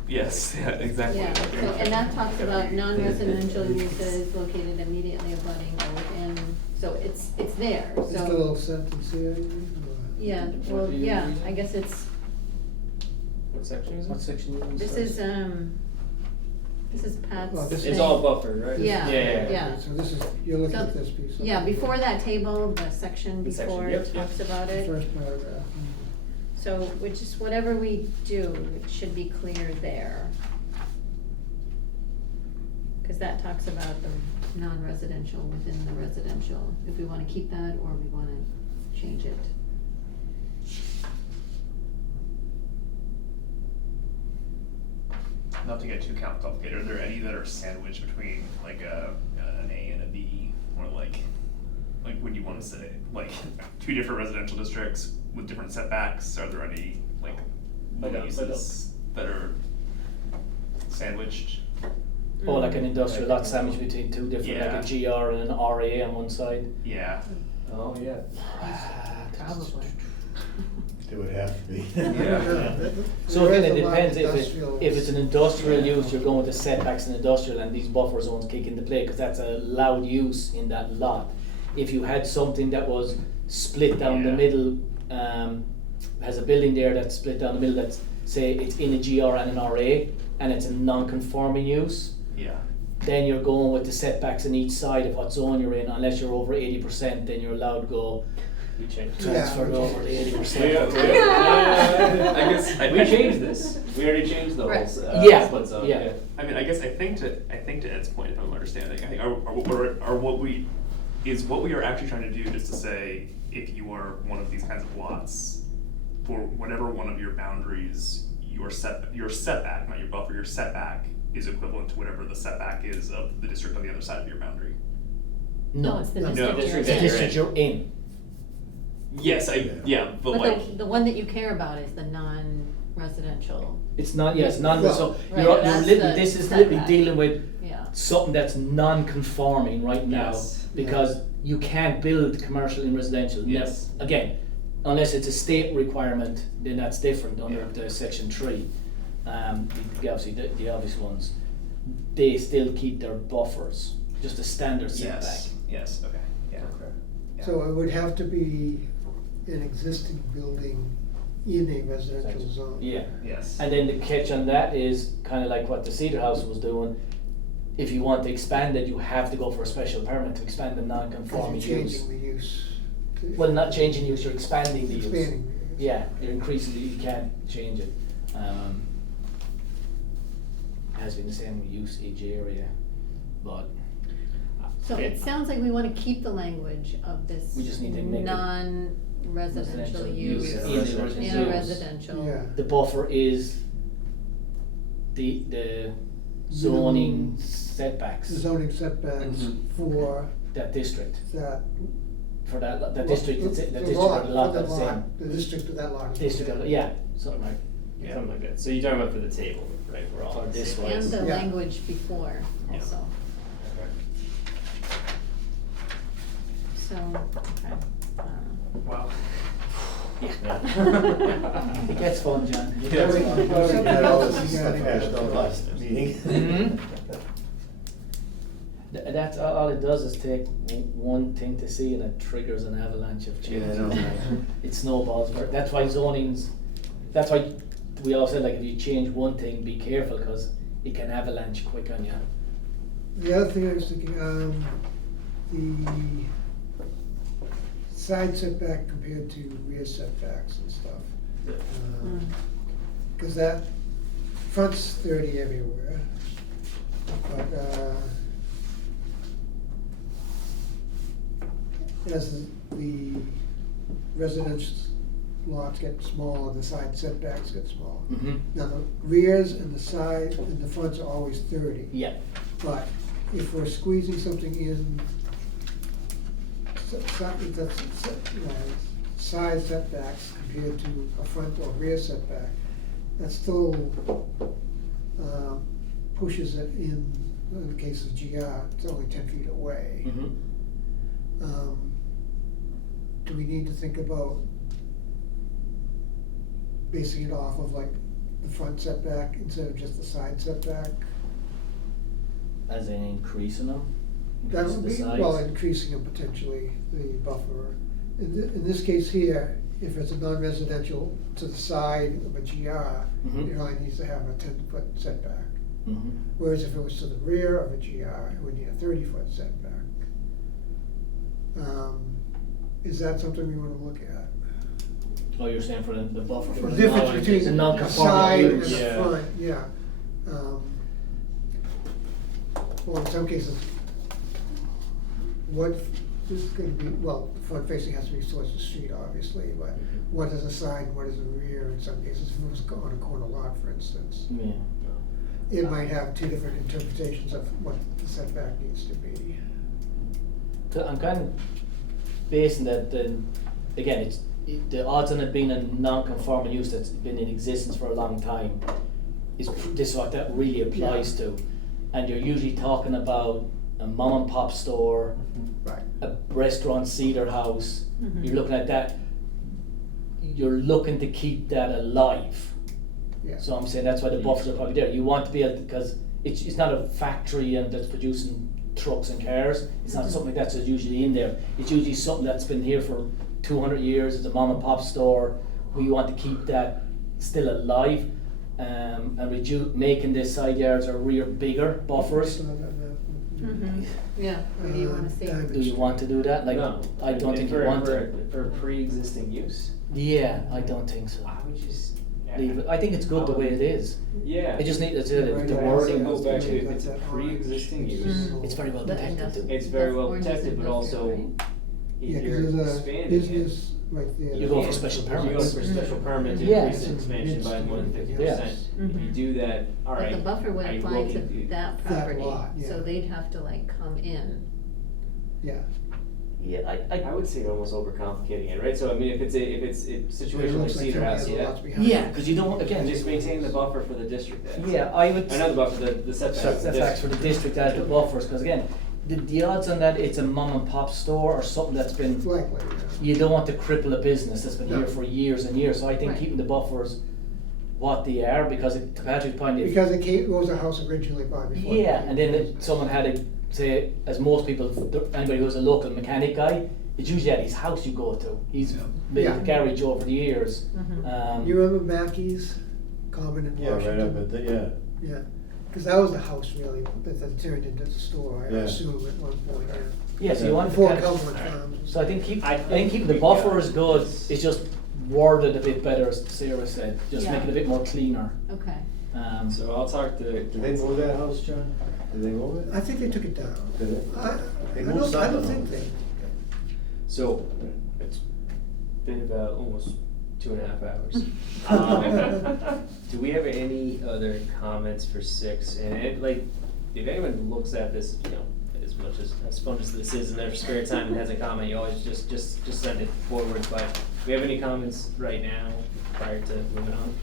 Yes, yeah, exactly. Yeah, so, and that talks about non-residential uses located immediately abutting or within, so it's there, Just a so. little sentence here. you mean, or- Yeah, well, yeah, I guess it's, What section is What it? section you in? this is Pat's Well, this It's thing. all buffered, right? Yeah, Yeah. yeah. So this is, you're looking So, at this piece. of- Yeah, before that table, the section The section, before yep, it yep. talks about The it. first paragraph. So, which is whatever we do, it should be clear there. Cause that talks about the non-residential within the residential, if we wanna keep that or we wanna change it. Not to get too complicated, are there any that are sandwiched between like an A and a B, or like would you wanna say, like, two different residential districts with different setbacks, are there any, like, Like a- uses? that are sandwiched. Or like an industrial lot sandwiched between two different, Yeah. like a GR and an RA on one side. Yeah. Oh, yeah. Probably. It would have to be. Yeah. So again, it There is a lot of depends if it's an industrial use, you're going with the setbacks in industrial and these buffer zones kick into play, cause that's a loud use in that lot. If you had something that was split down the Yeah. middle, has a building there that's split down the middle, that's, say, it's in a GR and an RA, and it's a non-conforming use, Yeah. then you're going with the setbacks on each side of what zone you're in, unless you're over 80%, then you're allowed to go We changed. transfer Yeah. over to 80%. I guess We changed this. We already changed the whole, Right. Yeah, split zone, yeah. yeah. I mean, I think to Ed's point, if I'm understanding, I think what we are actually trying to do is to say, if you are one of these kinds of lots, for whatever one of your boundaries, your setback, not your buffer, your setback is equivalent to whatever the setback is of the district on the other side of your boundary. No, it's the No. district No. you're The in. district you're in. Yes, but But like, the one that you care about is the non-residential, It's not, yes, non, Well, so right, you're that's literally, the this is literally setback. dealing with yeah. something that's non-conforming right now, Yes. because you can't build commercial in residential. Now, Yes. again, unless it's a state requirement, then that's different under Yeah. the section 3. Obviously, the obvious ones, they still keep their buffers, just a standard setback. yes, okay, yeah. Yeah. So it would have to be an existing building in a residential zone. Yeah. Yes. And then the catch on that is kind of like what the Cedar House was doing. If you want to expand it, you have to go for a special permit to expand the Because non-conforming you're use. changing the use. to- Well, not changing use, you're expanding the use. Expanding the use. Yeah, you're increasing you can't change it. Has been the same with use each area, but So Okay. it sounds like we wanna keep the language of this We just need to make it non-residential residential use use in in a a residential residential. Yeah. the buffer is the zoning setbacks, The zoning setbacks Mhm. for that district, that. for that district, that The district, lot, the lot for the that's the same. lot, the district of that lot. is the District, same. yeah, something like, Yeah, something like that. So you're talking about for the table, right? We're all For on the this same one. And page. the Yeah. language before Yeah. also, Okay. so, okay. Wow. Yeah. it gets fun, John. It Yeah. gets fun. Well, Yeah, all this Yeah. stuff hashed out last meeting. Mhm. That's all it does is take one thing to see and it triggers an avalanche of changes. Yeah, I know. It snowballs. That's why that's why we all said, like, if you change one thing, be careful because it can avalanche quick on you. The other thing I was thinking, the side setback compared to rear setbacks and stuff. Mm. Cause that front's 30 everywhere, but, as the residential lots get smaller, the side setbacks get smaller. Mm-hmm. Now, the rears and the side and the fronts are always 30. Yeah. But if we're squeezing something in, side setbacks compared to a front or rear setback, that still pushes it in the case of GR, it's only 10 feet away. Mm-hmm. Do we need to think about basing it off of like the front setback instead of just the side setback? As in increasing them? That Increasing would the be, size? well, increasing it potentially, the buffer. In this case here, if it's a non-residential to the side of a GR, Mhm. it only needs to have a 10-foot setback. Mhm. Whereas if it was to the rear of a GR, it would need a 30-foot setback. Is that something we wanna look at? Oh, you're saying for the buffer for The the difference non- between the the non-conforming side and use. the Yeah. front, yeah. Well, in some cases, what is gonna be, well, the front facing has to be towards the street, obviously, but what is a side and what is a rear in some cases, if it was on a corner lot, for instance. Yeah. It might have two different interpretations of what the setback needs to be. So I'm kind of basing that, again, the odds on it being a non-conforming use that's been in existence for a long time this is what that really applies to. And you're usually talking about a mom and pop store, Right. a restaurant, Cedar House, Mhm. you're looking at that, you're looking to keep that alive. Yeah. So I'm saying that's why the buffers are probably there. You want to be able to, because it's not a factory and that's producing trucks and cars. It's not Mhm. something that's usually in there. It's usually something that's been here for 200 years. It's a mom and pop store. We want to keep that still alive, and making the side yards or rear bigger buffers. Mhm. Yeah, where do you wanna see it? Do you want to do that? Like, No, I don't think you want to. For pre-existing use, Yeah, I don't think so. I would just. Leave it. I think it's good the way it is. Yeah. I just need to Yeah, right, the yeah, wording. Go back to Maybe if that's it's a that pre-existing orange. use. Mm. It's very well The protected industrial- too. It's very well Orange is protected, but industrial, also right? if Yeah, you're cause there's a expanding it. business right there. You go for special You go permits. for special permit to Yeah. increase the expansion by more than 50%. Yes. If you Mhm. do that, But alright. the buffer would I apply will to be- that That property, lot, yeah. so they'd have to like come in. Yeah. Yeah, I would say you're almost overcomplicating it, right? So I mean, if it's a It situation like looks like Cedar somebody House, has a yeah. lot behind Yeah, it. because you don't, again, And just maintain the buffer for the district then. Yeah, I would. I know the buffer, the setbacks. Setbacks for the district as the buffers, because again, the odds on that it's a mom and pop store or something that's been, Likely, yeah. you don't want to cripple a business that's been No. here for years and years, so I think Right. keeping the buffers what they are, because to Patrick's point, if. Because it was a house originally bought before. Yeah, and then if someone had a, say, as most people, anybody who's a local mechanic guy, it's usually at his house you go to. He's built Yeah. a garage over the years. Mhm. You remember Mackey's, Common in Yeah, right Washington? up at the, yeah. Yeah, cause that was the house really, that turned into the store, I Yeah. assume at one point, yeah. Yeah, so you want to Before kind of, Cumberland Farms. so I think I think keeping the we buffer got is good, this. it's just worded a bit better, as Sarah said, just Yeah. make it a bit more cleaner. Okay. So I'll talk to. Did they move that house, John? Did they move it? I think they took it down. Did they? They I moved don't something think on they. So, it's been about almost 2.5 hours. Um, Do we have any other comments for 6? And it, like, if anyone looks at this, you know, as much as fun as this is in their spare time and has a comment, you always just send it forward. But do we have any comments right now prior to moving on?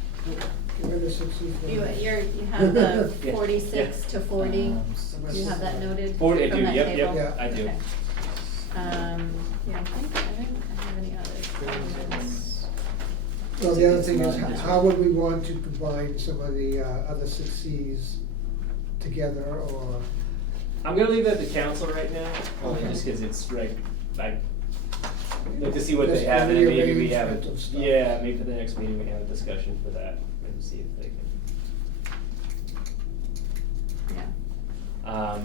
Get rid of 64. You have the Yeah. 46 to 40, So you have that noted? 40, I from do, that yep, table? yep, I do. Okay. Yeah, I think, I didn't have any other comments. Well, the other thing It's is, not in this how one. would we want to combine some of the other 6Cs together, or? I'm gonna leave that to council right now, only Okay. just cause it's right, like to see what Just they have, the and then maybe we have, rearrangement of stuff. yeah, maybe for the next meeting, we have a discussion for that, maybe see if they can. Yeah.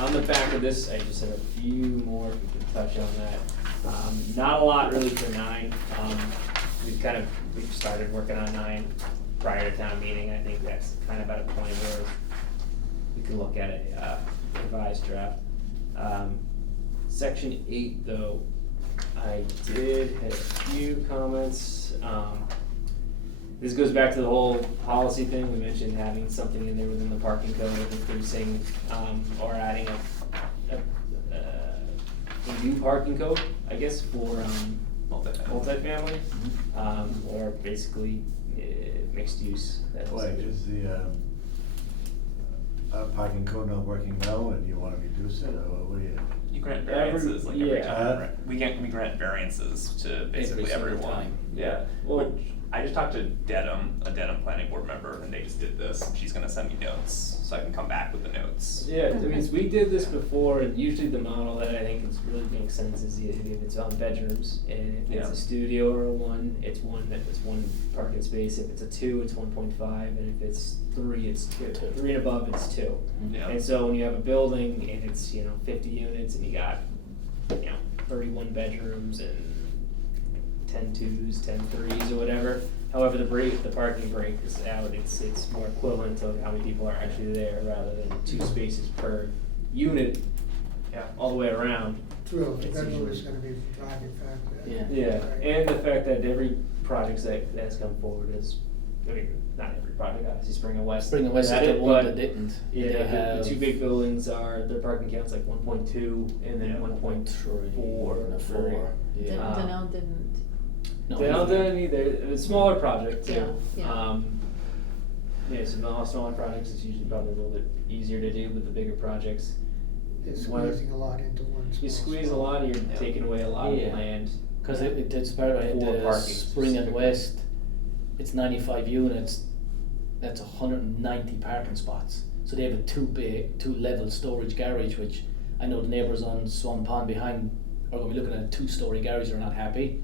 On the back of this, I just have a few more, if we can touch on that. Not a lot really for 9, we've started working on 9 prior to town meeting, I think that's kind of at a point where we can look at a revised draft. Section 8 though, I did have a few comments. This goes back to the whole policy thing, we mentioned having something in there within the parking code, increasing, or adding a new parking code, I guess, for, multifamily, or basically, mixed use. That's- Why, is the, parking code not working well, and you wanna reduce it, or what do you? You grant variances like every yeah. time, right? We grant variances to basically single everyone. time. Yeah, Well- which, I just talked to a Dedham planning board member, and they just did this, and she's gonna send me notes, so I can come back with the notes. Yeah, I mean, we did this before, and usually the model that I think is really makes sense is if it's on bedrooms, and if it's Yeah. a studio or a 1, it's 1 parking space, if it's a 2, it's 1.5, and if it's 3, it's 2. 3 and above, it's 2. Yeah. And so when you have a building and it's, 50 units and you got, 31 bedrooms and 10 2s, 10 3s or whatever, however the parking break is out, it's more equivalent to how many people are actually there rather than 2 spaces per unit Yeah. all the way around. True, the It's bedroom usually- is gonna be the driving factor. Yeah. Yeah, Right. and the fact that every project that has come forward is, I mean, not every project, obviously Spring and West. Spring and West had is it, the one but that didn't. Yeah, They the have 2 big buildings are, their parking count's like 1.2 and then Yeah. 1.4 and a for. 4. Didn't- Yeah. Danell didn't, No, They don't do any, they're a smaller project too. Yeah, yeah. Yeah, so the smaller projects, it's usually probably a little bit easier to do, but the bigger projects, It's Well, squeezing a lot into one small you squeeze a spot. lot, you're Yeah. taking away a lot of Yeah. land. Cause it's part of For the parking Spring and specifically. West, it's 95 units, that's 190 parking spots. So they have a two level storage garage, which I know the neighbours on Swan Pond behind are gonna be looking at a 2-story garage, they're not happy.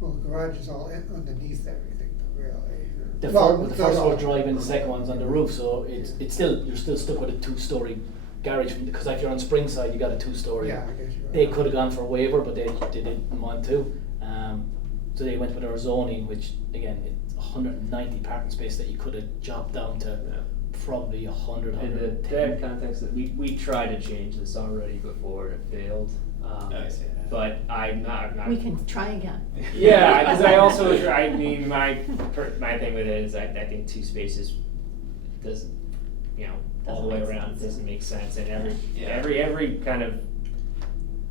Well, the garage is all underneath everything, really. The, Well, the not first all. floor drive and the second one's on the roof, so it's still, you're still stuck with a 2-story garage, because if you're on Springside, you got a 2-story. Yeah, I guess you're right. They could have gone for a waiver, but they didn't want to. So they went with our zoning, which again, it's 190 parking space that you could have chopped down to Yeah. probably 100, In the 110. that context, that we tried to change this already before it failed. I see. But I'm not. We can try again. Yeah, because I also, I mean, my thing with it is I think 2 spaces doesn't, you know, all the way Doesn't make around, sense. doesn't make sense, and Yeah. every kind of,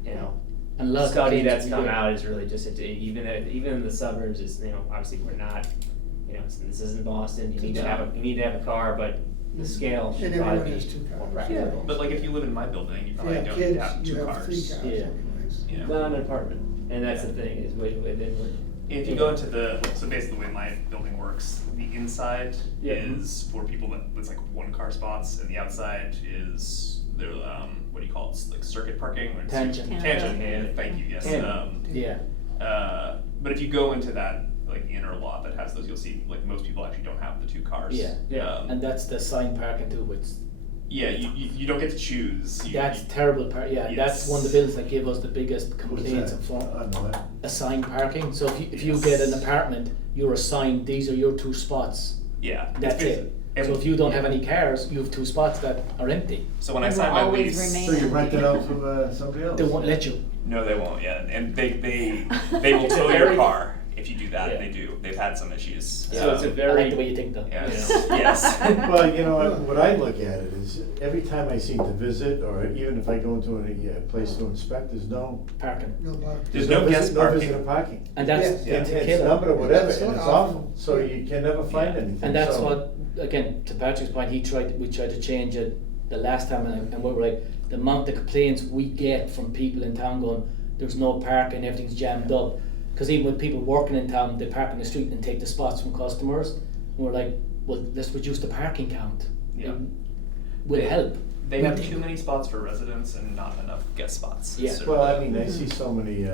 you know, And a lot of study complaints that's we come get- out is really just, even in the suburbs, is, you know, obviously we're not, you know, this isn't Boston, you need to have a car, but the scale should And probably everyone be has 2 more cars. practical. But like if you live in my building, you If you probably have don't need kids, to have you 2 have 3 cars. cars Yeah. anyways. You know? Not an apartment, and that's the thing, is within. If you go into so basically the way my building works, the inside Yeah. is for people that's like 1-car spots, and the outside is their, what do you call it, it's like circuit parking? Or Tangent. Tangent, Tangent. yeah, thank you, yes. Tangent. Yeah, But if you go into that, like, inner lot that has those, you'll see, like, most people actually don't have the 2 cars. Yeah. Yeah. and that's the sign parking too, which, Yeah, you don't get to choose. that's terrible part, yeah, that's one of the bills that give us the biggest What's complaints that? and for On the what? assigned parking. So if you Yes. get an apartment, you're assigned, these are your 2 spots, Yeah. it's that's basi- it. and- So if you don't have any cars, you have 2 spots that are empty. So when I And signed will my always lease. remain. So you rent it out to somebody else? They won't let you. No, they won't, yeah, and they will It's a tow your very- car if you do that, Yeah. they do, they've had some issues. So it's a I very. like the way you think though. Yes, you know. yes. Well, you know, what I look at it is, every time I seem to visit, or even if I go into a place to inspect, there's no. Parking. No, but. There's no guest No parking. visitor parking. And that's, Yes. that's a It's killer. numbered or whatever, That's and it's awful. awful, so you can never find Yeah. anything, And that's so- what, again, to Patrick's point, we tried to change it the last time, and we were like, the amount of complaints we get from people in town going, there's no parking, everything's jammed up. Cause even with people working in town, they park in the street and take the spots from customers, and we're like, well, let's reduce the parking count. Yeah. It will help. They have too many spots for residents and not enough guest spots. Yeah. So, Well, I mean, I see so many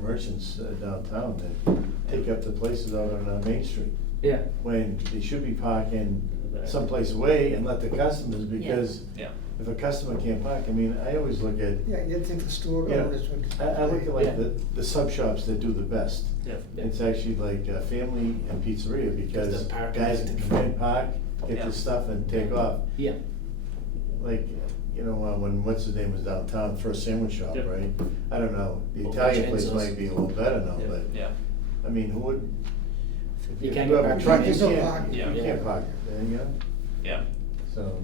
merchants downtown that take up the places out on Main Street, Yeah, when they should be parking someplace away and let the customers, because Yeah. if a customer can't park, I mean, I always look at, Yeah, you'd think the store Yeah. owners would. I look at Yeah. like the sub shops that do the best. Yeah. It's actually like family and pizzeria, because The parking guys is- can come in, park, get Yeah. their stuff and take off. yeah, Like, you know, when, what's his name was downtown, First Sandwich Shop, Yep. right? I don't know, the Well, Italian place Vincenzo's. might be a little better now, Yeah. but, Yeah. I mean, who would? You if can't you get have a parking. truck, you There's no can't, parking. Yeah. you can't park, there you go, Yeah. so.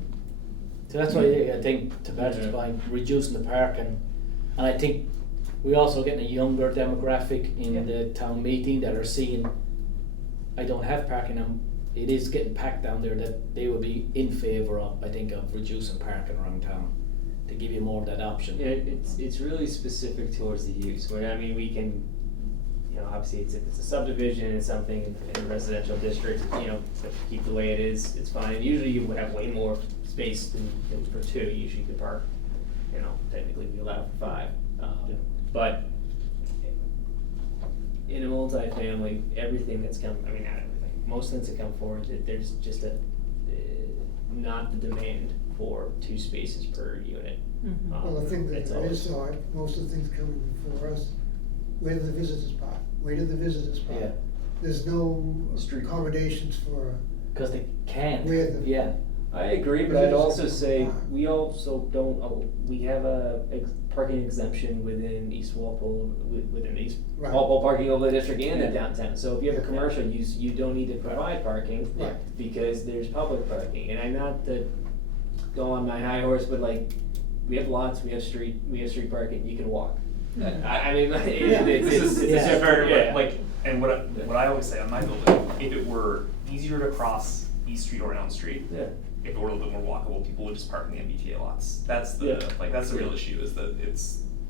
so that's why I think, to Patrick's Yeah. point, reducing the parking, and I think we're also getting a younger demographic in Yeah. the town meeting that are seeing, I don't have parking, it is getting packed down there, that they would be in favour of, I think, of reducing parking around town, to give you more of that option. Yeah, it's really specific towards the use, where, I mean, we can, you know, obviously, if it's a subdivision and something in a residential district, you know, keep the way it is, it's fine. Usually you would have way more space than for 2, usually you could park, you know, technically we allow for 5. But in a multifamily, everything that's come, I mean, not everything, most things that come forward, there's just not the demand for 2 spaces per unit. Mhm. Well, the thing that It's there is, always- though, most of the things coming before us, where did the visitors park? Where did the visitors park? Yeah. There's no Street. accommodations for, Cause they can't, Where the- yeah, I agree, but I'd also say, we also don't, we have a parking exemption within East Walpole, within East Right. Walpole parking overlay district and Yeah. in downtown. So if you have a Yeah. commercial use, you don't need to provide parking, Right. because there's public parking. And I'm not to go on my high horse, but like, we have lots, we have street parking, you can walk. Mhm. I mean, Yeah. it's a Yeah. Very, yeah. like, and what I always say on my building, if it were easier to cross East Street or Elm Street, Yeah. if it were a little bit more walkable, people would just park in the MBTA lots. That's the, Yeah. like, that's the real issue, is that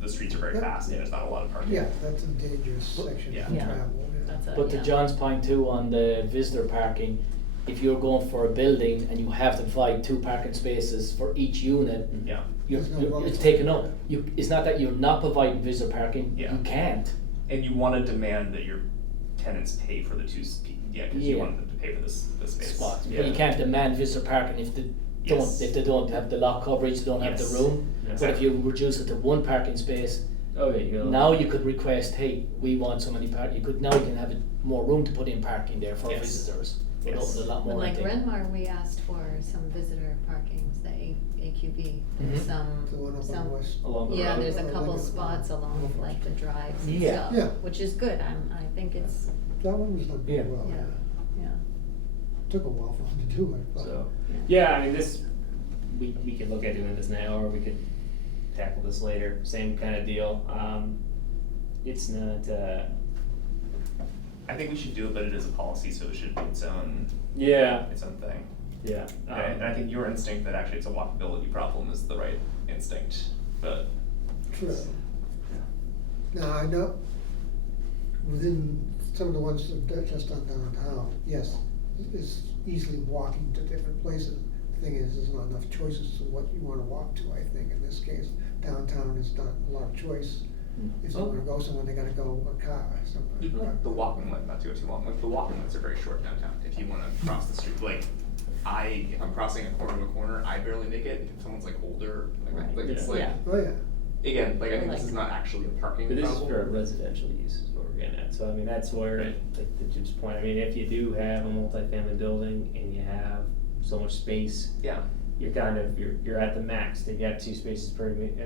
the streets are very Yeah. fast and there's not a lot of parking. Yeah, that's a dangerous section Yeah. to Yeah. travel, yeah. That's a, But to yeah. John's point too, on the visitor parking, if you're going for a building and you have to provide 2 parking spaces for each unit, Yeah, you're, There's no room it's for taken it. up. It's not that you're not providing visitor parking, Yeah. you can't. and you wanna demand that your tenants pay for the cause you Yeah. want them to pay for this space. Spots, Yeah. but you can't demand visitor parking if they Yes. don't have the lot coverage, they don't have Yes. the room. But if Exactly. you reduce it to 1 parking space, Oh, yeah, you go. now you could request, hey, we want so many you can have more room to put in parking there for Yes. visitors. But Yes. a lot more, But I like think. Renmar, we asked for some visitor parkings, the AQB, Mhm. The one up on West. Along the Yeah, road. there's a Oh, couple Lincoln. spots along like the drives and Yeah. stuff, Yeah. which is good, I think it's, That one was done Yeah. pretty well, Yeah. yeah. yeah. Took a while for them to do it, but. So, yeah, I mean, we could look at doing this now, or we could tackle this later, same kind of deal. It's not, I think we should do it, but it is a policy, so it should be its own yeah, thing. yeah. And I think your instinct that actually it's a walkability problem is the right instinct, but. True. Now, I know, within some of the ones that are just on downtown, yes, it's easily walking to different places. The thing is, there's not enough choices to what you wanna walk to, I think, in this case. Downtown is not a lot of choice. If they wanna go somewhere, they gotta go a car somewhere. The walking lane, not to go too long, like the walking lanes are very short downtown, if you wanna cross the street, like, if I'm crossing a corner to a corner, I barely make it, if someone's like older, Right. like it's Yeah. like, Yeah. Oh, yeah. again, like I think Like- this is not actually a parking But problem. this is for residential use, is what we're getting at, so I mean, that's where, Right. like to Jim's point, I mean, if you do have a multifamily building and you have so much space, Yeah, you're kind of, you're at the max, they've got 2 spaces per unit.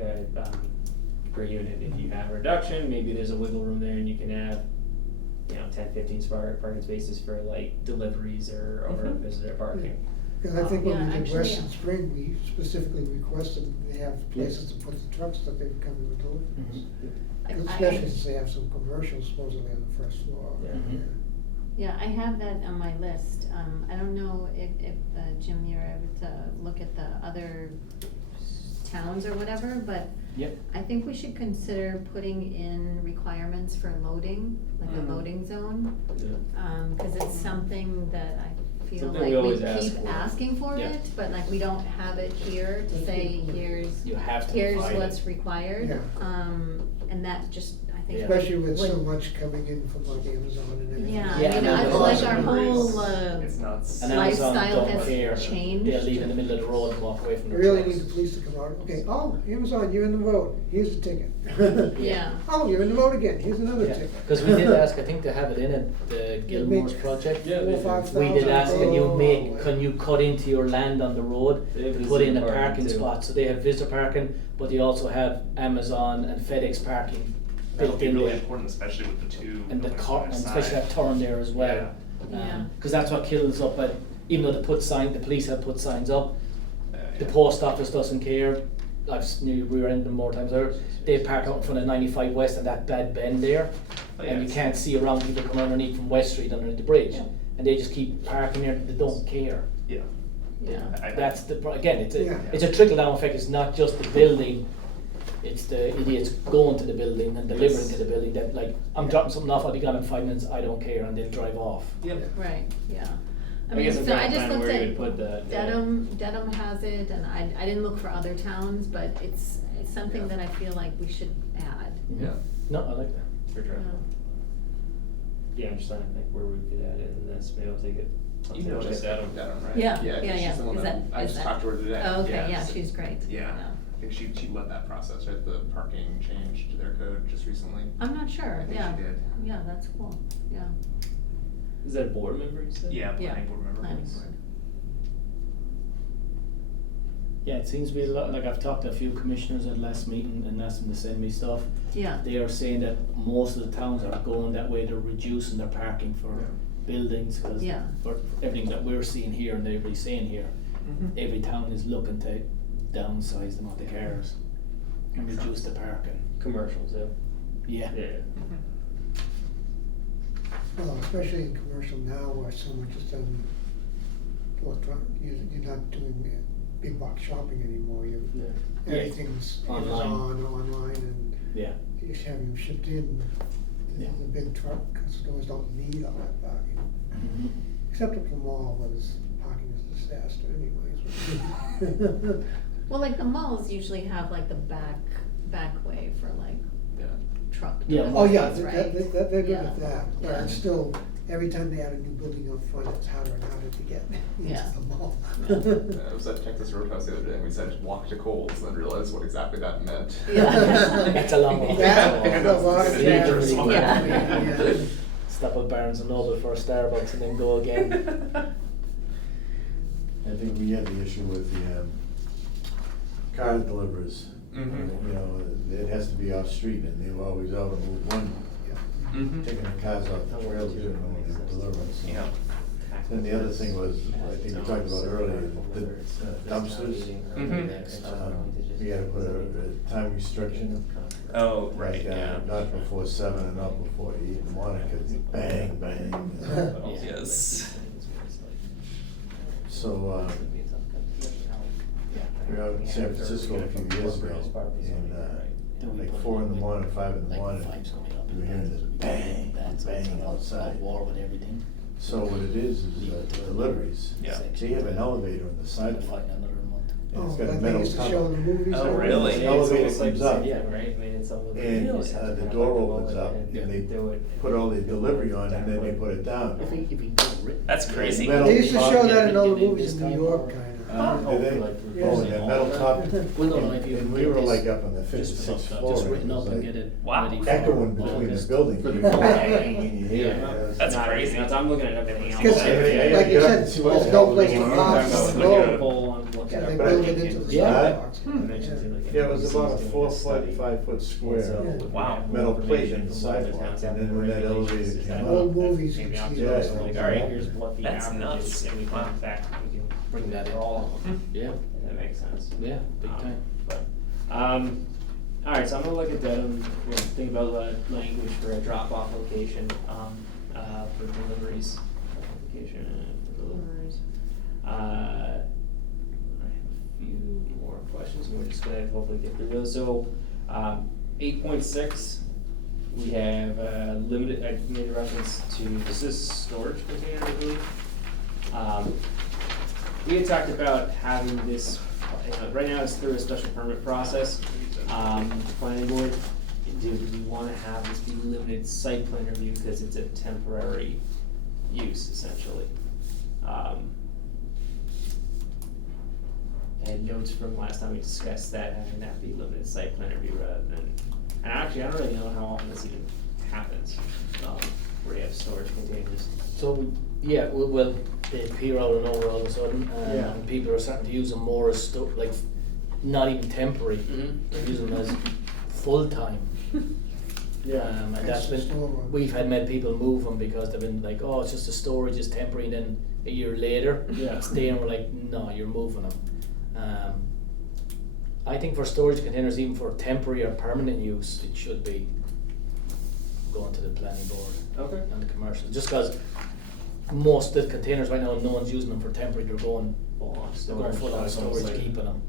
If you have a reduction, maybe there's a wiggle room there and you can have, 10, 15 parking spaces for like deliveries or Mhm. visitor parking. Cause I think when Yeah, we did actually, Western yeah. Spring, we specifically requested they have places to put the trucks that they would come and deliver. Mhm. Especially since they have some commercials supposedly on the first floor. Yeah. Mhm. Yeah, I have that on my list. I don't know if Jim, you're able to look at the other towns or whatever, but Yep. I think we should consider putting in requirements for loading, like a loading zone. Cause it's something that I feel Something like we we always ask keep for. asking for Yeah. it, but like we don't have it here to say, here's, You have to here's provide it. what's required. Yeah. And that just, I think. Yeah. Especially with so would- much coming in from like Amazon and everything. Yeah, Yeah, I mean, and I the feel like cost our of whole, it's nuts. And Amazon lifestyle don't has care. changed. They'll leave in the middle of the road and walk away from We their really trucks. need the police to come out, okay, oh, Amazon, you're in the road, here's a ticket. Yeah. Oh, you're in the road again, here's another Yeah, ticket. cause we did ask, I think to have it in it, the Gilmore's make project. Yeah, they do. 4,000 or We did 5,000. ask, can you cut into your land on the road, They have to put in a visitor parking too. spot, so they have visitor parking, but they also have Amazon and FedEx parking That'll built be in really there. important, especially with the two. And the buildings car, on and each especially side. that turn there as well. Yeah. Cause that's what kills up at, even though the police have put signs up, the Yeah. post office doesn't care. We were in them more times there, they park out in front of 95 West and that bad bend there. Oh, And you yeah. can't see around people coming underneath from West Street underneath the bridge. Yeah. And they just keep parking there, they don't care. Yeah. Yeah. That's again, Yeah. it's a trickle down effect, it's not just the building, it's the idiots going to the building and delivering Yes. to the building that like, I'm dropping something off, I'll be gone in 5 minutes, I don't care, and they'll drive off. Yeah. Right, yeah. I I mean, guess I'm so I trying to just find looked where you at would put that. Dedham has it, and I didn't look for other towns, but it's something Yeah. that I feel like we should add. Yeah. No, I like that. For sure. Yeah, I'm just trying to think where we could add it in this, maybe I'll take it. I'll take a look at that one. right? Yeah, Yeah, yeah, she's the one is that, that- I is just that- talked to her today. Oh, okay, yeah, so- she's great. Yeah, I think she led that process, right, the parking change to their code just recently. I'm not sure, I think yeah. she did. Yeah, that's cool, yeah. Is that a board member you said? Yeah, Yeah, planning board member. planning board. Yeah, it seems to be a lot, like I've talked to a few commissioners at last meeting and asked them to send me stuff. Yeah, They are saying that most of the towns are going that way, they're reducing their parking for Yeah. buildings, cause Yeah. for everything that we're seeing here and everybody's saying here, Mhm. every town is looking to downsize the amount of cars and reduce the parking. Commercials, Yeah. yeah. Well, especially in commercial now where so much is done you're not doing big box shopping anymore, Yeah. everything's Online. Amazon or online, and Yeah. you just have them shipped in. Yeah. The big truck stores don't need all that parking, Mhm. except at the mall, where this parking is a disaster anyways. Well, like the malls usually have like the back way for like Yeah. truck Yeah, deliveries, Oh, yeah, right? they're good Yeah. at that, but Yeah. it's still, every time they add a new building up front, it's harder and harder to get Yeah. into the mall. I was at Texas Roadhouse the other day and we said walk to Kohl's and then realized what exactly that meant. Yeah. It's a long walk. That's a lot of Yeah. dangerous. Yeah. Stop at Barnes and Noble for a Starbucks and then go again. I think we had the issue with the car deliverers. Mhm. You know, it has to be off street, and they were always out on Route 1, Mhm. taking the cars off the trailers, you know, when they deliver them. So. Yeah. Then the other thing was, I think we talked about earlier, the dumpsters. We gotta put a time restriction. Oh, right, Like, yeah. not before 7 and not before 8 in the morning, cause bang, bang. Yes. So, we were out in San Francisco a few years ago, and, like 4 in the morning, 5 in the morning, we were hearing this bang, bang outside. War with everything. So what it is deliveries. Yeah. They have an elevator on the sidewalk, Fighting another month. and Oh, it's got a like they metal used to show in the cover. movies. Oh, and really? everything. The elevator comes up, Yeah, right, I mean, it's almost. and you just have to the have door like a opens bullet up, and and they do it. put all the delivery on, and then they put it down. If you do it written. That's crazy. Metal They used to show that in other Maybe movies in this New time York, or- kinda. Did they? Yeah. Oh, and that metal top, Well, no, if you and we get were this like up on the just 56th put up, floor. just and written it was up and like get it Wow. ready for echoing between the August. buildings. Bang, and you hear it. Yeah. That's Not crazy. nuts. I'm looking at everything else. Because, Yeah, like you get up said, and see what's there's no going place to on. park, Talking about so like go. a- Pull and look So at they it. But I build think it into the yeah. sidewalks. Dimensions in, like, Yeah, it was NBC's about a doing 4 a foot, study. 5 foot square. Yeah. Wow. Metal plate in the sidewalk, and then when that elevator came Old up, movies, Maybe you I'll see do those. it, like, all right, here's what the That's average nuts. is, and we Wow. can, in fact, we can Bring that in. for all of them. Yeah, That makes sense. yeah, big time. Alright, so I'm gonna look at that, and we're gonna think about language for a drop-off location, for deliveries. Location for deliveries. I have a few more questions, and we're just gonna hopefully get through those. So, 8.6, we have, limited, I made a reference to, this is storage container, I believe. We had talked about having this, right now it's through a special permit process, planning board. Do we wanna have this be limited site plan review, because it's a temporary use essentially? I had notes from last time we discussed that, having that be limited site plan review rather than, and actually, I don't really know how often this even happens, where you have storage containers. So, yeah, well, they appear out of nowhere all of a sudden, Yeah. and people are starting to use them more as like, not even temporary, they're using them as full-time. And that's Extra been, storeroom. we've had met people move them because they've been like, oh, it's just a storage, it's temporary, and then a year later, Yeah. it's there, and we're like, no, you're moving them. I think for storage containers, even for temporary or permanent use, it should be going to the planning board Okay. and the commercial, just cause most of the containers right now, no one's using them for temporary, they're going full on storage, keeping them.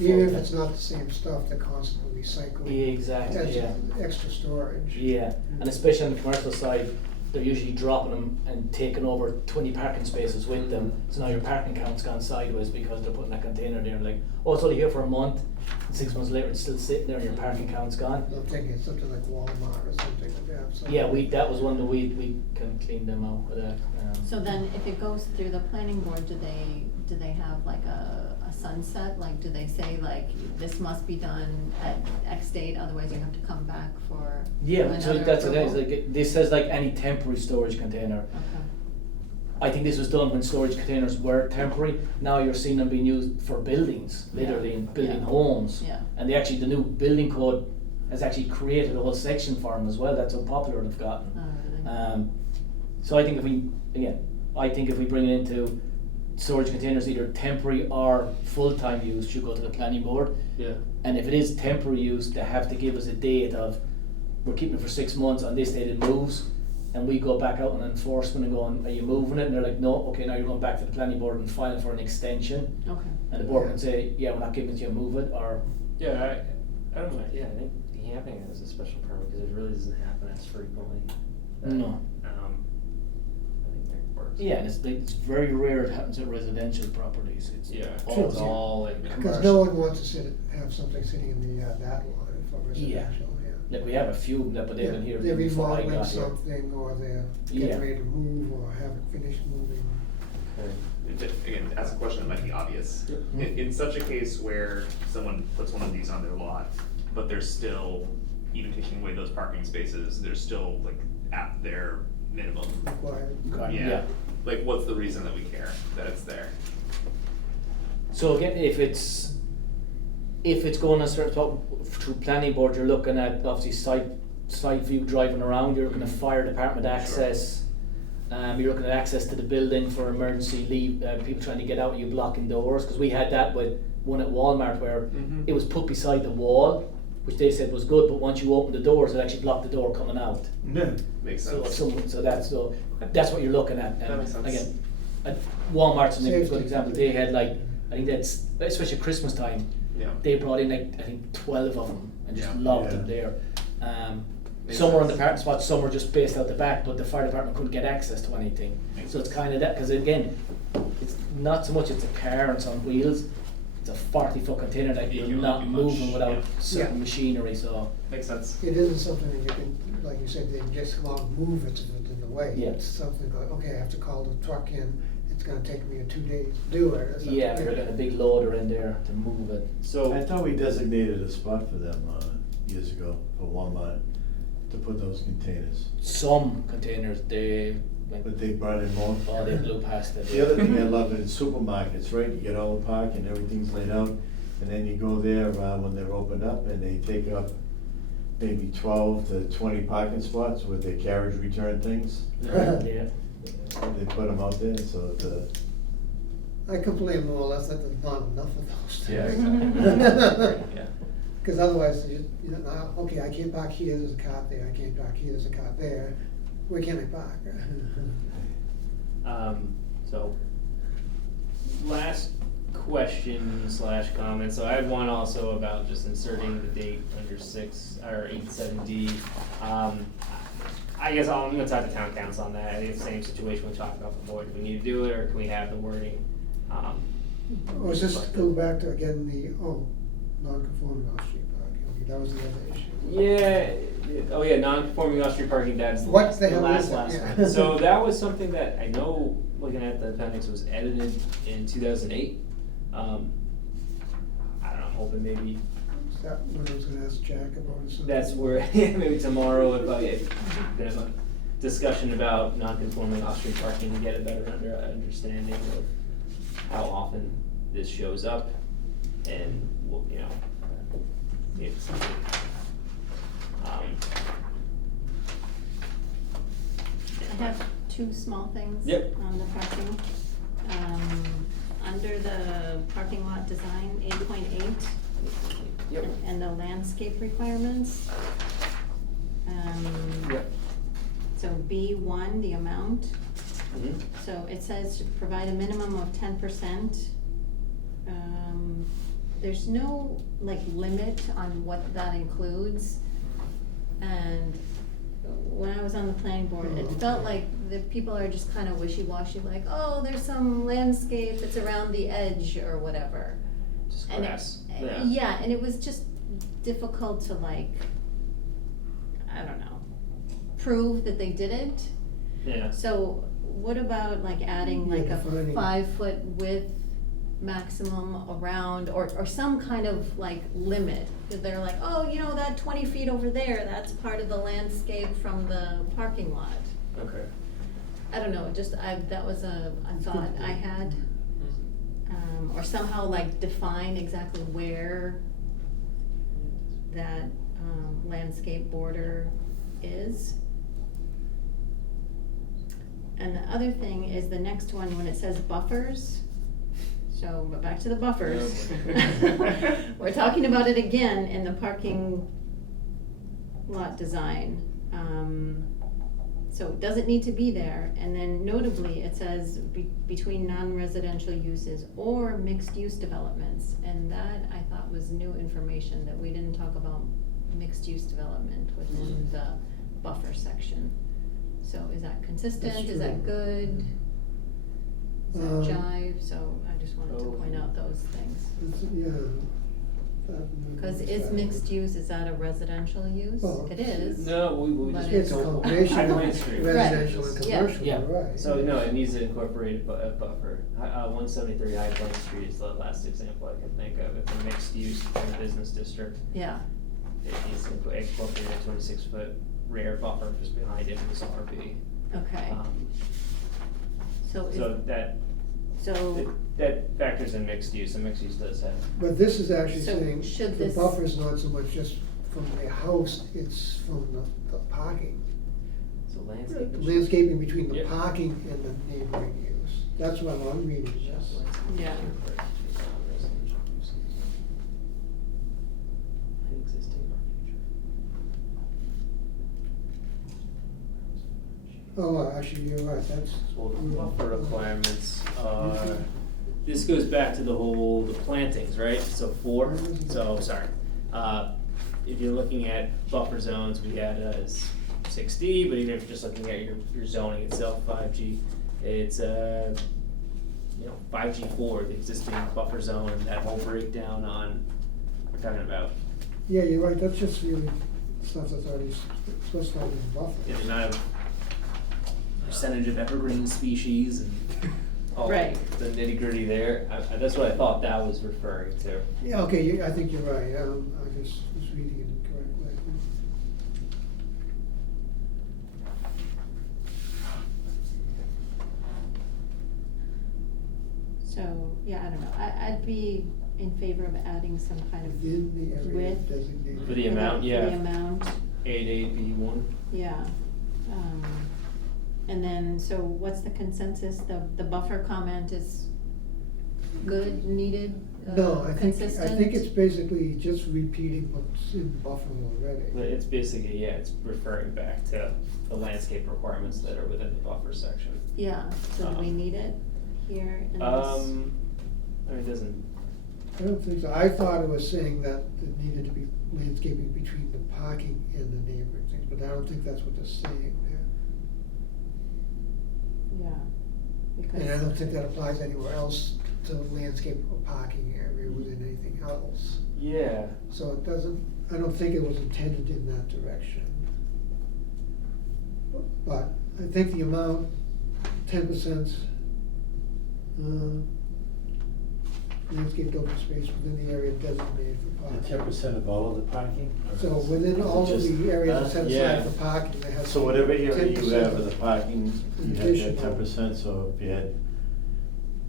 Even if it's not the same stuff, they're constantly recycling. Yeah, exactly, That's yeah. extra storage. Yeah, and especially on the commercial side, they're usually dropping them and taking over 20 parking spaces with them. So now your parking count's gone sideways because they're putting that container there, like, oh, it's only here for a month, and 6 months later, it's still sitting there and your parking count's gone. I'm thinking something like Walmart or something like that. so- Yeah, that was one that we can clean them out with that. So then, if it goes through the planning board, do they have like a sunset? Like, do they say like, this must be done at X date, otherwise you have to come back for Yeah, so another that's the thing, approval? it's like, this says like any temporary storage container. Okay. I think this was done when storage containers were temporary. Now you're seeing them being used for buildings, literally in building Yeah. homes. Yeah. And the new building code has actually created a whole section for them as well. That's how popular they've gotten. Oh, really? So I think if we bring it into storage containers, either temporary or full-time use, should go to the planning board. Yeah. And if it is temporary use, they have to give us a date of, we're keeping it for 6 months, on this date it moves. and we go back out on enforcement and going, are you moving it? And they're like, no, okay, now you're going back to the planning board and filing for an extension. Okay. And the board can say, yeah, we're not giving it to you, move it, or, Yeah, I don't know, yeah, I think camping is a special permit, because it really doesn't happen as frequently. No. I think that works. yeah, and it's very rare it happens at residential properties, it's Yeah, all, True. all like Because no one wants to have something sitting in the, that line for Yeah. residential, yeah. like, we have a few of them, but they've been here They're before I remodeling got here. something, or they're Yeah. getting ready to move, or haven't finished moving. Again, ask a question that might be obvious. Yep. In such a case where someone puts one of these on their lot, but they're still, even taking away those parking spaces, they're still like at their minimum. Required. Okay, Yeah, like what's the reason that we care that it's there? So again, if it's going a certain spot through planning board, you're looking at obviously side view driving around, you're looking at fire department access. You're looking at access to the building for emergency leave, people trying to get out, you blocking doors, because we had that with one at Walmart where Mhm. it was put beside the wall, which they said was good, but once you open the doors, it actually blocked the door coming out. Yeah. Makes So, sense. so that's what you're looking at. That And makes sense. again, at Walmart's a good Safety. example. They had like, I think that's especially Christmas time. Yeah. They brought in like I think 12 of them and just Yeah. lobbed them Yeah. there. Makes Some were in the sense. parking spots, some were just spaced out the back, but the fire department couldn't get access to anything. Makes So it's sense. kind of that, because again, it's not so much it's a car and it's on wheels. It's a 40-foot container that You you're can not only do much, moving without yeah. certain Yeah. machinery. So Makes sense. It isn't something that you can, like you said, they can just come out and move it in the way. Yeah. It's something like, okay, I have to call the truck in, it's gonna take me 2 days to do it, or something. yeah, we're getting a big loader in there to move it. So, I thought we designated a spot for them, years ago, for Walmart, to put those containers, Some containers they went, but they brought in more. oh, they blew past it. The other thing I love in supermarkets, right, you get all the park and everything's laid out, and then you go there, when they're opened up, and they take up maybe 12 to 20 parking spots with their carriage return things. Yeah. They put them out there, so the, I complain more or less that there's not enough of those Yeah, things. Yeah. Cause otherwise, you know, okay, I can't park here, there's a cart there, I can't park here, there's a cart there, where can I park? so, last question / comment, so I had one also about just inserting the date under 6, or 8/7D. I guess I'm gonna talk to town council on that, I think it's the same situation we talked about before, do we need to do it, or can we have the wording? Or is this go back to, again, non-conforming off-street parking, okay, that was the other issue. Yeah, oh yeah, non-conforming off-street parking, that's the What last, the the hell last is that? last Yeah. one. So that was something that I know, looking at the appendix, was edited in 2008. I don't know, I'm hoping maybe Is that what I was gonna ask Jack about? Or something? that's where, maybe tomorrow if I have a discussion about non-conforming off-street parking to get a better understanding of how often this shows up and, you know, it's, I have two small things. Yep. On the parking. Under the parking lot design, 8.8. Yep. And the landscape requirements. Yep. So B1, the amount, Mhm. so it says to provide a minimum of 10%. There's no like limit on what that includes. And when I was on the planning board, it felt like the people are just kind of wishy-washy, like, oh, there's some landscape that's around the edge or whatever. Just And it- grass, Yeah, and it was just difficult to like, I don't know, prove that they didn't. Yeah. So what about like adding like Yeah, a defining. 5-foot width maximum around, or some kind of like limit? That they're like, oh, you know, that 20 feet over there, that's part of the landscape from the parking lot. Okay. I don't know, just, that was a thought I had. Or somehow like define exactly where that, landscape border is. And the other thing is the next one, when it says buffers, so back to the buffers. We're talking about it again in the parking lot design. so it doesn't need to be there, and then notably, it says between non-residential uses or mixed-use developments, and that I thought was new information, that we didn't talk about mixed-use development within the buffer section. So is that consistent, That's is that true. good? Does Um, that jive? So I just wanted to point out those things. Yeah. Cause is mixed use, is that a residential use? Well, It is. No, we But just. It's a so- combination High of Pine Street. residential and Yeah. commercial, Yeah. you're right. So no, it needs to incorporate a buffer. 173 High Plain Street is the last example I can think of. It's a mixed use in a business district. Yeah, It needs to incorporate a 26-foot rear buffer just behind it in this RB. okay, so So that factors in mixed use, and mixed use does have. But this is actually So saying, should the this- buffer's not so much just from the house, it's from the parking. So The landscape. landscaping between the Yep. parking and the neighboring use. That's what I'm reading, yes. Yeah. Existing or future. Oh, actually, you're right, that's. Well, the buffer requirements are, this goes back to the plantings, right? So sorry. If you're looking at buffer zones, we had as 6D, but even if you're just looking at your zoning itself, 5G, it's 5G4, the existing buffer zone, and that whole breakdown on, we're talking about Yeah, you're right, that's just really stuff that's already specified in the buffer. the amount of percentage of evergreen species and all Right. the nitty gritty there. That's what I thought that was referring to. Yeah, okay, I think you're right, I just was reading it incorrectly. so, yeah, I don't know, I'd be in favor of adding some kind of Within the area width. designated. For the amount, yeah. For the amount, 88B1. yeah. And then, so what's the consensus, the buffer comment is good, needed, No, I consistent? think it's basically just repeating what's in buffer already. But it's basically, yeah, it's referring back to the landscape requirements that are within the buffer section. Yeah, so do we need it here in this? I mean, it doesn't, I don't think so, I thought it was saying that it needed to be landscaping between the parking and the neighboring things, but I don't think that's what they're saying there. Yeah, because. And I don't think that applies anywhere else to landscape or parking area within anything else. yeah. So it doesn't, I don't think it was intended in that direction. But I think the amount, 10%, landscaped open space within the area designated for The parking. 10% of all of the parking? or So is- within is it all of just- the areas set yeah. aside for parking, they have. So whatever area you 10% have for the parking, you have additional. that 10%, so if you had,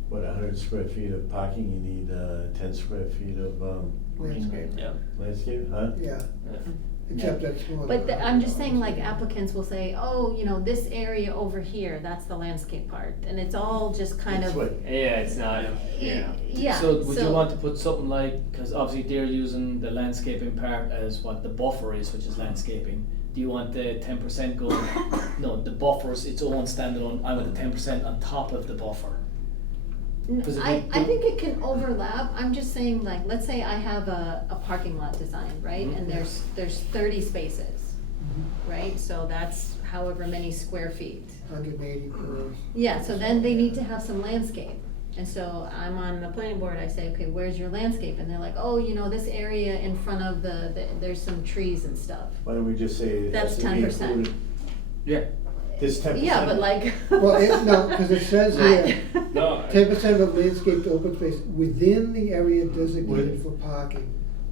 100 square feet of parking, you need 10 square feet of Landscape. Yeah. landscape, huh? Yeah, Yeah. except that's more. But than I'm just saying, $100. like, applicants will say, oh, this area over here, that's the landscape part, and it's all just kind That's of. what- Yeah, it's not, yeah. Yeah, So would you want to put something like, cause obviously they're using the landscaping part as what the buffer is, which is landscaping. Do you want the 10% going, no, the buffer's its own standalone, I want the 10% on top of the buffer? Because if I we- think it can overlap, I'm just saying, like, let's say I have a parking lot design, right, Mhm. and there's 30 spaces, right, so that's however many square feet. 180 per. Yeah, so then they need to have some landscape. And so I'm on the planning board, I say, okay, where's your landscape? And they're like, oh, this area in front of there's some trees and stuff. Why don't we just say it That's has to be 10%. included? Yeah. This 10%? Yeah, but like. Well, no, because it says here, No, 10% of landscaped open space within the area designated With- for parking.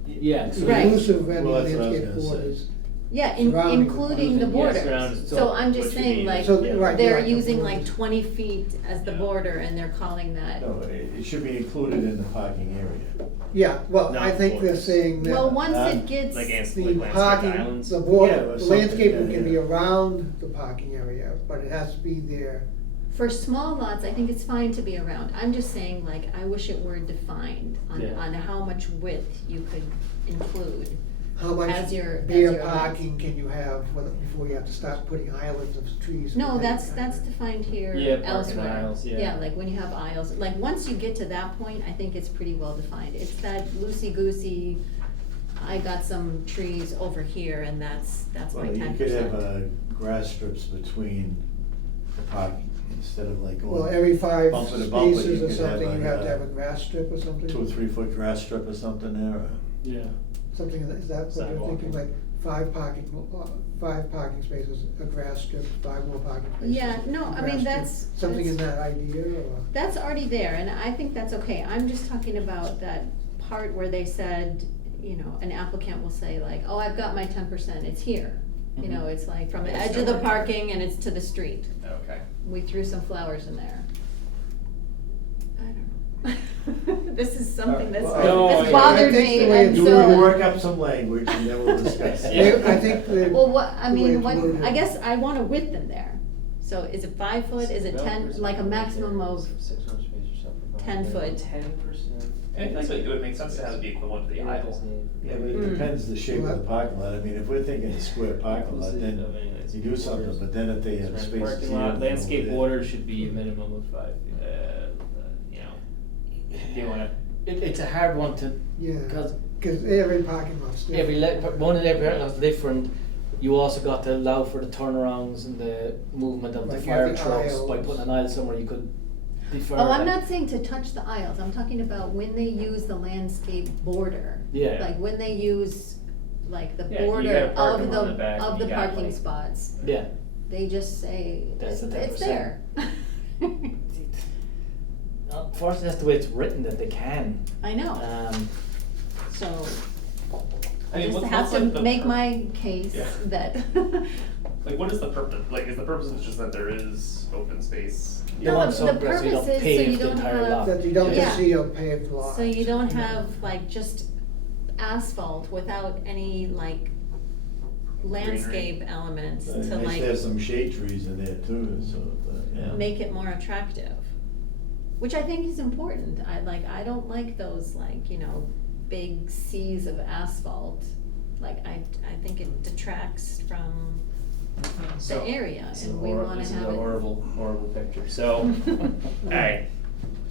Yeah, so Right. Inclusive of any Well, that's what I was landscape gonna say. borders. Yeah, Surrounding including the the- Yeah, borders. surrounding- So I'm just what you saying, mean. like, So, right, they're yeah, the using like borders. 20 feet as the Yeah. border and they're calling that. No, it should be included in the parking area. Yeah, well, Not I think they're borders. saying that. Well, once Uh, it gets. like The landscape parking, islands. the Yeah, border, or the something, landscaping yeah, can be yeah. around the parking area, but it has to be there. For small lots, I think it's fine to be around. I'm just saying, like, I wish it were defined on Yeah. how much width you could include. how much as your bare event. parking can you have before you have to start putting islands of trees? No, and that's, that that's kind of- defined here Yeah, parking elsewhere. aisles, yeah. Yeah, like when you have aisles, like, once you get to that point, I think it's pretty well defined. It's that loosey-goosey, I got some trees over here and that's my Well, 10%. you could have, grass strips between the parking, instead of like Well, going every 5 bumper to bumper, spaces you or could something, you have to have a a grass strip or something? 2 or 3 foot grass strip or something there, or. Yeah. Something, is that what you're Sidewalk. thinking, like 5 parking spaces, a grass strip, 5 more parking spaces? Yeah, no, a I grass mean, strip, that's- something in that's- that idea, or? That's already there, and I think that's okay. I'm just talking about that part where they said, you know, an applicant will say like, oh, I've got my 10%, it's here. You know, Mhm. it's like from the It's edge of the nowhere near. parking and it's to the street. Okay. We threw some flowers in there. I don't know. This is something that's, No, that's I bothered think me, the way and it's We'll so. work up some language and then we'll discuss. Yeah. I think the. Well, what, I the way mean, it's what, worded- I guess I want a width in there. So is it 5 foot, is it 10, like a maximum of 10 foot? 10%. And I feel like it would make sense to have it be equivalent to the aisle. Yeah, but it Mm. depends the shape of the parking lot. I mean, if we're thinking a square parking lot, then you do something, but then if they have space. Parking lot, landscape border should be a minimum of 5, you know. Do you wanna? It's a hard one to, Yeah, because cause every parking lot's different. one of every parking lot's different. You also got to allow for the turnarounds and the movement of the Like you have fire the trucks. By aisles. putting an aisle somewhere, you could defer Oh, I'm that. not saying to touch the aisles, I'm talking about when they use the landscape border. Yeah. Like when they use, like the Yeah, you border got a parking of lot in the back and the you got, parking like- spots, Yeah. they just say, That's it's the 10%. there. Unfortunately, that's the way it's written that they can. I know, so, I I mean, just what's have to like the make pur- my case Yeah. that. Like, what is the purpose? Like, is the purpose just that there is open space? You No, want the some, so you purpose don't is so pave you the don't entire have- lot. That you don't Yeah. just see a paved lot. So you don't have like just asphalt without any like landscape elements It's to nice to like have some shade trees in there too, so, yeah. make it more attractive. Which I think is important. I don't like those like, you know, big seas of asphalt. Like I think it detracts from the area and we wanna This is have a it. horrible, horrible picture, so, alright,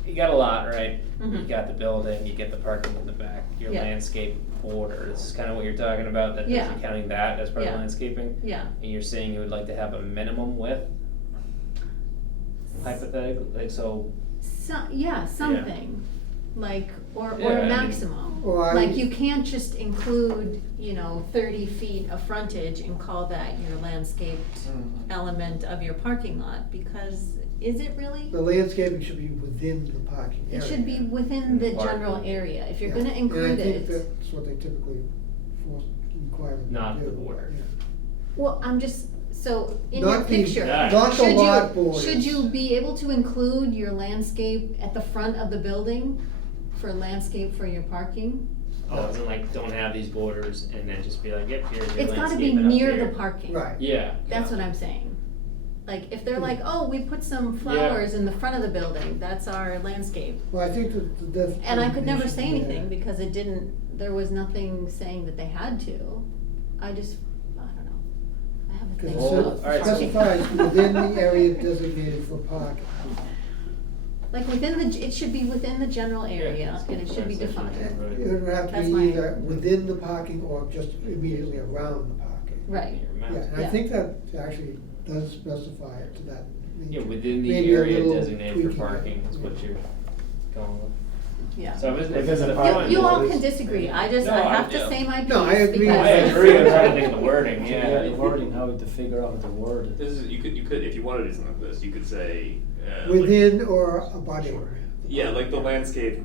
you got a lot, right? You Mhm. got the building, you get the parking in the back, your Yeah. landscape border, this is kinda what you're talking about, that Yeah. you're counting that as part of Yeah. landscaping? Yeah, And you're saying you would like to have a minimum width? Hypothetically, like, so, something, like, or Yeah, I a mean- maximum. Or I- Like, you can't just include, you know, 30 feet of frontage and call that your landscaped element of your parking lot, because is it really? The landscaping should be within the parking area. It should be within the Parking. general area, if you're Yeah. gonna include And I think it. that's what they typically require them to do. Not the border. Yeah. Well, I'm just, so, in your Not the- picture, Yeah. Not the should lot you, borders. should you be able to include your landscape at the front of the building for landscape for your parking? oh, as in like, don't have these borders, and then just be like, yep, here's your It's gotta be landscaping up near here. the parking. Right. Yeah. That's yeah. what I'm saying. Like, if they're like, oh, we put some flowers in the front of the building, that's our landscape. Well, I think that the def. And I could never say definition, anything yeah. because it didn't, there was nothing saying that they had to. I don't know. I have a Cause thing it about alright, so- parking. specifies within the area designated for parking. Like within the, it should be within the general area and it should be That's defined. actually- It would have to That's be my- either within the parking or just immediately around the parking. Right. Yeah, and I Yeah. think that actually does specify it to that. Yeah, within the Maybe a area little designated for tweaking. parking is what you're going with. Yeah. So if it's, Within if it's the the parking front. You all borders. can disagree, I just, No, I I- have to yeah. say my piece. No, I agree. because- I agree, I'm trying to think of the wording, Yeah, yeah. the wording, how to figure out the word. This is, you could, if you wanted to do something like this, you could say, like- Within or abutting. Sure. Yeah, like the landscape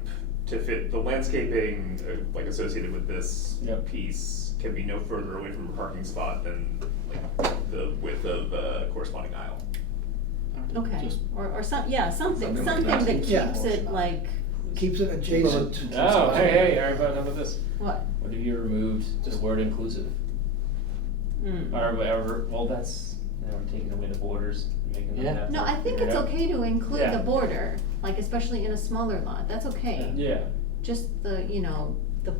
to fit, the landscaping, like associated with this Yep. piece can be no further away from a parking spot than like the width of a corresponding aisle. Okay, Just- or something Something that like that. keeps Yeah. it like, Keeps it adjacent to. Oh, hey, alright, but enough of this. what? What if you removed the word inclusive? Mm. Or whatever, well, that's, now we're taking away the borders, and making them Yeah. have to No, I think figure it it's out. okay to include Yeah. the border, like especially in a smaller lot, that's okay. Yeah, Just the, you know, the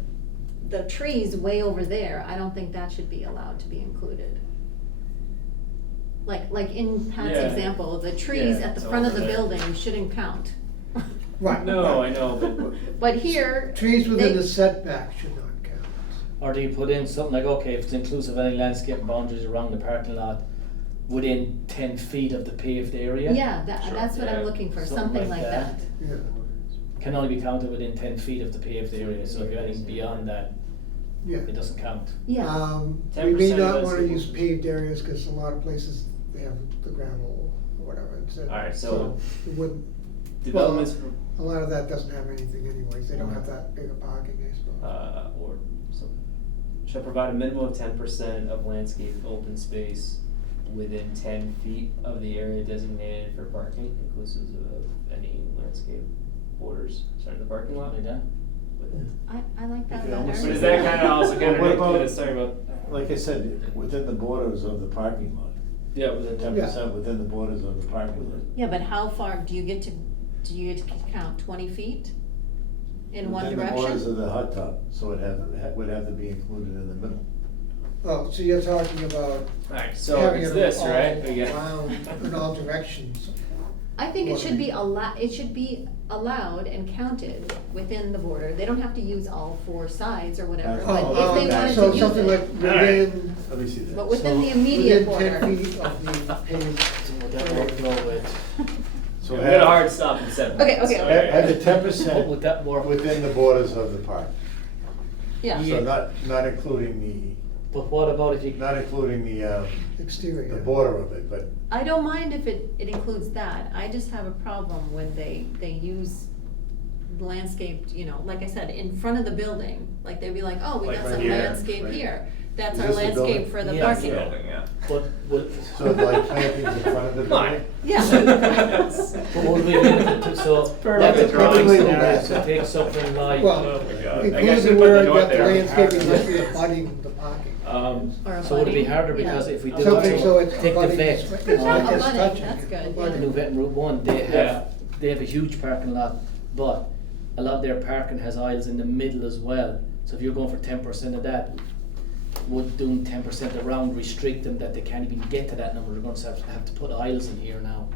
the trees way over there, I don't think that should be allowed to be included. Like in Pat's Yeah. example, the trees Yeah, at the it's front of over the there. building shouldn't count. Right. No, right. I know, but But here. Trees within they- the setback should not count. Or do you put in something like, okay, if it's inclusive of any landscape boundaries around the parking lot within 10 feet of the paved area? Yeah, Sure, that's what I'm yeah. looking for, Something something like like that. that. Yeah. Can only be counted within 10 feet of the paved area, so if you're anything beyond that, Yeah. it doesn't count. Yeah, We may 10% not of wanna those use people- paved areas, cause a lot of places, they have the gravel or whatever, Alright, so- it wouldn't, developments, a lot of that doesn't have anything anyways, they don't have that big a parking, I suppose. or some, shall provide a minimum of 10% of landscape open space within 10 feet of the area designated for parking, inclusive of any landscape borders surrounding the parking lot. Like that? I like that could better. almost But is that kinda also kinda What about- ridiculous, sorry about, Like I said, within the borders of the parking lot, yeah, within 10% within the borders of the parking lot. Yeah, but how far, do you get to count 20 feet in one Within the borders direction? of the hot tub, so it would have to be included in the middle. Oh, so you're talking about Alright, so having it's it this, all right? We get- around in all directions. I think it should be it should be allowed and counted within the border, they don't have to use all four sides or whatever, but Oh, if they wanted so to use something like it. within, Let me see that. But within the immediate within border. 10 feet of the paved. So would that work though with, So we had a hard stop and set. Okay, okay, okay. Have the what 10% would that work? within the borders of the park. Yeah, So not including But what about if you, not including the Exterior. border of it, but I don't mind if it includes that, I just have a problem when they use landscaped, like I said, in front of the building, like they'd be like, oh, we Like got right some here, landscape right. here, that's Is our this the building? landscape for the Yeah. parking. Building, yeah. but would, so like plantings in front of the Come on. building? Yeah. but would we limit it to, so perfect that's a drawing perfect scenario. scenario, so take something like. Well, Oh my god. I guess include we the put the word note that the there. landscaping must be abutting the parking. Or So would it be abutting, harder yeah. because if we do Something so it, it's take the abutting, vet, it's Oh, like it's abutting, touching. that's good, Abutting. the new vet in Route 1, they Yeah. have a huge parking lot, but a lot of their parking has aisles in the middle as well. So if you're going for 10% of that, would doing 10% around restrict them that they can't even get to that number? They're going to have to put aisles in here now.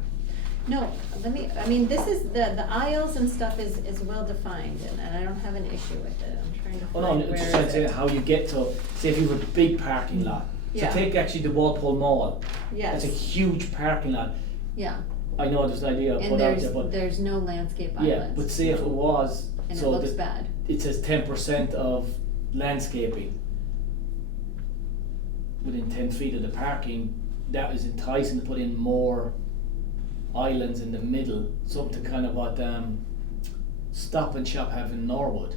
No, this is, the aisles and stuff is well defined, and I don't have an issue with it, I'm trying to Oh no, find I'm where just trying to is say it. how you get to, say if you have a big parking lot. So Yeah. take actually the Walpole Mall. Yes. That's a huge parking lot. Yeah, I know there's an idea of and put out there, but there's no landscape yeah, but islands, say if it was, and it so looks that bad. it says 10% of landscaping within 10 feet of the parking, that is enticing to put in more islands in the middle, something to kind of what Stop and Shop have in Norwood.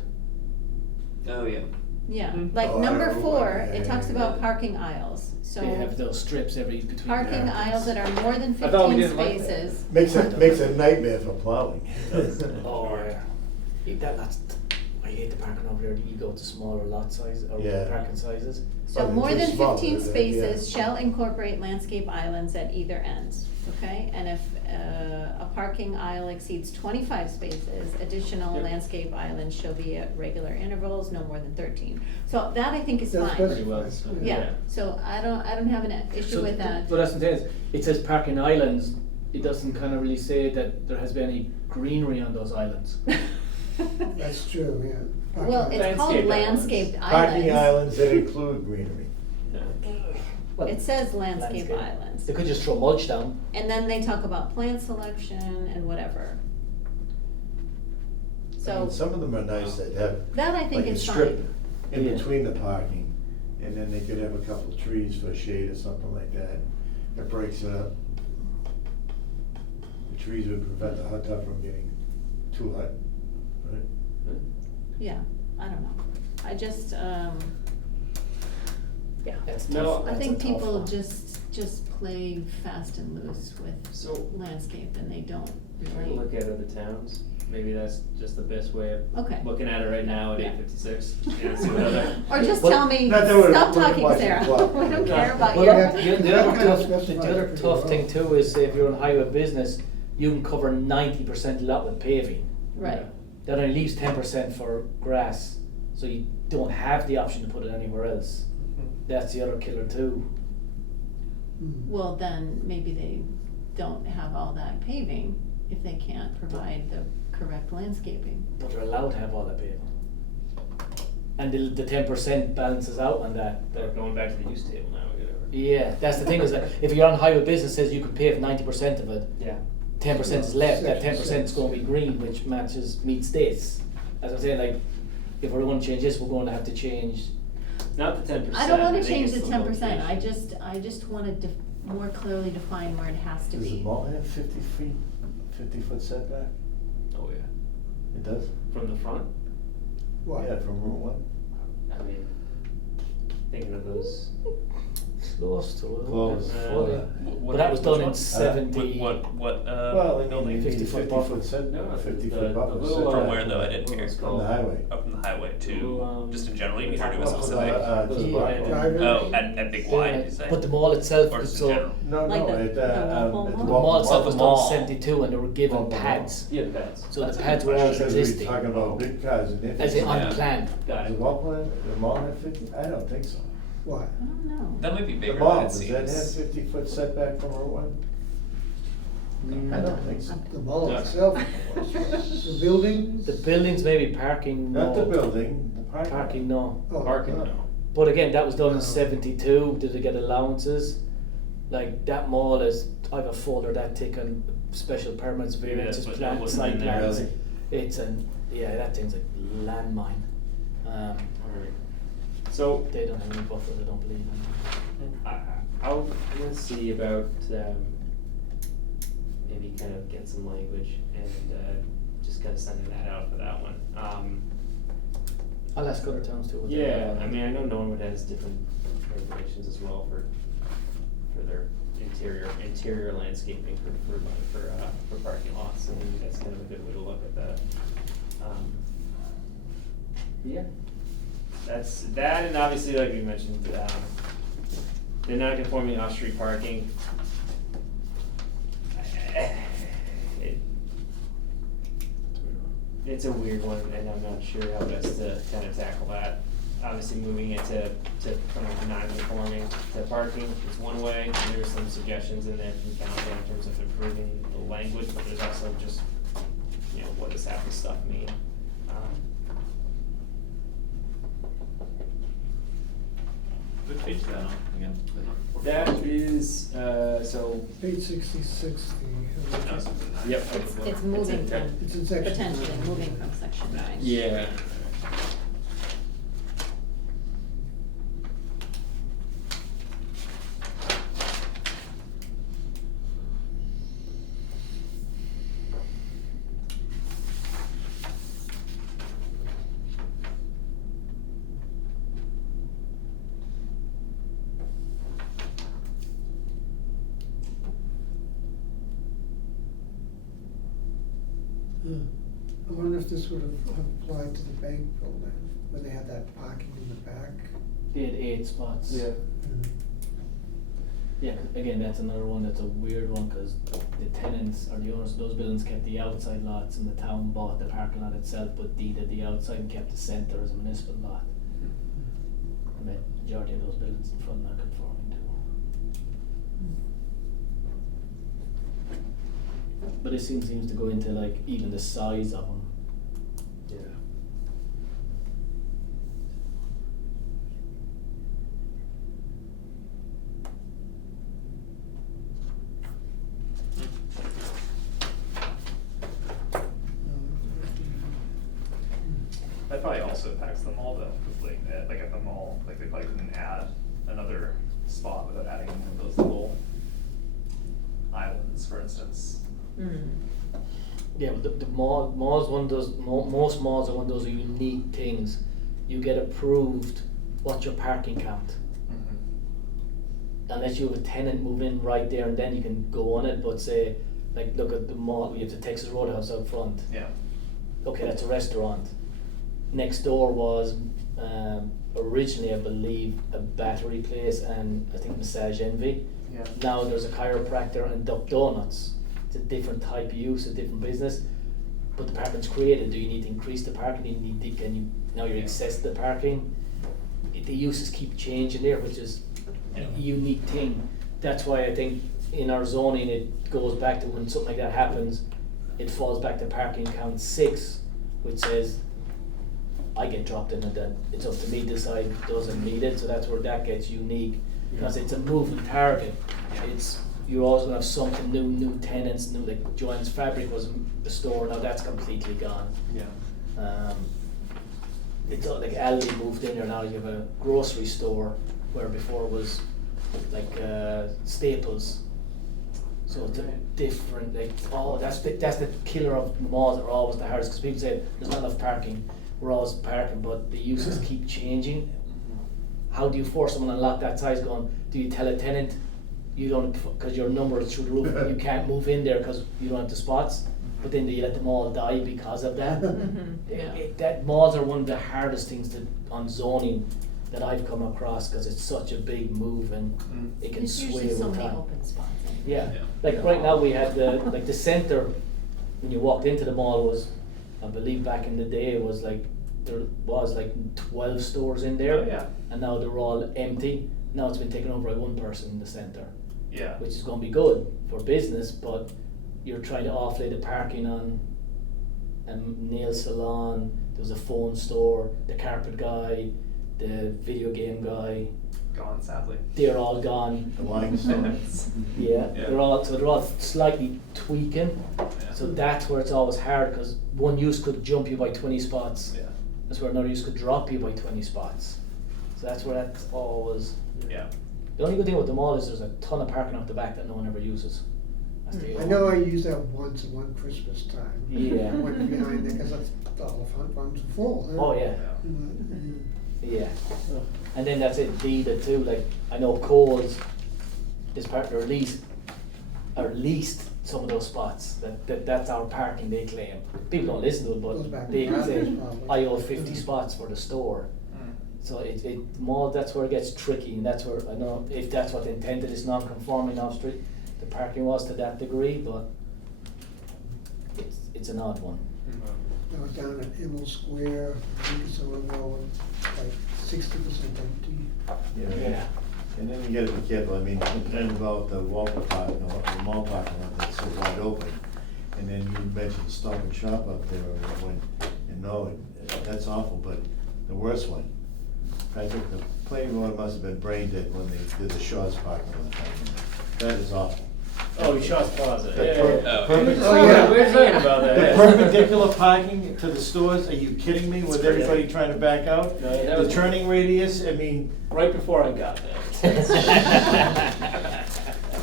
Oh, yeah. Yeah, Mhm. like Oh, I number don't know 4, what- it talks yeah. about parking aisles, so They have those strips every between. parking Yeah. aisles that are more than I thought we 15 didn't like that. spaces. Makes a nightmare for plowing. Or that's I hate the parking over there. You go to smaller lot size or Yeah. parking sizes. So they're more too than small, 15 they're- spaces yeah. shall incorporate landscape islands at either ends, okay? And if a parking aisle exceeds 25 spaces, additional Yep. landscape islands shall be at regular intervals, no more than 13. So that I think is That's fine. Pretty well. Yeah, so I don't have an issue So with that. But that's what it is. It says parking islands. It doesn't kind of really say that there has been any greenery on those islands. That's true, yeah. Well, Parking it's called Landscape landscaped Parking islands. islands that include greenery. Well, It says landscape islands. They could just throw mulch down. And then they talk about plant selection and whatever. I So mean, some of them are nice that have that I think like a is strip fine. in Yeah. between the parking, and then they could have a couple of trees for shade or something like that. That breaks it up. The trees would prevent the hot tub from getting too hot, right? Yeah, I don't know. I just, yeah. That's No, tough. I That's think a tough people one. just play fast and loose with So, landscape and they don't trying to really. look at other towns, maybe that's just the best way of Okay. looking at it right now at Yeah. 8:56. Yeah, see what other. Or just Well, tell me, not that we're- stop we're talking, watching Sarah. the clock. We don't care about Well, you. the That other kind of tough, the specifies other it pretty tough well. thing too is say if you're on highway business, you can cover 90% of that with paving. Right, That only leaves 10% for grass. So you don't have the option to put it anywhere else. That's the other killer too. Well, then maybe they don't have all that paving if they can't provide the correct landscaping. But they're allowed to have all that paving. And the 10% balances out on that. They're going back to the use table now, or whatever. Yeah, that's the thing is that if you're on highway business, says you can pave 90% of it, Yeah. 10% is left, that 10% is going to be green, which meets this. As I'm saying, like, if we're going to change this, we're going to have to change. Not the 10%. I don't wanna think change it's the 10%, location. I just wanna more clearly define where it has to Does the be. mall have 50-foot setback? Oh, yeah. It does? From the front? What? Yeah, from Route 1? I mean, thinking of those. Close to it. Close. But that was done in Which 70. What, Well, I mean, building? you need 50-foot 50-foot buffer. set, No, 50-foot the buffer little, setback. From where though? I didn't what hear. was it From called? the highway. Up from the highway to, Well, just in general, you mean, or to a Up from the, specific? To the Yeah. block. Drive-in? Oh, at Big Y, did you say? But the mall itself, Or just in so general? No, Like no, the- at, the at Walpole the Mall? the mall itself the was mall. done in 72 and they were given Walpole Mall. pads. Yeah, the pads. So the That's a pads good were all question. Because we existing. were talking about big cars and As in on Yeah. the plan. Got The it. mall have 50? I don't think so. What? I don't know. That might be The bigger mall, than it does that have seems. 50-foot setback from Route 1? I don't think so. The mall No. itself, of course. The buildings? The buildings, maybe parking, no. Not the building, the parking. Parking, no. Oh, Parking, oh. no. But again, that was done in 72. Did they get allowances? Like that mall is, I have a folder that thick on special permits, Maybe variances, that's what that plans, wasn't site in there, plans. really. It's that thing's a landmine. Alright. So, They don't have any buffers, I don't believe. I'm gonna see about, maybe kind of get some language and, just kind of sending that out for that one. I'll ask other towns too. what they Yeah, have. I mean, I know Norwood has different regulations as well for their interior landscaping for parking lots, and maybe that's kind of a good way to look at that. Yeah, that's that, and obviously, like we mentioned, the non-conforming off-street parking. It's a weird one, and I'm not sure how best to kind of tackle that. Obviously, moving it to from non-conforming to parking is one way, and there's some suggestions in there from council in terms of improving the language, but there's also just, what does half this stuff mean? Which page is that on again? That is, so, Page 66, No, it's something like that. yep. It's moving from, It's in section potentially nine. moving from section 9. Yeah. I wonder if this would have applied to the bank building, where they had that parking in the back. They had 8 spots. Yeah, again, that's another one that's a weird one, cause the tenants or the owners of those buildings kept the outside lots and the town bought the parking lot itself, but deeded the outside and kept the centre as a municipal lot. The majority of those buildings in front non-conforming too. But this seems to go into like even the size of them. Yeah. That probably also impacts the mall though, 'cause like at the mall, like they probably couldn't add another spot without adding one of those little islands, for instance. Yeah, but the malls one of those, most malls are one of those unique things. You get approved, what's your parking count? Unless you have a tenant move in right there and then you can go on it, but say, like, look at the mall, we have the Texas Roadhouse out front. Yeah. Okay, that's a restaurant. Next door was, originally, I believe, a battery place and I think Massage Envy. Yeah. Now there's a chiropractor and Duck Donuts. It's a different type of use, a different business. but the parking's created, do you need to increase the parking, do you need to, now you're access the parking? The uses keep changing there, which is a unique thing. That's why I think in our zoning, it goes back to when something like that happens, it falls back to parking count 6, which says, I get dropped in it, that it's up to me to decide doesn't need it, so that's where that gets unique. Because it's a moving target, you're always gonna have something new tenants, new, like Joanne's Fabric was a store, now that's completely gone. Yeah. It's like Aldi moved in there, now you have a grocery store, where before it was like Staples. So it's a different, like, that's the killer of malls that are always the hardest, because people say there's not enough parking, we're always parking, but the uses keep changing. How do you force someone to lock that size going, do you tell a tenant, you don't, because your number is through the roof, you can't move in there because you don't have the spots, but then do you let them all die because of that? That malls are one of the hardest things on zoning that I've come across, because it's such a big move and it can There's sway usually so over many time. open spots. Yeah, like right now we had the center, when you walked into the mall was, I believe back in the day, it was like, there was like 12 stores in there. Oh, yeah. And now they're all empty. Now it's been taken over by one person in the center, Yeah. which is gonna be good for business, but you're trying to offload the parking on a nail salon, there was a phone store, the carpet guy, the video game guy, Gone, sadly. they're all gone. The limestone. Yeah, Yeah. they're all slightly tweaking. Yeah. So that's where it's always hard, because one use could jump you by 20 spots. Yeah. That's where another use could drop you by 20 spots. So that's where that's always. Yeah. The only good thing with the mall is there's a ton of parking off the back that no one ever uses. That's the I know I used that once at one Christmas time. Yeah. I went behind there, cause all the front ones were full, huh? Oh yeah, Mm, yeah. And then that's it, Dita too, like, I know Coles is part, or at least some of those spots, that's our parking they claim. People don't listen to it, Goes but back they to can say, Bradley's probably. I owe 50 spots for the store. So mall, that's where it gets tricky, and that's where, I know, if that's what the intent is, non-conforming off-street, the parking was to that degree, but it's an odd one. I was down at Immel Square, a week or so ago, and like 60% empty. Yeah. And then you gotta be careful, I mean, complaining about the Walker Park, the mall parking lot that's so wide open. And then you mentioned Stop and Shop up there, and no, that's awful, but the worst one, I think the planning board must have been brain dead when they did the Shaw's parking lot. That is awful. Oh, Shaw's Plaza, The yeah, per- yeah, yeah. perpendic- Oh, yeah. We were talking about that, The yeah. perpendicular parking to the stores, are you kidding me, with crazy. everybody trying to back out? No, that The was- turning radius, I mean, Right before I got there.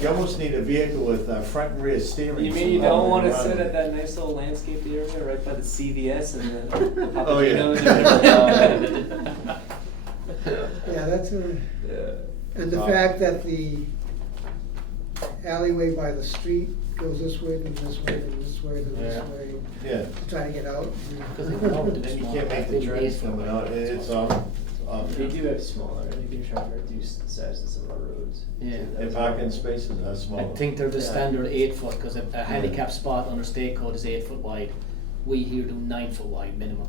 you almost need a vehicle with front and rear steering. You mean you don't wanna sit at that nice little landscaped area right by the CVS and the Oh, yeah. Papagenos and everything? Yeah, that's a, Yeah. and the fact that the alleyway by the street goes this way, then this way, then this way, then this Yeah. way, Yeah, to try to get out. Because they don't do and you small, can't make the big turns days. coming out, it's awful, it's awful. They do have smaller, they've been trying to reduce the size of some of our roads. Yeah. And parking spaces are I smaller. think they're the Yeah. standard 8 foot, because a handicap spot under state code is 8 foot wide. We here do 9 foot wide minimum,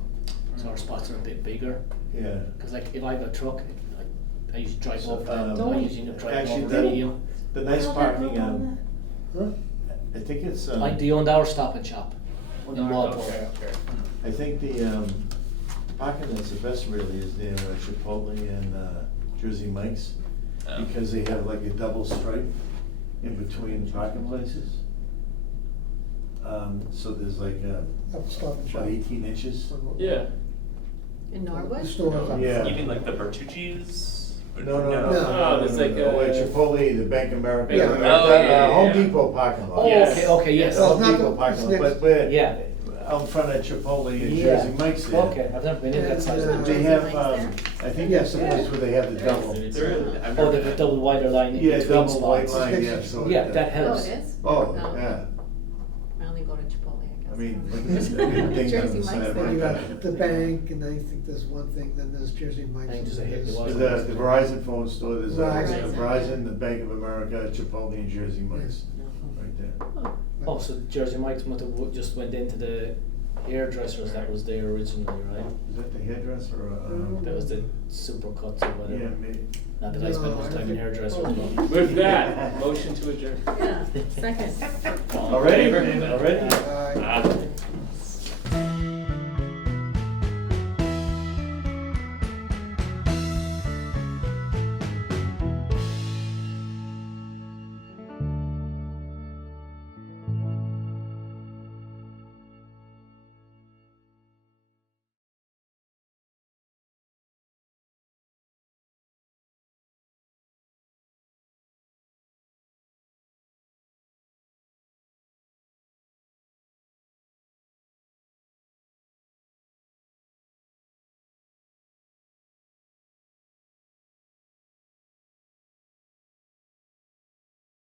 so our spots are a bit bigger. Yeah. Because like if I have a truck, I usually drive So, over that, um, I usually drive actually, over that- medium. The nice parking, Huh? I think it's, Like the owned our Stop and Shop in Walpole. Okay, okay. I think the parking that's the best really is near Chipotle and Jersey Mike's, Oh. because they have like a double stripe in between parking places. So there's like Up Stop and Shop. about 18 inches. Yeah. In Norwood? The stores up. Yeah. You mean like the Bertucci's? No. Oh, there's like a- Where Chipotle, the Bank of America, Yeah. Oh, yeah. Home Depot parking lot. Oh, Yes. okay, yes. The Well, Home it's not Depot the- parking it's lot, next- but we're Yeah. out front of Chipotle and Yeah. Jersey Mike's there. Okay, I've never been in that size. And, They Jersey have, Mike's I think that's the place where they have the double. I've Oh, never the been. double wider line in Yeah, between double white spots. line, yeah, so. Yeah, that Oh, helps. it is? Oh, No. yeah, I only go to Chipotle, I guess. I mean, look at this big thing on Jersey the Mike's side there. Then you right got the there. bank, and I think there's one thing, then there's Jersey Mike's. I think there's a and hit, there's- there was. The Verizon phone store, there's Verizon. Verizon, the Bank of America, Chipotle and Jersey Mike's, right there. Oh, so Jersey Mike's must have just went into the hairdressers that was there originally, right? Is that the hairdresser or? That was the super cuts or Yeah, whatever. maybe. Not that I spent No, much I time in think- hairdressers, oh. but. With that, motion to adjourn. Yeah, second. All in Already? favor? Already?